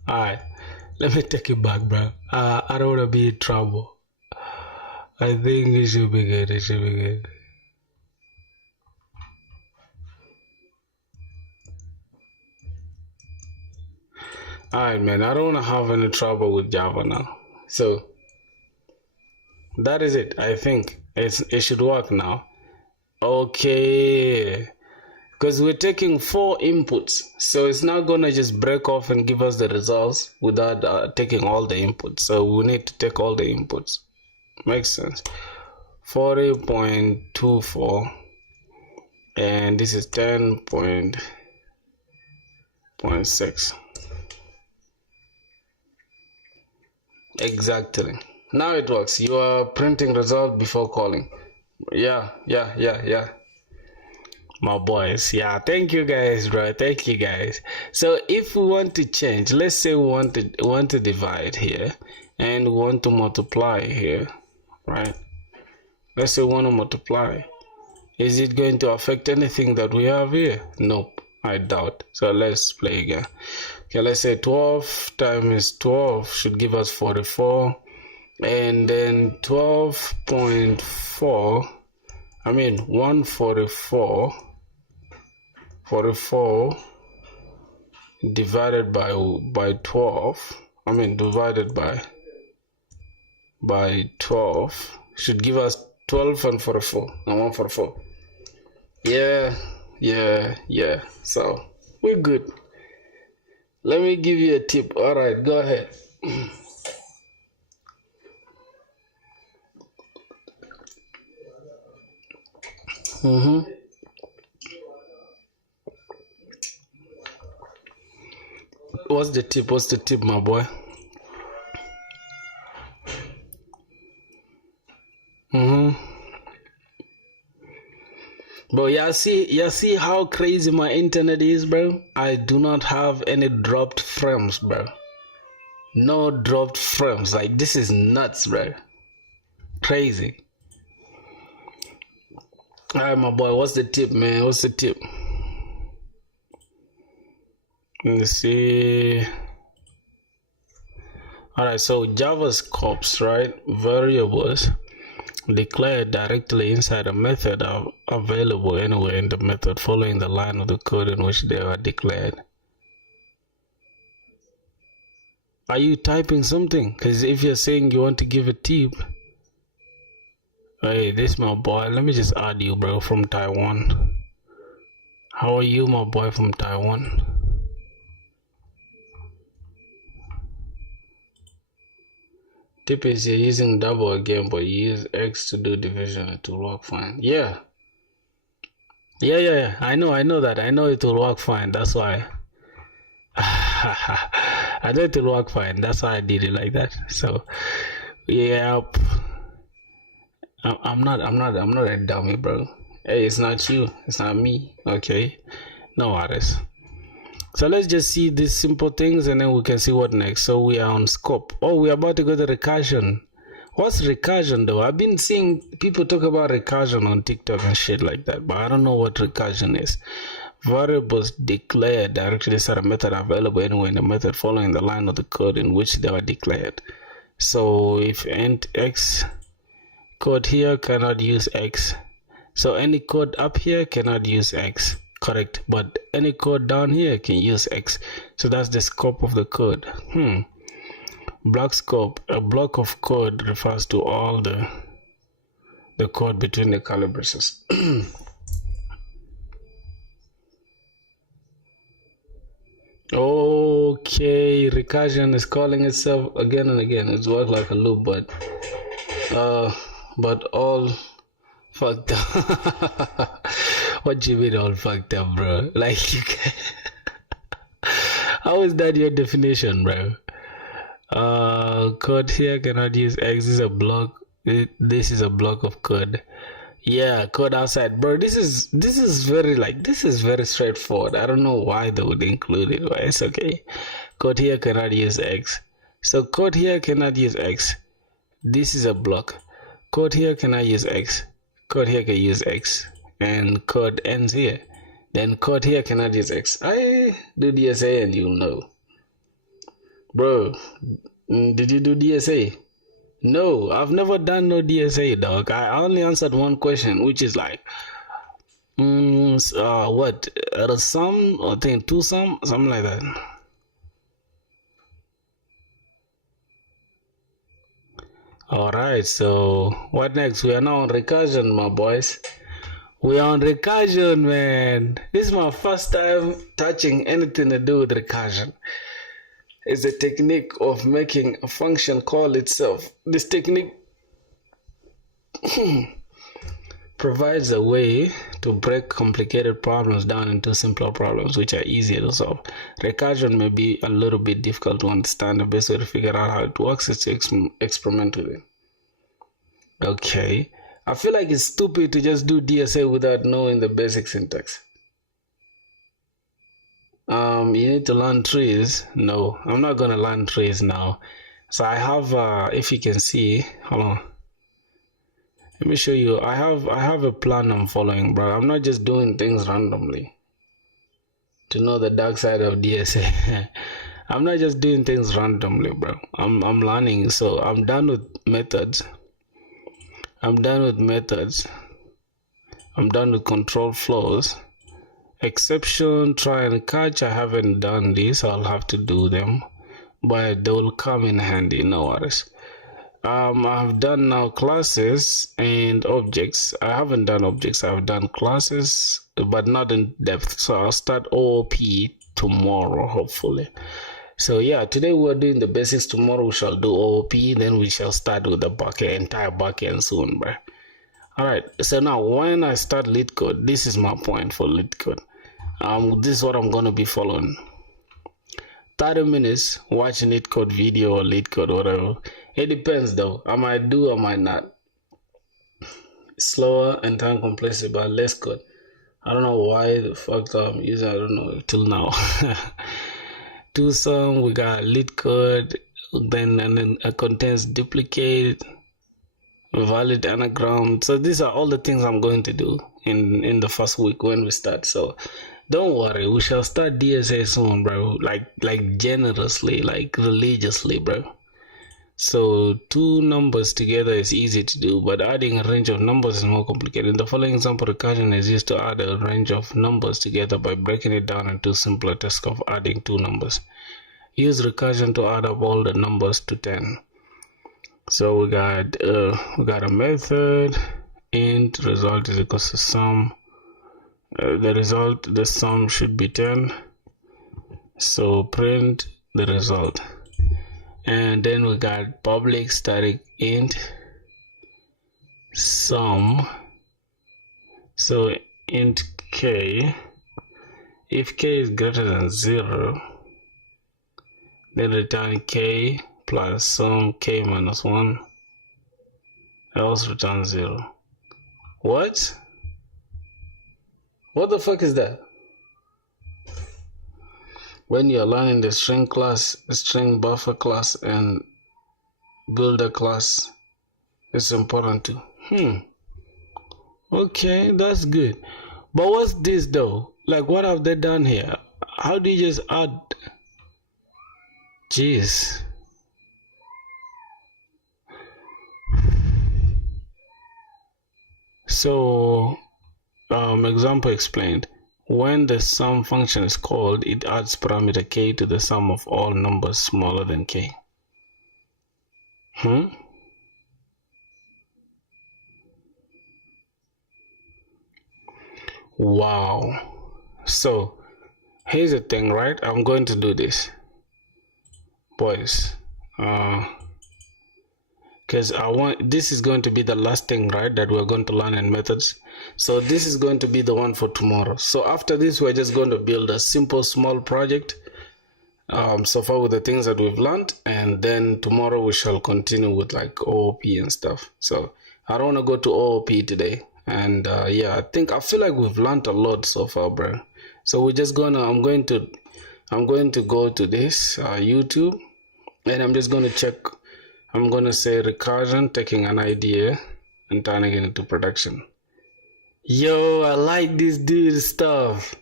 Alright, let me take it back, bro. I don't want to be in trouble. I think it should be good. It should be good. Alright, man. I don't want to have any trouble with Java now. So that is it. I think it should work now. Okay. Because we're taking 4 inputs, so it's not gonna just break off and give us the results without taking all the inputs. So we need to take all the inputs. Makes sense. 40.24 and this is 10.6. Exactly. Now it works. You are printing result before calling. Yeah. My boys, yeah, thank you guys, bro. Thank you guys. So if we want to change, let's say we want to divide here and we want to multiply here, right? Let's say we want to multiply. Is it going to affect anything that we have here? Nope, I doubt. So let's play again. Okay, let's say 12 times 12 should give us 44, and then 12.4, I mean 144. 44 divided by 12, I mean divided by 12 should give us 12 and 44 and 144. Yeah. So we're good. Let me give you a tip. All right, go ahead. What's the tip? What's the tip, my boy? But you see how crazy my internet is, bro? I do not have any dropped frames, bro. No dropped frames. Like, this is nuts, bro. Crazy. Alright, my boy, what's the tip, man? What's the tip? Let me see. Alright, so Java scopes, right? Variables declared directly inside a method are available anywhere in the method following the line of the code in which they are declared. Are you typing something? Because if you're saying you want to give a tip, hey, this my boy. Let me just add you, bro, from Taiwan. How are you, my boy from Taiwan? Tip is you're using double again, but you use X to do division. It will work fine. Yeah. I know that. I know it will work fine. That's why. I know it will work fine. That's why I did it like that. So, yep. I'm not a dummy, bro. Hey, it's not you. It's not me. Okay. No worries. So let's just see these simple things and then we can see what next. So we are on scope. Oh, we're about to go to recursion. What's recursion though? I've been seeing people talk about recursion on TikTok and shit like that, but I don't know what recursion is. Variables declared directly inside a method available anywhere in the method following the line of the code in which they were declared. So if int x, code here cannot use x. So any code up here cannot use x. Correct, but any code down here can use X. So that's the scope of the code. Block scope. A block of code refers to all the code between the curly braces. Okay, recursion is calling itself again and again. It's worked like a loop, but all fucked up. What do you mean all fucked up, bro? Like, you can how is that your definition, bro? Code here cannot use X. This is a block. This is a block of code. Yeah, code outside, bro. This is very straightforward. I don't know why they would include it, but it's okay. Code here cannot use X. So code here cannot use X. This is a block. Code here cannot use X. Code here can use X. And code ends here. Then code here cannot use X. I do DSA and you'll know. Bro, did you do DSA? No, I've never done no DSA, dog. I only answered one question, which is like, what, a sum or thing, two sum, something like that. All right, so what next? We are now on recursion, my boys. We are on recursion, man. This is my first time touching anything to do with recursion. It's a technique of making a function call itself. This technique provides a way to break complicated problems down into simpler problems which are easier to solve. Recursion may be a little bit difficult to understand. The best way to figure out how it works is to experiment with it. Okay, I feel like it's stupid to just do DSA without knowing the basic syntax. You need to learn trees. No, I'm not gonna learn trees now. So I have, if you can see, hold on. Let me show you. I have a plan I'm following, bro. I'm not just doing things randomly. To know the dark side of DSA, I'm not just doing things randomly, bro. I'm learning. So I'm done with methods. I'm done with control flows. Exception, try and catch. I haven't done this. I'll have to do them, but they will come in handy. No worries. I've done now classes and objects. I haven't done objects. I've done classes, but not in depth. So I'll start OOP tomorrow, hopefully. So yeah, today we're doing the basics. Tomorrow we shall do OOP. Then we shall start with the entire backend soon, bro. All right. So now when I start lead code, this is my point for lead code. This is what I'm gonna be following. 30 minutes watching lead code video or lead code, whatever. It depends though. I might do, I might not. Slower and time complexity, but less code. I don't know why the fuck I'm using. I don't know till now. Do some. We got lead code, then a contains duplicate, valid anagram. So these are all the things I'm going to do in the first week when we start. So don't worry, we shall start DSA soon, bro. Like generously, like religiously, bro. So two numbers together is easy to do, but adding a range of numbers is more complicated. In the following example, recursion is used to add a range of numbers together by breaking it down into simpler tasks of adding two numbers. Use recursion to add up all the numbers to 10. So we got a method, int result is equal to sum. The sum should be 10. So print the result. And then we got public static int sum. So int k, if k is greater than 0, then return k plus sum k minus 1, else return 0. What the fuck is that? When you're learning the string class, string buffer class, and builder class, it's important too. Okay, that's good. But what's this though? Like, what have they done here? How do you just add? Jeez. So, example explained. When the sum function is called, it adds parameter k to the sum of all numbers smaller than k. Wow. So here's the thing, right? I'm going to do this, boys, because this is going to be the last thing, right, that we're going to learn in methods. So this is going to be the one for tomorrow. So after this, we're just going to build a simple small project so far with the things that we've learned, and then tomorrow we shall continue with like OOP and stuff. So I don't want to go to OOP today, and yeah, I feel like we've learned a lot so far, bro. So we're just gonna I'm going to go to this YouTube, and I'm just going to check. I'm going to say recursion, taking an idea and turning it into production. Yo, I like this dude stuff.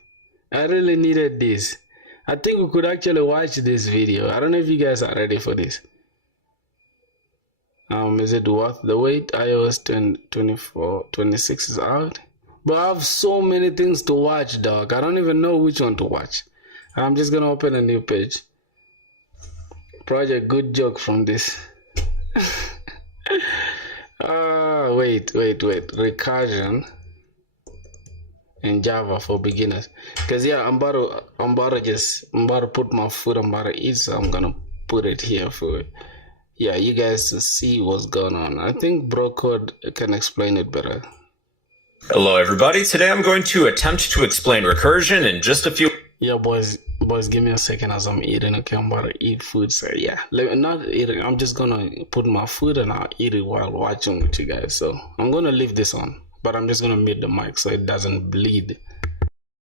I really needed this. I think we could actually watch this video. I don't know if you guys are ready for this. Is it worth the wait? iOS 26 is out. But I have so many things to watch, dog. I don't even know which one to watch. I'm just gonna open a new page. Project, good joke from this. Wait. Recursion in Java for beginners. Cause yeah, I'm about to put my food. I'm about to eat, so I'm gonna put it here for you guys to see what's going on. I think Brocode can explain it better. Hello everybody, today I'm going to attempt to explain recursion in just a few... Yeah, boys, give me a second as I'm eating. Okay, I'm about to eat food, so yeah. Not eating, I'm just gonna put my food and I'll eat it while watching with you guys. So I'm gonna leave this on, but I'm just gonna mute the mic so it doesn't bleed.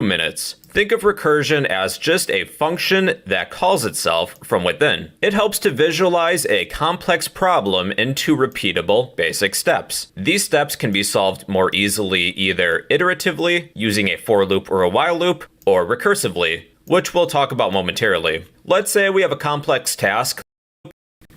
Minutes. Think of recursion as just a function that calls itself from within. It helps to visualize a complex problem into repeatable basic steps. These steps can be solved more easily either iteratively, using a for loop or a while loop, or recursively, which we'll talk about momentarily. Let's say we have a complex task.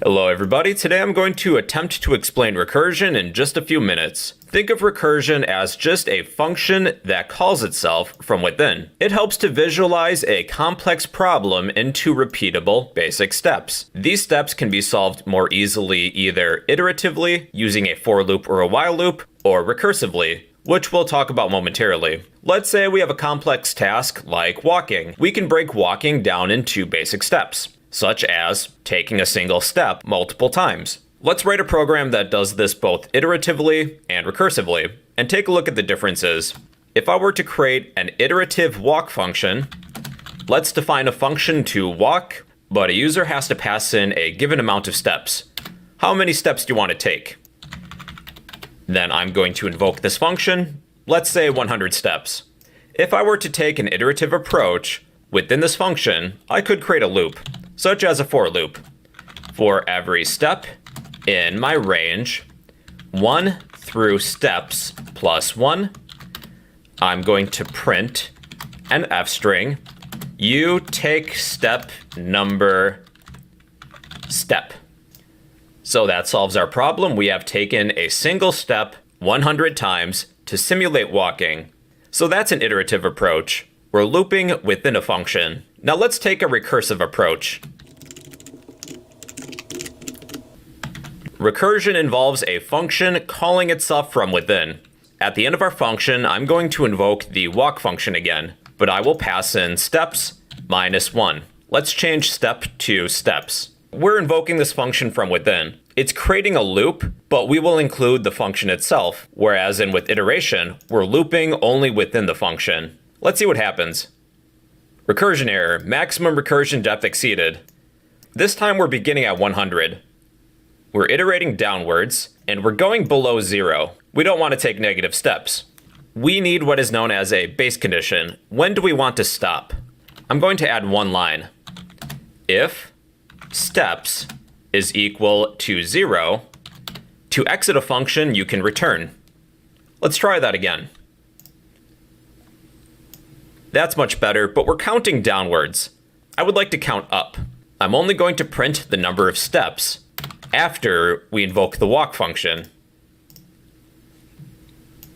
Hello everybody, today I'm going to attempt to explain recursion in just a few minutes. Think of recursion as just a function that calls itself from within. It helps to visualize a complex problem into repeatable basic steps. These steps can be solved more easily either iteratively, using a for loop or a while loop, or recursively, which we'll talk about momentarily. Let's say we have a complex task like walking. We can break walking down into basic steps, such as taking a single step multiple times. Let's write a program that does this both iteratively and recursively, and take a look at the differences. If I were to create an iterative walk function, let's define a function to walk, but a user has to pass in a given amount of steps. How many steps do you want to take? Then I'm going to invoke this function, let's say 100 steps. If I were to take an iterative approach within this function, I could create a loop, such as a for loop. For every step in my range, 1 through steps plus 1, I'm going to print an f string. You take step number step. So that solves our problem. We have taken a single step 100 times to simulate walking. So that's an iterative approach. We're looping within a function. Now let's take a recursive approach. Recursion involves a function calling itself from within. At the end of our function, I'm going to invoke the walk function again, but I will pass in steps minus 1. Let's change step to steps. We're invoking this function from within. It's creating a loop, but we will include the function itself, whereas with iteration, we're looping only within the function. Let's see what happens. Recursion error, maximum recursion depth exceeded. This time we're beginning at 100. We're iterating downwards, and we're going below 0. We don't want to take negative steps. We need what is known as a base condition. When do we want to stop? I'm going to add one line. If steps is equal to 0, to exit a function, you can return. Let's try that again. That's much better, but we're counting downwards. I would like to count up. I'm only going to print the number of steps after we invoke the walk function.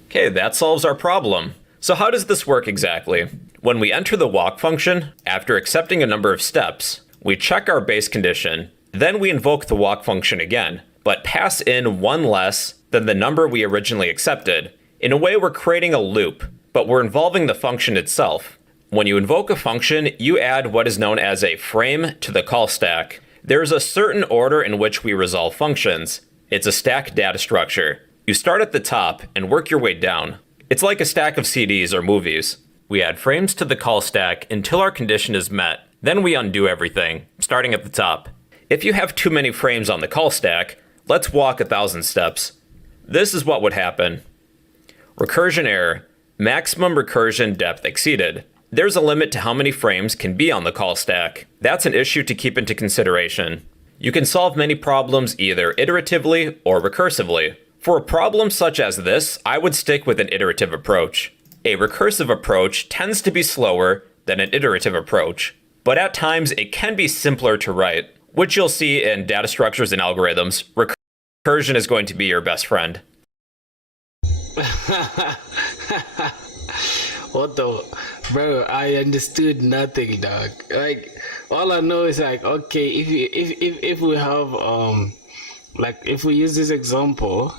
Okay, that solves our problem. So how does this work exactly? When we enter the walk function, after accepting a number of steps, we check our base condition, then we invoke the walk function again, but pass in one less than the number we originally accepted. In a way, we're creating a loop, but we're involving the function itself. When you invoke a function, you add what is known as a frame to the call stack. There's a certain order in which we resolve functions. It's a stack data structure. You start at the top and work your way down. It's like a stack of CDs or movies. We add frames to the call stack until our condition is met. Then we undo everything, starting at the top. If you have too many frames on the call stack, let's walk 1,000 steps. This is what would happen. Recursion error, maximum recursion depth exceeded. There's a limit to how many frames can be on the call stack. That's an issue to keep into consideration. You can solve many problems either iteratively or recursively. For a problem such as this, I would stick with an iterative approach. A recursive approach tends to be slower than an iterative approach, but at times it can be simpler to write, which you'll see in data structures and algorithms. Recursion is going to be your best friend. What the, bro? I understood nothing, dog. Like, all I know is like, okay, if we have like, if we use this example,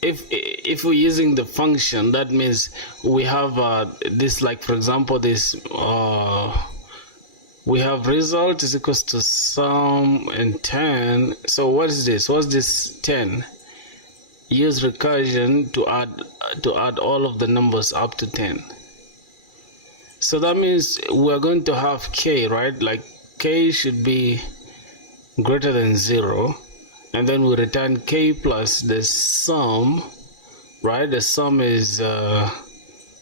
if we're using the function, that means we have this, like, for example, this we have result is equals to sum and 10. So what is this? What's this 10? Use recursion to add all of the numbers up to 10. So that means we're going to have k, right? Like, k should be greater than 0, and then we return k plus the sum, right? The sum is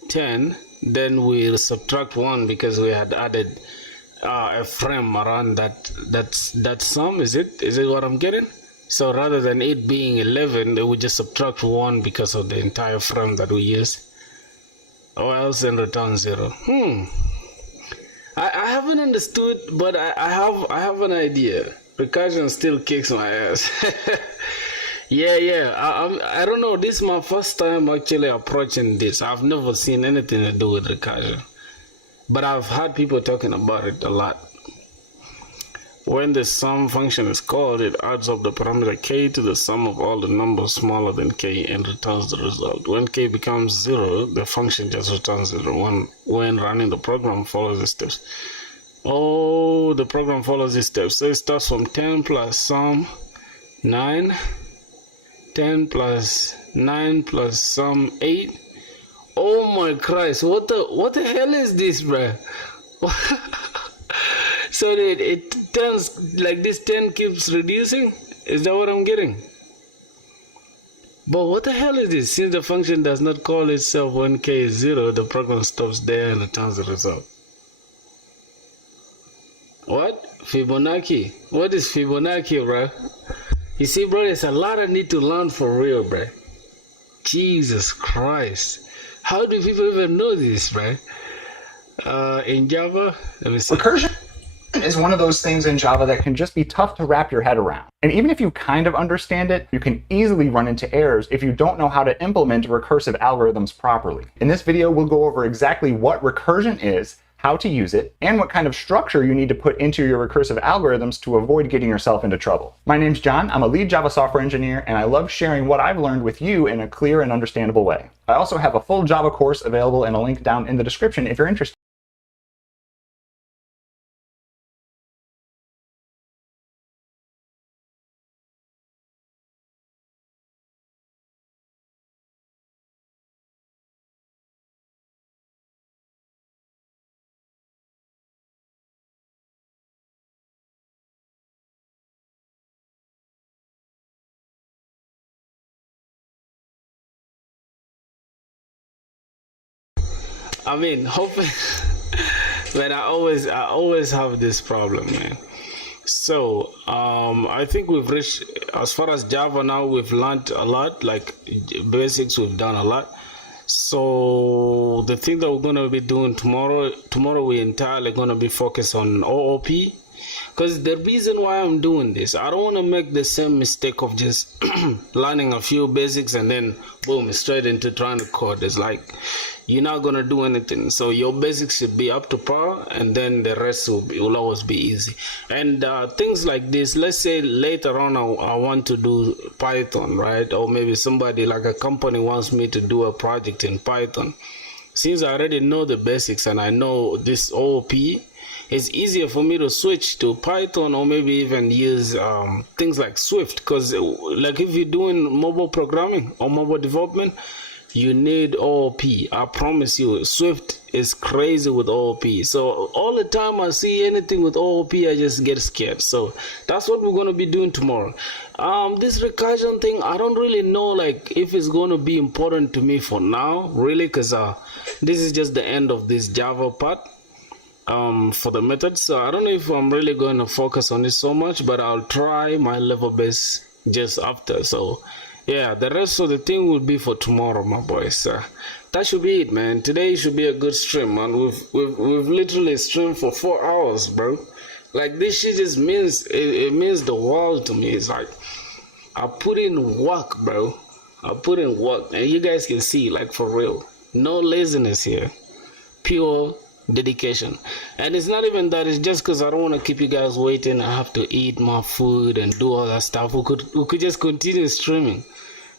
10. Then we subtract 1 because we had added a frame around that sum. Is it what I'm getting? So rather than it being 11, we just subtract 1 because of the entire frame that we use, or else then return 0. I haven't understood, but I have an idea. Recursion still kicks my ass. I don't know. This is my first time actually approaching this. I've never seen anything to do with recursion, but I've heard people talking about it a lot. When the sum function is called, it adds up the parameter k to the sum of all the numbers smaller than k and returns the result. When k becomes 0, the function just returns 0. When running, the program follows the steps. Oh, the program follows these steps. So it starts from 10 plus sum 9, 10 plus 9 plus sum 8. Oh my Christ, what the hell is this, bruh? So it turns like this, 10 keeps reducing? Is that what I'm getting? But what the hell is this? Since the function does not call itself when k is 0, the program stops there and returns the result. What? Fibonacci? What is Fibonacci, bro? You see, bro, there's a lot I need to learn for real, bro. Jesus Christ. How do people even know this, bro? In Java, let me see. Recursion is one of those things in Java that can just be tough to wrap your head around. And even if you kind of understand it, you can easily run into errors if you don't know how to implement recursive algorithms properly. In this video, we'll go over exactly what recursion is, how to use it, and what kind of structure you need to put into your recursive algorithms to avoid getting yourself into trouble. My name's John, I'm a lead Java software engineer, and I love sharing what I've learned with you in a clear and understandable way. I also have a full Java course available in a link down in the description if you're interested. I mean, hopefully, but I always have this problem, man. So I think we've reached, as far as Java now, we've learned a lot, like basics, we've done a lot. So the thing that we're going to be doing tomorrow we're entirely going to be focused on OOP. Because the reason why I'm doing this, I don't want to make the same mistake of just learning a few basics and then boom, straight into trying to code. It's like you're not going to do anything. So your basics should be up to par, and then the rest will always be easy. And things like this, let's say later on I want to do Python, right? Or maybe somebody like a company wants me to do a project in Python. Since I already know the basics and I know this OOP, it's easier for me to switch to Python, or maybe even use things like Swift. Because like if you're doing mobile programming or mobile development, you need OOP. I promise you, Swift is crazy with OOP. So all the time I see anything with OOP, I just get scared. So that's what we're going to be doing tomorrow. This recursion thing, I don't really know like if it's going to be important to me for now, really, because this is just the end of this Java part. For the methods, so I don't know if I'm really going to focus on it so much, but I'll try my level best just after. So yeah, the rest of the thing will be for tomorrow, my boys. That should be it, man. Today should be a good stream, man. We've literally streamed for 4 hours, bro. Like this shit just means it means the world to me. It's like I put in work, bro. I put in work, and you guys can see, like, for real, no laziness here, pure dedication. And it's not even that, it's just because I don't want to keep you guys waiting. I have to eat my food and do all that stuff. We could just continue streaming,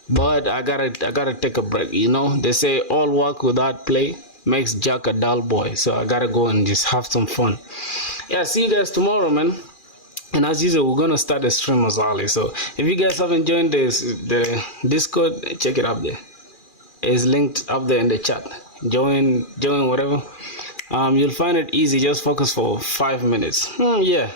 but I gotta take a break. You know, they say all work without play makes Jack a dull boy, so I gotta go and just have some fun. Yeah, see you guys tomorrow, man. And as usual, we're gonna start the stream as early. So if you guys haven't joined the Discord, check it up there. It's linked up there in the chat. Join whatever. You'll find it easy. Just focus for 5 minutes. Yeah,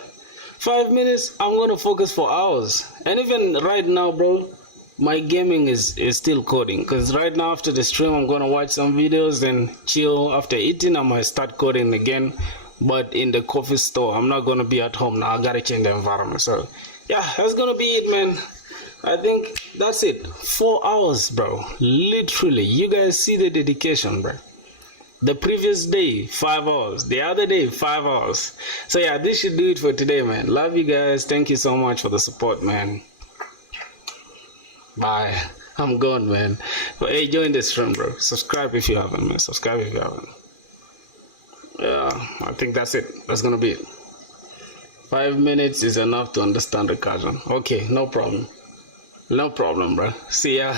5 minutes. I'm gonna focus for hours. And even right now, bro, my gaming is still coding. Cause right now after the stream, I'm gonna watch some videos and chill. After eating, I might start coding again. But in the coffee store, I'm not gonna be at home now. I gotta change the environment. So yeah, that's gonna be it, man. I think that's it. 4 hours, bro. Literally, you guys see the dedication, bro. The previous day, 5 hours. The other day, 5 hours. So yeah, this should do it for today, man. Love you guys. Thank you so much for the support, man. Bye. I'm gone, man. But hey, join the stream, bro. Subscribe if you haven't, man. Subscribe if you haven't. Yeah, I think that's it. That's gonna be it. 5 minutes is enough to understand recursion. Okay, no problem. No problem, bro. See ya.